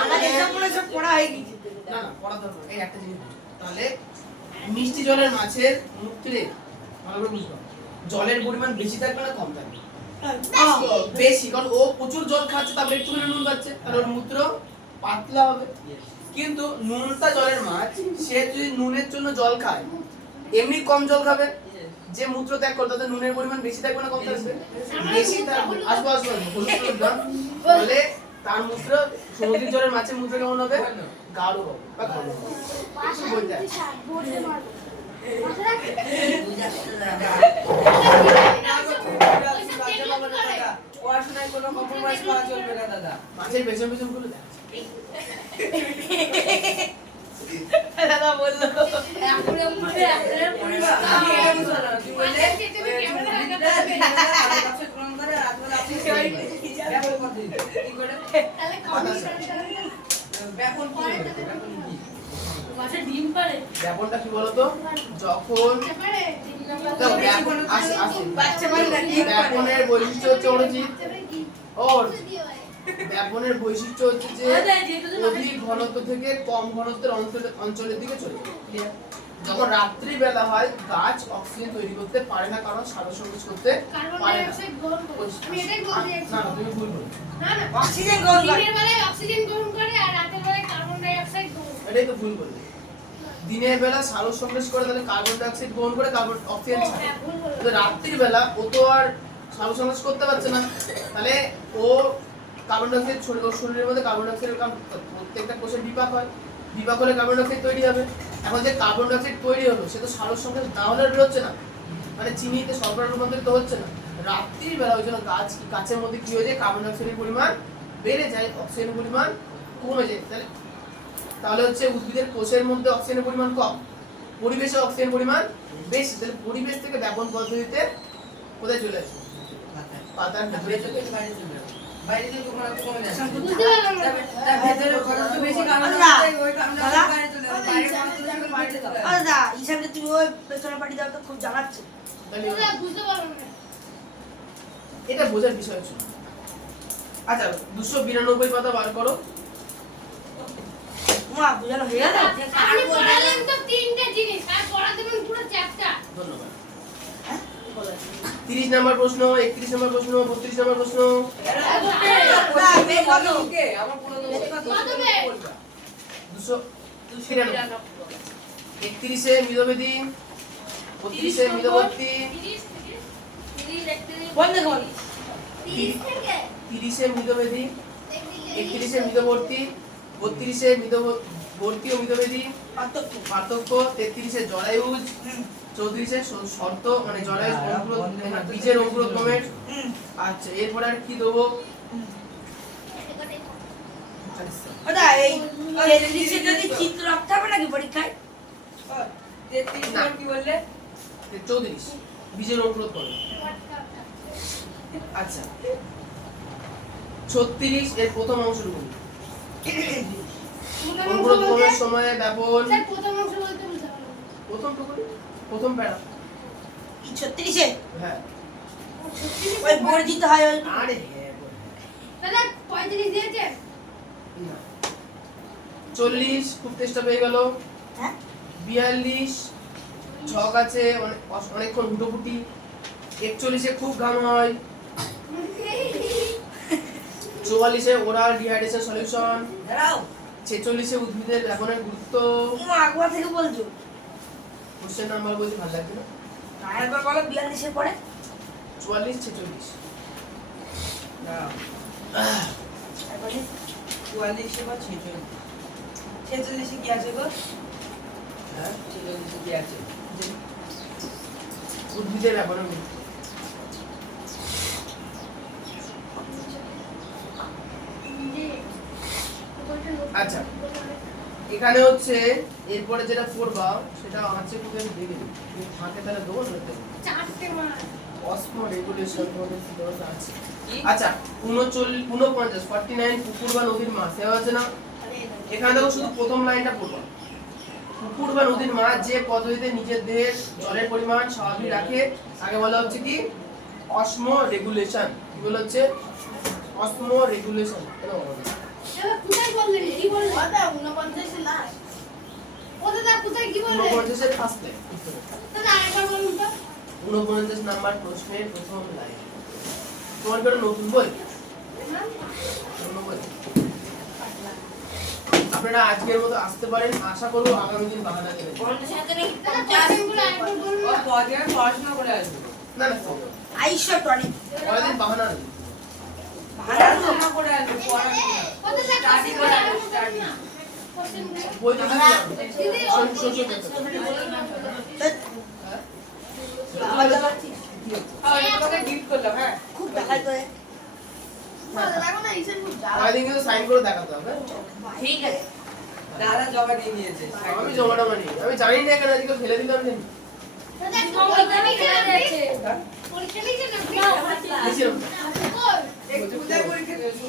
আমাদের সব সব পড়া হয়ে গেছে। না পড়া দরকার। এই একটা জিনিস বুঝো। তাহলে মিষ্টি জলের মাছের মূত্রে ভালো করে বুঝবা, জলের পরিমাণ বেশি থাকবে না কম থাকবে? বেশি, কারণ ও প্রচুর জল খাচ্ছে, তারপরে একটুখানি নুন খাচ্ছে, তাহলে ওর মূত্র পাতলা হবে। কিন্তু নুনটা জলের মাছ, সে যদি নুনের জন্য জল খায়, এমনি কম জল খাবে। যে মূত্র ত্যাগ করে তাদের নুনের পরিমাণ বেশি থাকবে না কম থাকবে? বেশি থাকবে। আসবো বলে তার মূত্র, সমুদ্রের জলের মাছের মূত্র কেমন হবে? গাঢ় হবে বা ঘন হবে। কিছু বলতে হয়। পড়াশোনায় কোনো কম্প্রোমাইজ করা চলবে না দাদা। মাছের পেছন পেছন গুলো দেখ। দাদা বললো এখনো মনে এখনো পরিবার আমি এটা বুঝতে পারলাম না। তুই বললে মাছের ডিম পারে ব্যাপারটা কি বলতো, যখন ব্যাপনের বৈশিষ্ট্য হচ্ছে অরজিৎ, ওর ব্যাপনের বৈশিষ্ট্য হচ্ছে যে অধিক ঘনত্ব থেকে কম ঘনত্বের অঞ্চলের দিকে চলে যায়। যখন রাত্রি বেলা হয় গাছ অক্সিজেন তৈরি করতে পারে না, কারণ সালোকসংশ্লেষ করতে কার্বন পারে ডাই না। অক্সাইড গ্রহণ করে। আমি এটাই বলতে চাইছি। না তুমি ভুল বলছো। না না, অক্সিজেন গ্রহণ করে। দিনের বেলায় অক্সিজেন গ্রহণ করে আর রাতের বেলায় কার্বন ডাই অক্সাইড গ্রহণ করে। এটাই তো ভুল বললে। দিনের বেলা সালোকসংশ্লেষ করে তাহলে কার্বন ডাই অক্সাইড গ্রহণ করে, কার্বন অক্সিজেন ছাড়ে। হ্যাঁ, ভুল বললাম। তো রাত্রির বেলা ও তো আর সালোকসংশ্লেষ করতে পারছে না, তাহলে ও কার্বন ডাই অক্সাইড শরীরের মধ্যে কার্বন ডাই অক্সাইডের প্রত্যেকটা কোষে বিপাক হয়, বিপাক হলে কার্বন ডাই অক্সাইড তৈরি হবে। এখন যে কার্বন ডাই অক্সাইড তৈরি হলো সে তো সালোকসংশ্লেষ না হলে বেরোচ্ছে না, মানে চিনিতে শর্করা রূপান্তরিত হচ্ছে না। রাত্রির বেলা ওই জন্য গাছের মধ্যে কি হয়ে যায়, কার্বন ডাই অক্সাইডের পরিমাণ বেড়ে যায়, অক্সিজেনের পরিমাণ কমে যায়। তাহলে হচ্ছে উদ্ভিদের কোষের মধ্যে অক্সিজেনের পরিমাণ কম, পরিবেশে অক্সিজেনের পরিমাণ বেশি। তাহলে পরিবেশ থেকে ব্যাপন পদ্ধতিতে কোথায় চলে আসে? পাতার ভেতরে চলে আসে। বাইরে যে তোমার কমে যাচ্ছে। বুঝতে পারলাম না। তার ভেতরে ঘনত্ব বেশি কারণে ওই কারণে বাইরে চলে আসে। বাইরে ঘনত্ব বেশি বাইরে চলে আসে। দাদা হিসাবে তুমি ওই পেছনে পাঠিয়ে দাও তো খুব জ্বালাচ্ছে। তাহলে বুঝতে পারলাম না। এটা বোঝার বিষয় ছিল। আচ্ছা 292 পাতা বার করো। মা বুঝানো হয়ে গেল? আপনি পড়ালেন তো তিনটে জিনিস, আর পড়া দেবেন পুরো চ্যাপ্টার। ধন্যবাদ। 30 নম্বর প্রশ্ন, 31 নম্বর প্রশ্ন, 32 নম্বর প্রশ্ন। ওকে আমার পুরো তো কত পেজ? 293। 31 এ মিতবেদী, 32 এ মিতবর্তী, 30 এ মিতবেদী, 31 এ মিতবর্তী, 32 এ ভর্তি ও মিতভেদী পার্থক্য, 33-এ জরায়ুজ, 34-এ শর্ত মানে জরায়ুজ বীজের অঙ্কুরোদ্গমের। আচ্ছা এরপরে আর কি দেবো? ওটা এই 33 যদি চিত্র রাখতে হবে নাকি পরীক্ষায়? 33 নম্বর কি বললে? 34 বীজের অঙ্কুরোদ্গম। আচ্ছা 36 এর প্রথম অংশ বলি। অঙ্কুরোদ্গমের সময়ে ব্যাপন। স্যার প্রথম অংশ বলতে বুঝতে পারলাম না। প্রথম টুকুনি প্রথম প্যারা। 36-এ হ্যাঁ ওই বর্জিত হয় ওই আরে হ্যাঁ বল। দাদা 35 দিয়েছে? না 40 খুব চেষ্টা পেয়ে গেল। হ্যাঁ 42 ঝক আছে অনেকক্ষণ হুটোপুটি। 41-এ খুব ঘাম হয়। 44-এ ওরাল ডিহাইড্রেশন সলিউশন। দাঁড়াও 46-এ উদ্ভিদের ব্যবহারের গুরুত্ব। তুমি আগোয়া থেকে বলছো কোশ্চেন নাম্বার বলতে ভালো লাগছে না। আরেকবার বলো 42-এর পরে 44 46 দাঁড়াও। তারপরে 44 বা 46 46 কি আছে গো? হ্যাঁ 46 কি আছে? উদ্ভিদের ব্যবহারের গুরুত্ব। আচ্ছা এখানে হচ্ছে এরপরে যেটা পড়বা সেটা আছে কোথায় আমি দেখে দিই ফাঁকে তাহলে দেবো না তো। চারটে মাস অসমো রেগুলেশন তোমাদের সিলেবাস আছে। আচ্ছা 39 49 পুকুর বা নদীর মাছ দেওয়া আছে না। এখানে দেখো শুধু প্রথম লাইনটা পড়বা। পুকুর বা নদীর মাছ যে পদ্ধতিতে নিজের দেহের জলের পরিমাণ স্বাভাবিক রাখে আগে বলা হচ্ছে কি অসমো রেগুলেশন। কি বলা হচ্ছে? অসমো রেগুলেশন। দাদা কোথায় বললেন কি বললেন? দাদা 49 লাস্ট। ও দাদা কোথায় কি বললেন? 49-এর ফার্স্টে দাদা আরেকবার বলুন তো। 49 নাম্বার প্রশ্নের প্রথম লাইন। তোমার কি নতুন বই? অন্য বই? আপনারা আজকের মতো আসতে পারেন, আশা করব আগামী দিন বাহানা দেবেন। 50 সাথে নাকি দাদা 50 কোশ্চেনগুলো আরেকবার বলুন ও না। পড়াশোনা পড়াশোনা করে আসবে। না না আইসো টনিক পরের দিন বাহানা নেই। পড়াশোনা করে আসবে পড়াশোনা। ও দাদা স্টাডি করে আসবে স্টাডি। কোশ্চেনগুলো বই তো দিতে হবে। দিদি শোন শোন শোন তোমাকে গিফট করলাম হ্যাঁ। খুব দেখাই করে দাদা লাগো না ইসের খুব জ্বালা। পরের দিন কিন্তু সাইন করে দেখাতে হবে। ঠিক আছে দাদা জমা দিয়ে নিয়েছে। আমি জমাটা মানি আমি জানি না কেন আজকে ফেলে দিলাম জানি। দাদা পরীক্ষা নিয়েছেন আপনি? পরীক্ষা নিয়েছেন আপনি? লিখিলাম। কই? একটু কোথায় পরীক্ষা দিয়েছো?